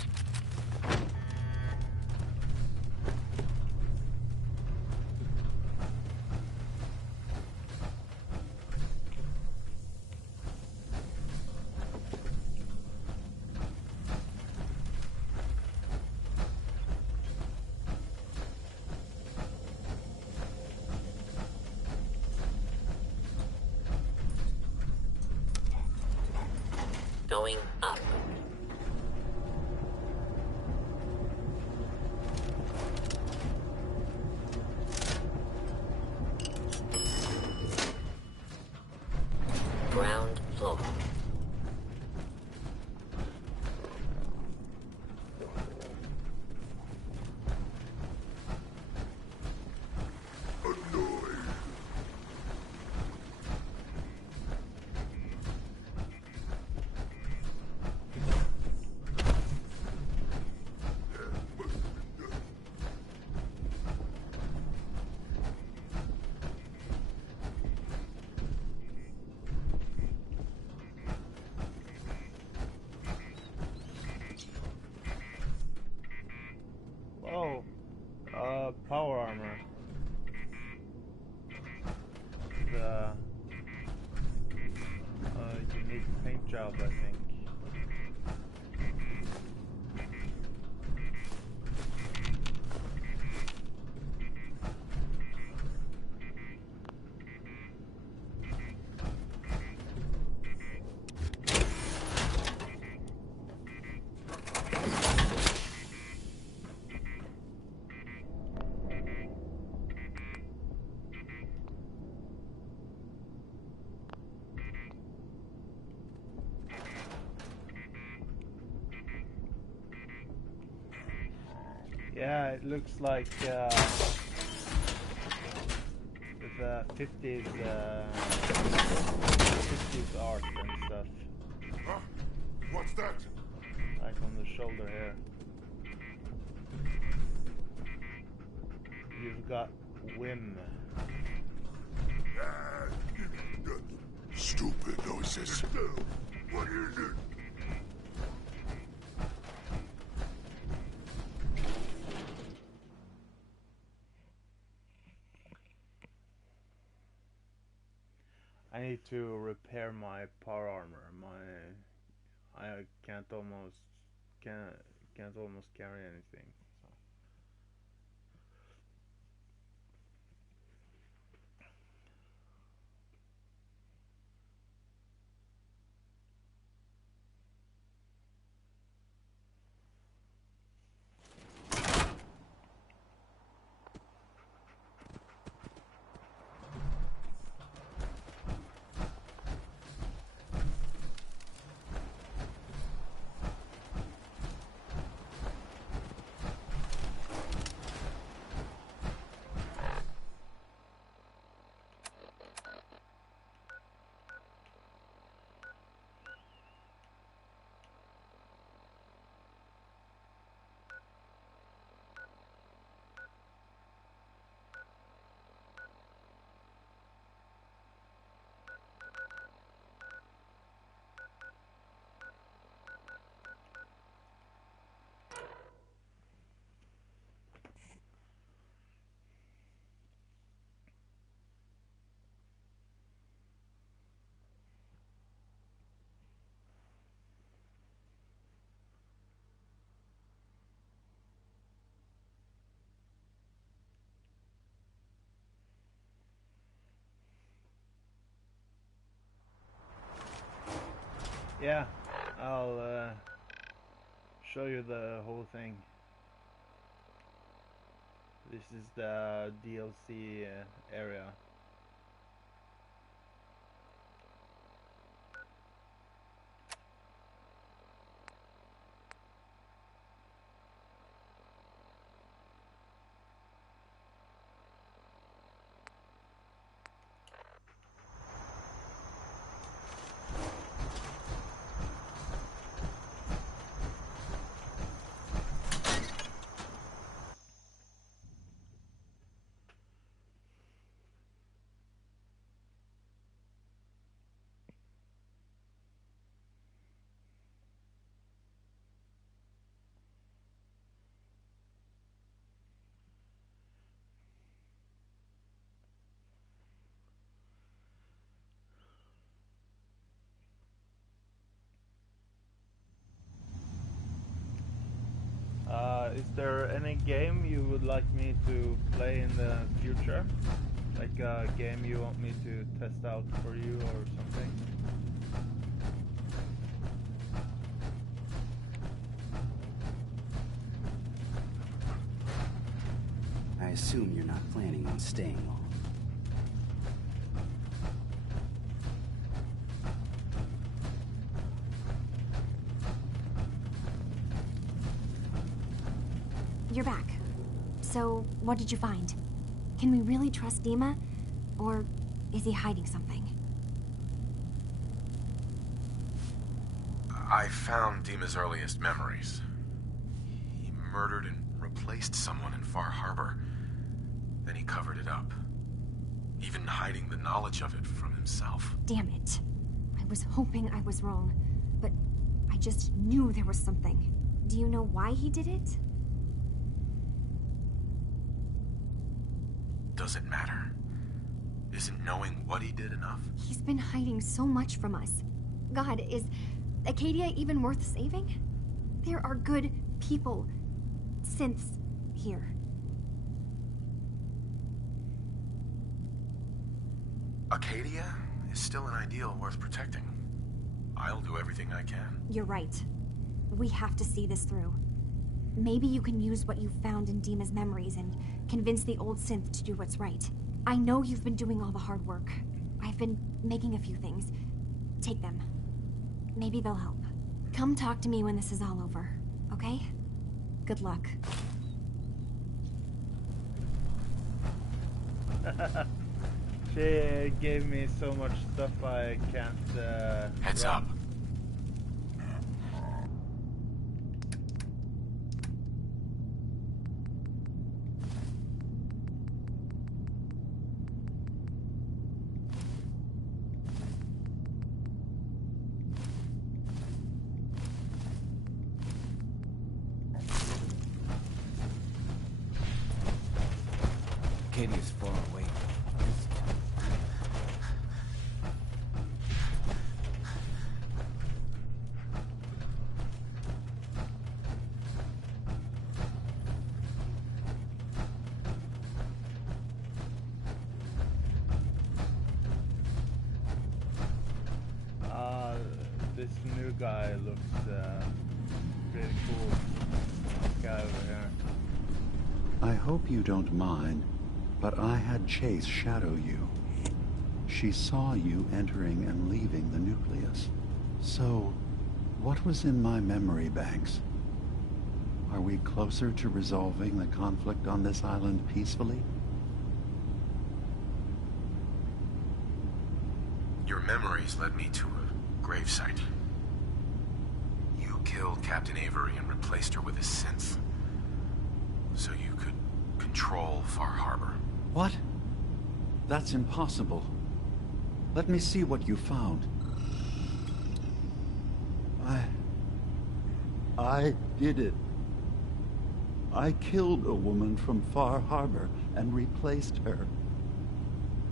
Going up. job, I think. Yeah, it looks like the 50s art and stuff. Huh? What's that? Like on the shoulder here. You've got Wim. Stupid noises. What is it? I need to repair my power armor. I can't almost carry anything. So. Yeah, I'll show you the whole thing. This is the DLC area. Is there any game you would like me to play in the future? Like a game you want me to test out for you or something? I assume you're not planning on staying long. You're back. So, what did you find? Can we really trust Dima? Or is he hiding something? I found Dima's earliest memories. He murdered and replaced someone in Far Harbor. Then he covered it up. Even hiding the knowledge of it from himself. Damn it. I was hoping I was wrong, but I just knew there was something. Do you know why he did it? Does it matter? Isn't knowing what he did enough? He's been hiding so much from us. God, is Acadia even worth saving? There are good people, synths, here. Acadia is still an ideal worth protecting. I'll do everything I can. You're right. We have to see this through. Maybe you can use what you found in Dima's memories and convince the old synth to do what's right. I know you've been doing all the hard work. I've been making a few things. Take them. Maybe they'll help. Come talk to me when this is all over, okay? Good luck. She gave me so much stuff I can't, Heads run. up. Acadia's far away. This new guy looks pretty cool. This guy over here. I hope you don't mind, but I had Chase shadow you. She saw you entering and leaving the nucleus. So, what was in my memory banks? Are we closer to resolving the conflict on this island peacefully? Your memories led me to a gravesite. You killed Captain Avery and replaced her with a synth, so you could control Far Harbor. What? That's impossible. Let me see what you found. I did it. I killed a woman from Far Harbor and replaced her.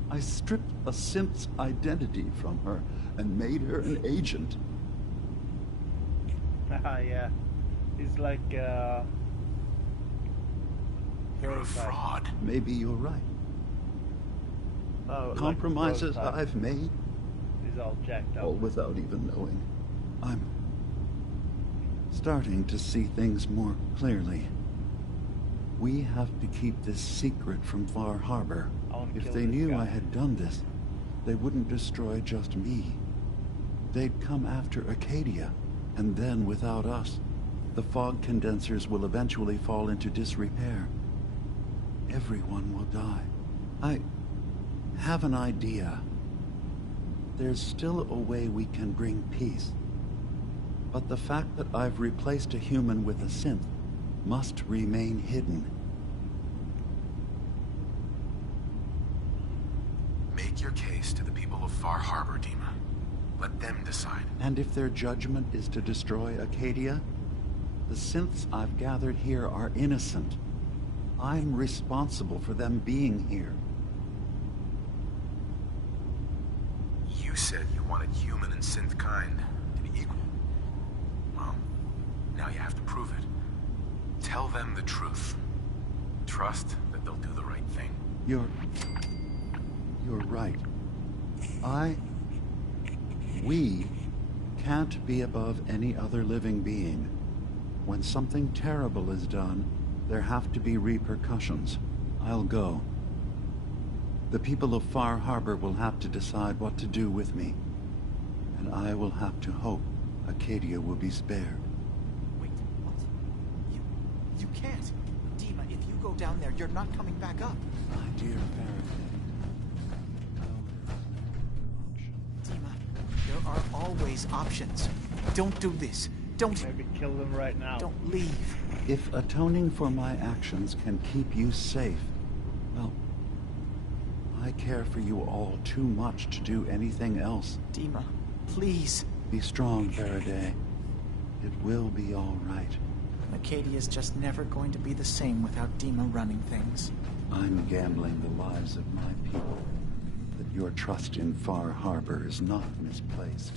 I stripped a synth's identity from her and made her an agent. Yeah. He's like, You're a fraud. Maybe you're right. Oh, Compromises like I've made, he's all jacked up. all without even knowing. I'm starting to see things more clearly. We have to keep this secret from Far Harbor. If they knew I had done this, they wouldn't destroy just me. They'd come after Acadia, and then without us, the fog condensers will eventually fall into disrepair. Everyone will die. I have an idea. There's still a way we can bring peace. But the fact that I've replaced a human with a synth must remain hidden. Make your case to the people of Far Harbor, Dima. Let them decide. And if their judgment is to destroy Acadia, the synths I've gathered here are innocent. I'm responsible for them being here. You said you wanted human and synth kind to be equal. Well, now you have to prove it. Tell them the truth. Trust that they'll do the right thing. You're right. We can't be above any other living being. When something terrible is done, there have to be repercussions. I'll go. The people of Far Harbor will have to decide what to do with me. And I will have to hope Acadia will be spared. Wait, what? You can't. Dima, if you go down there, you're not coming back up. My dear Faraday. Dima, there are always options. Don't do this. Don't... Maybe kill them right now. Don't leave. If atoning for my actions can keep you safe, well, I care for you all too much to do anything else. Dima, please. Be strong, Faraday. It will be all right. Acadia's just never going to be the same without Dima running things. I'm gambling the lives of my people. That your trust in Far Harbor is not misplaced.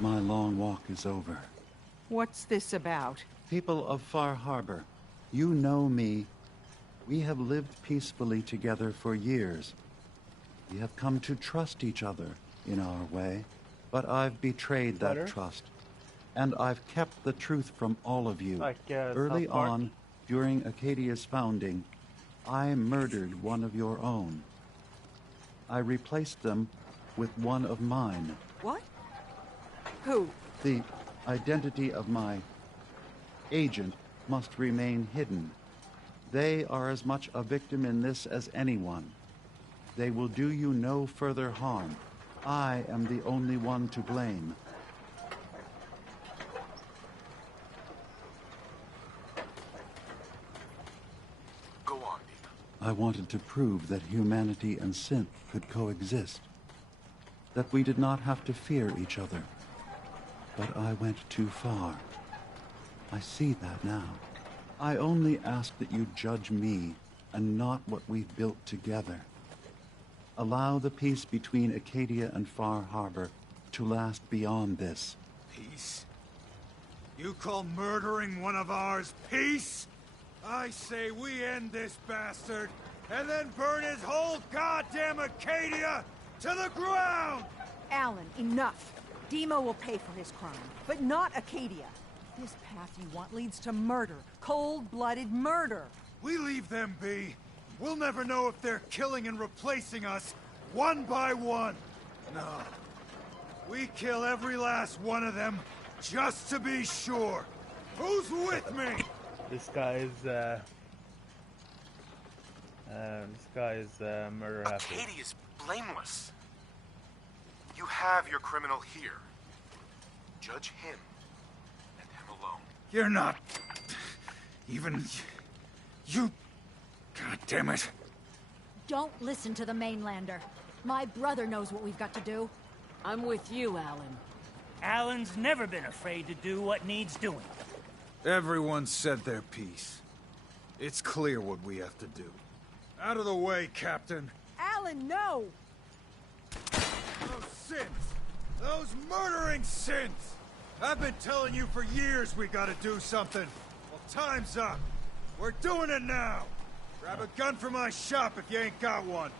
My long walk is over. What's this about? People of Far Harbor, you know me. We have lived peacefully together for years. We have come to trust each other in our way, but I've betrayed that trust. And I've kept the truth from all of you. Early on, during Acadia's founding, I murdered one of your own. I replaced them with one of mine. What? Who? The identity of my agent must remain hidden. They are as much a victim in this as anyone. They will do you no further harm. I am the only one to blame. Go on, Dima. I wanted to prove that humanity and synth could coexist. That we did not have to fear each other. But I went too far. I see that now. I only ask that you judge me and not what we've built together. Allow the peace between Acadia and Far Harbor to last beyond this. Peace? You call murdering one of ours peace? I say we end this bastard, and then burn his whole goddamn Acadia to the ground! Alan, enough. Dima will pay for his crime, but not Acadia. This path you want leads to murder. Cold-blooded murder. We leave them be. We'll never know if they're killing and replacing us, one by one. No. We kill every last one of them, just to be sure. Who's with me? This guy is murder happy. Acadia's blameless. You have your criminal here. Judge him, and him alone. You're not... even... you... God damn it. Don't listen to the mainlander. My brother knows what we've got to do. I'm with you, Alan. Alan's never been afraid to do what needs doing. Everyone said their piece. It's clear what we have to do. Out of the way, Captain. Alan, no! Those synths! Those murdering synths! I've been telling you for years we gotta do something. Well, time's up. We're doing it now. Grab a gun from my shop if you ain't got one.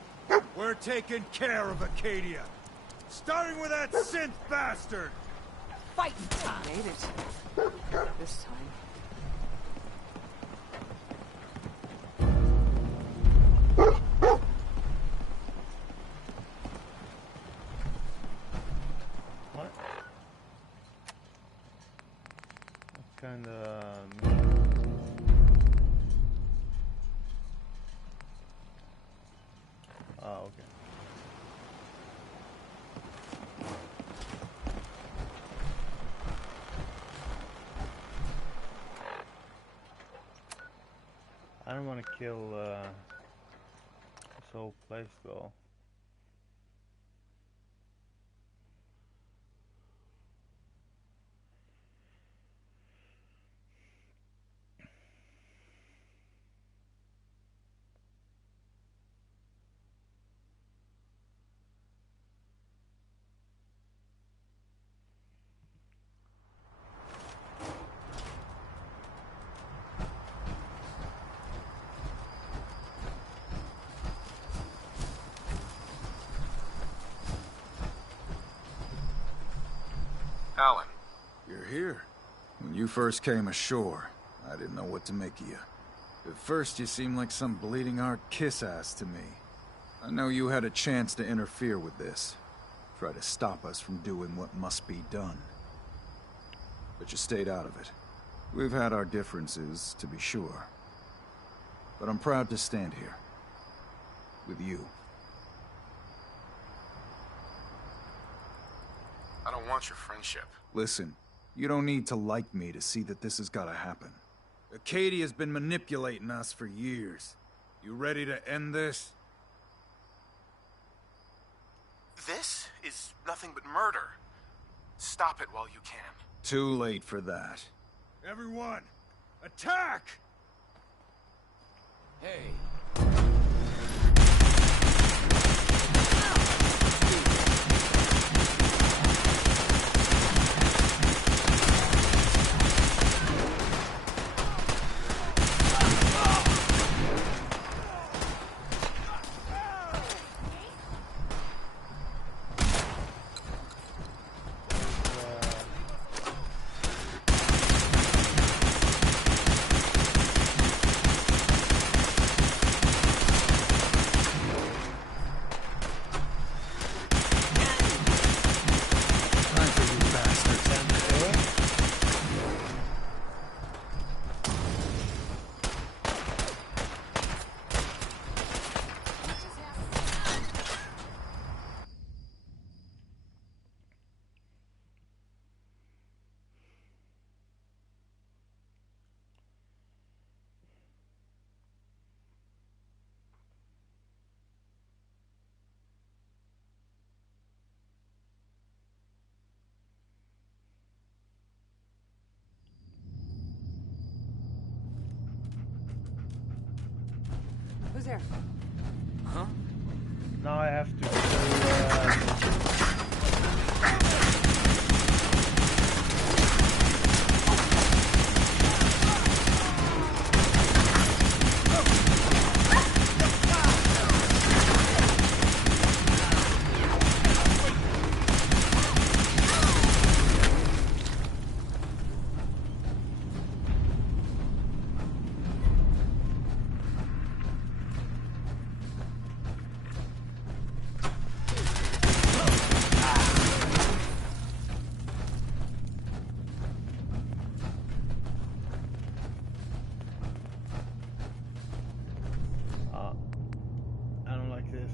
We're taking care of Acadia. Starting with that synth bastard! Fighting time! Made it. This time. What? What kind of... Oh, okay. I don't want to kill this whole place though. Alan. You're here. When you first came ashore, I didn't know what to make of you. At first, you seemed like some bleeding-heart kiss-ass to me. I know you had a chance to interfere with this. Try to stop us from doing what must be done. But you stayed out of it. We've had our differences, to be sure. But I'm proud to stand here. With you. I don't want your friendship. Listen, you don't need to like me to see that this has gotta happen. Acadia's been manipulating us for years. You ready to end this? This is nothing but murder. Stop it while you can. Too late for that. Everyone, attack! Hey. Victor. Huh? Now I have to I don't like this.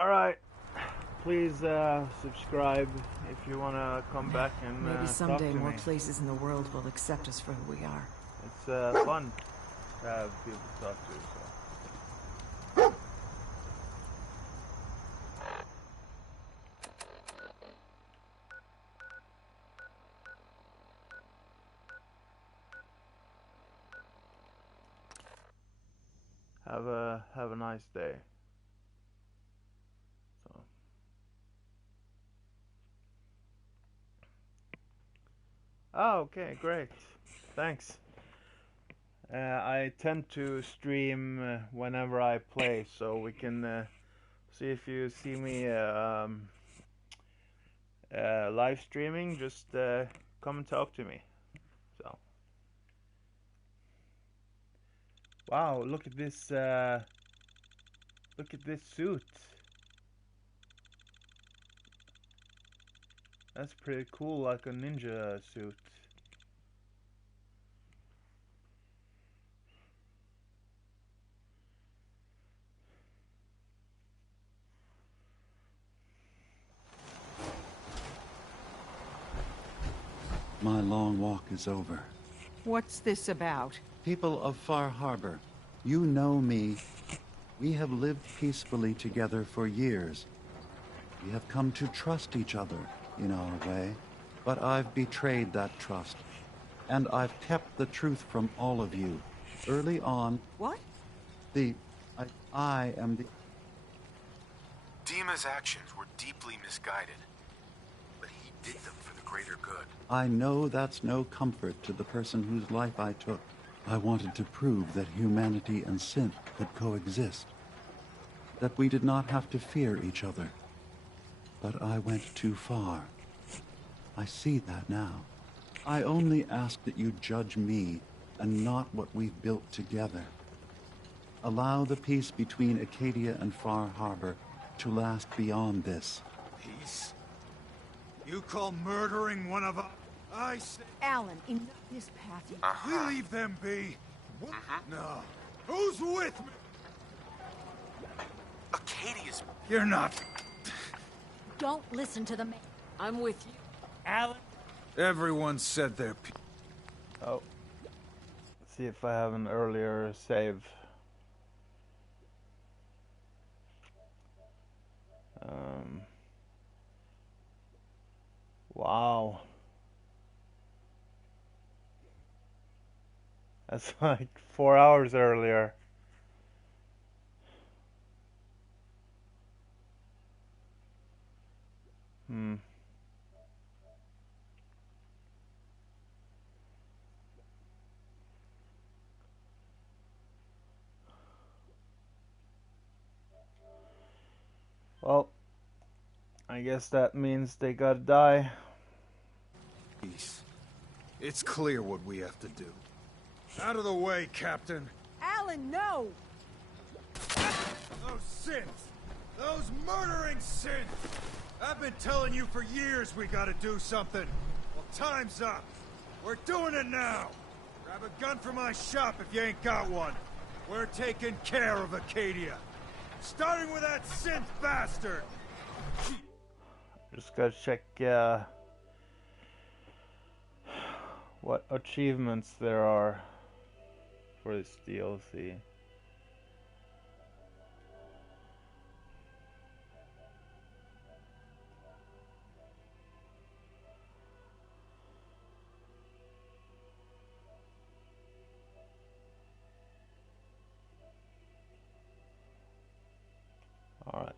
Alright, please subscribe if you want to come back and Maybe talk someday to more me. places in the world will accept us for who we are. It's fun to have people to talk to. So. Have a nice day. So. Oh, okay, great. Thanks. I tend to stream whenever I play, so we can see if you see me live streaming. Just come and talk to me. So. Wow, look at this. Look at this suit. That's pretty cool, like a ninja suit. My long walk is over. What's this about? People of Far Harbor, you know me. We have lived peacefully together for years. We have come to trust each other in our way, but I've betrayed that trust. And I've kept the truth from all of you. Early on... What? I am the... Dima's actions were deeply misguided, but he did them for the greater good. I know that's no comfort to the person whose life I took. I wanted to prove that humanity and synth could coexist. That we did not have to fear each other. But I went too far. I see that now. I only ask that you judge me and not what we've built together. Allow the peace between Acadia and Far Harbor to last beyond this. Peace? You call murdering one of us? I say... Alan, enough this path. We leave them be. No. Who's with me? Acadia's... You're not. Don't listen to the man. I'm with you. Alan? Everyone said their piece. Oh. Let's see if I have an earlier save. Wow. That's like 4 hours earlier. Well, I guess that means they gotta die. Peace. It's clear what we have to do. Out of the way, Captain. Alan, no! Those synths! Those murdering synths! I've been telling you for years we gotta do something. Well, time's up. We're doing it now. Grab a gun from my shop if you ain't got one. We're taking care of Acadia. Starting with that synth bastard. Just gotta check what achievements there are for this DLC. All right.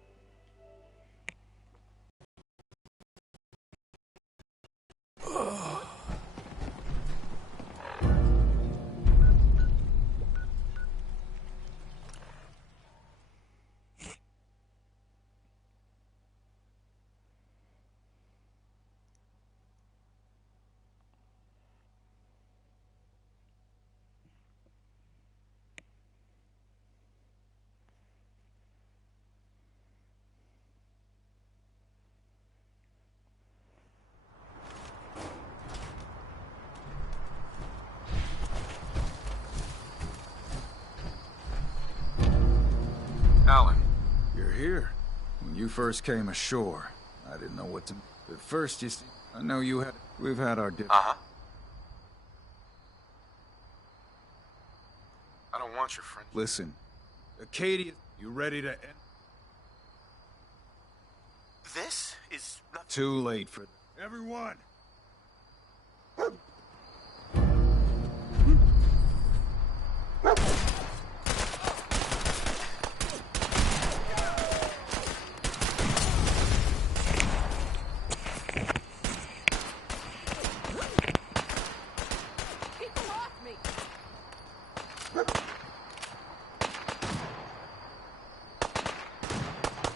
Alan, you're here. When you first came ashore, I didn't know what to... At first, you see, I know you had... We've had our... Uh-huh. I don't want your friend. Listen, Acadia, you ready to end? This is not... Too late for... Everyone!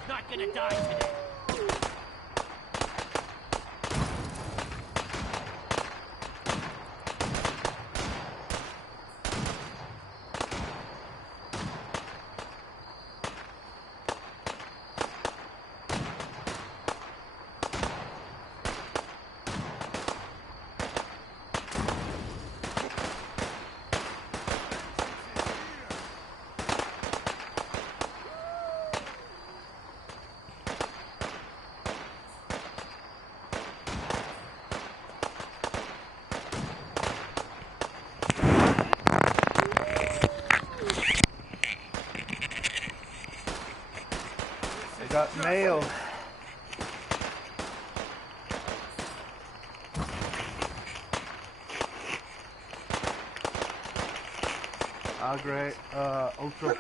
Not gonna die today. I got mail. Ah, great. Ultra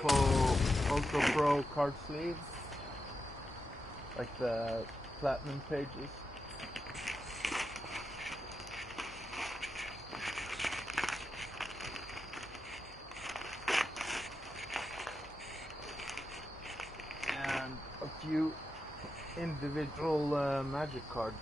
Pro card sleeve. Like the platinum pages. And a few individual magic cards.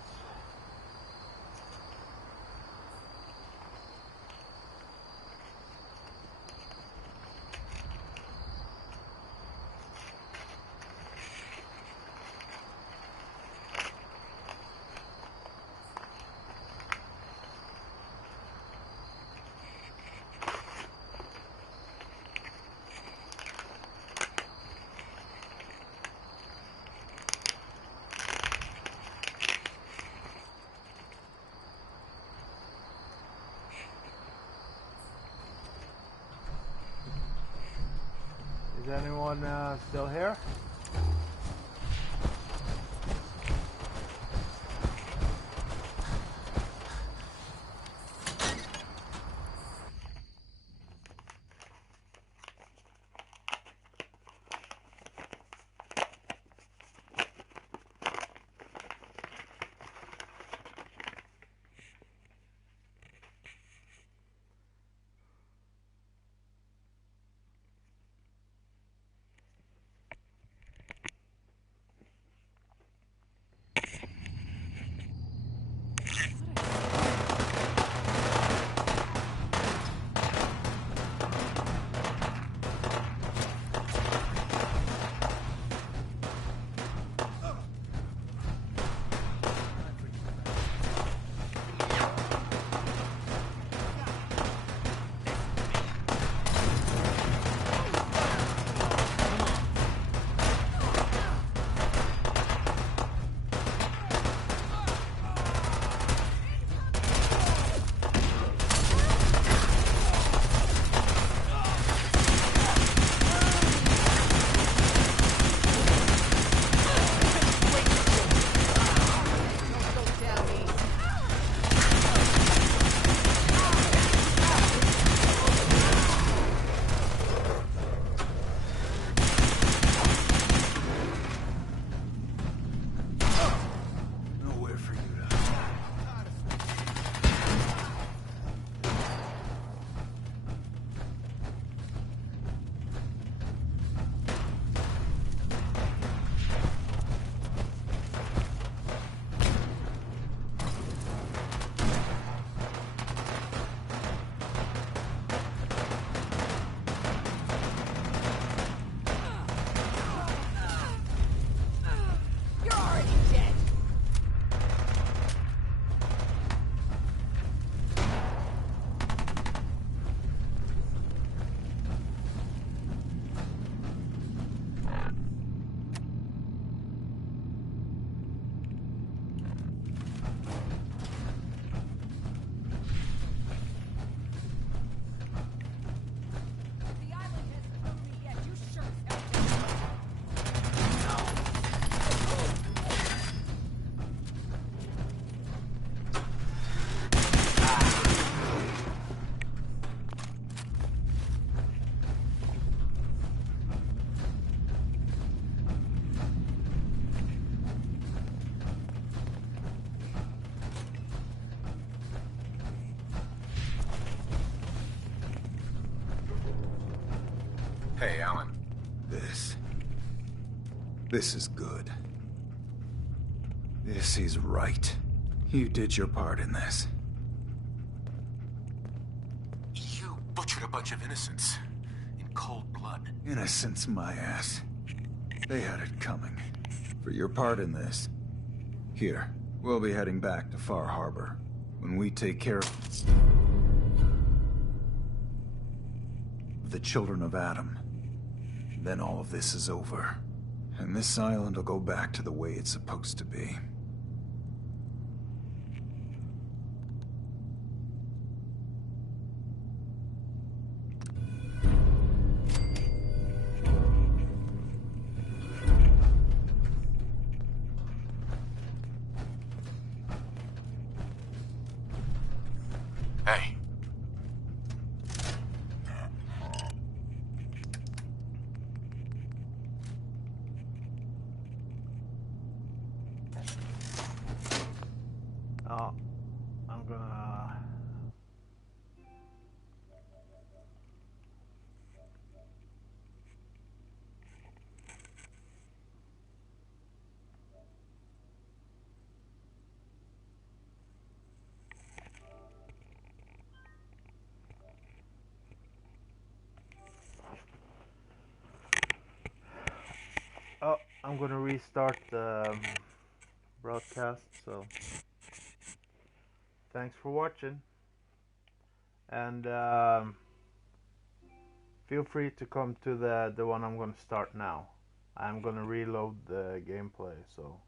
Is anyone still here? Hey, Alan. This is good. Yes, he's right. You did your part in this. You butchered a bunch of innocents. In cold blood. Innocence, my ass. They had it coming. For your part in this. Here, we'll be heading back to Far Harbor. When we take care of the children of Adam, then all of this is over. And this island will go back to the way it's supposed to be. Hey. Oh, I'm gonna... Oh, I'm gonna restart the broadcast, so thanks for watching, and feel free to come to the one I'm gonna start now. I'm gonna reload the gameplay, so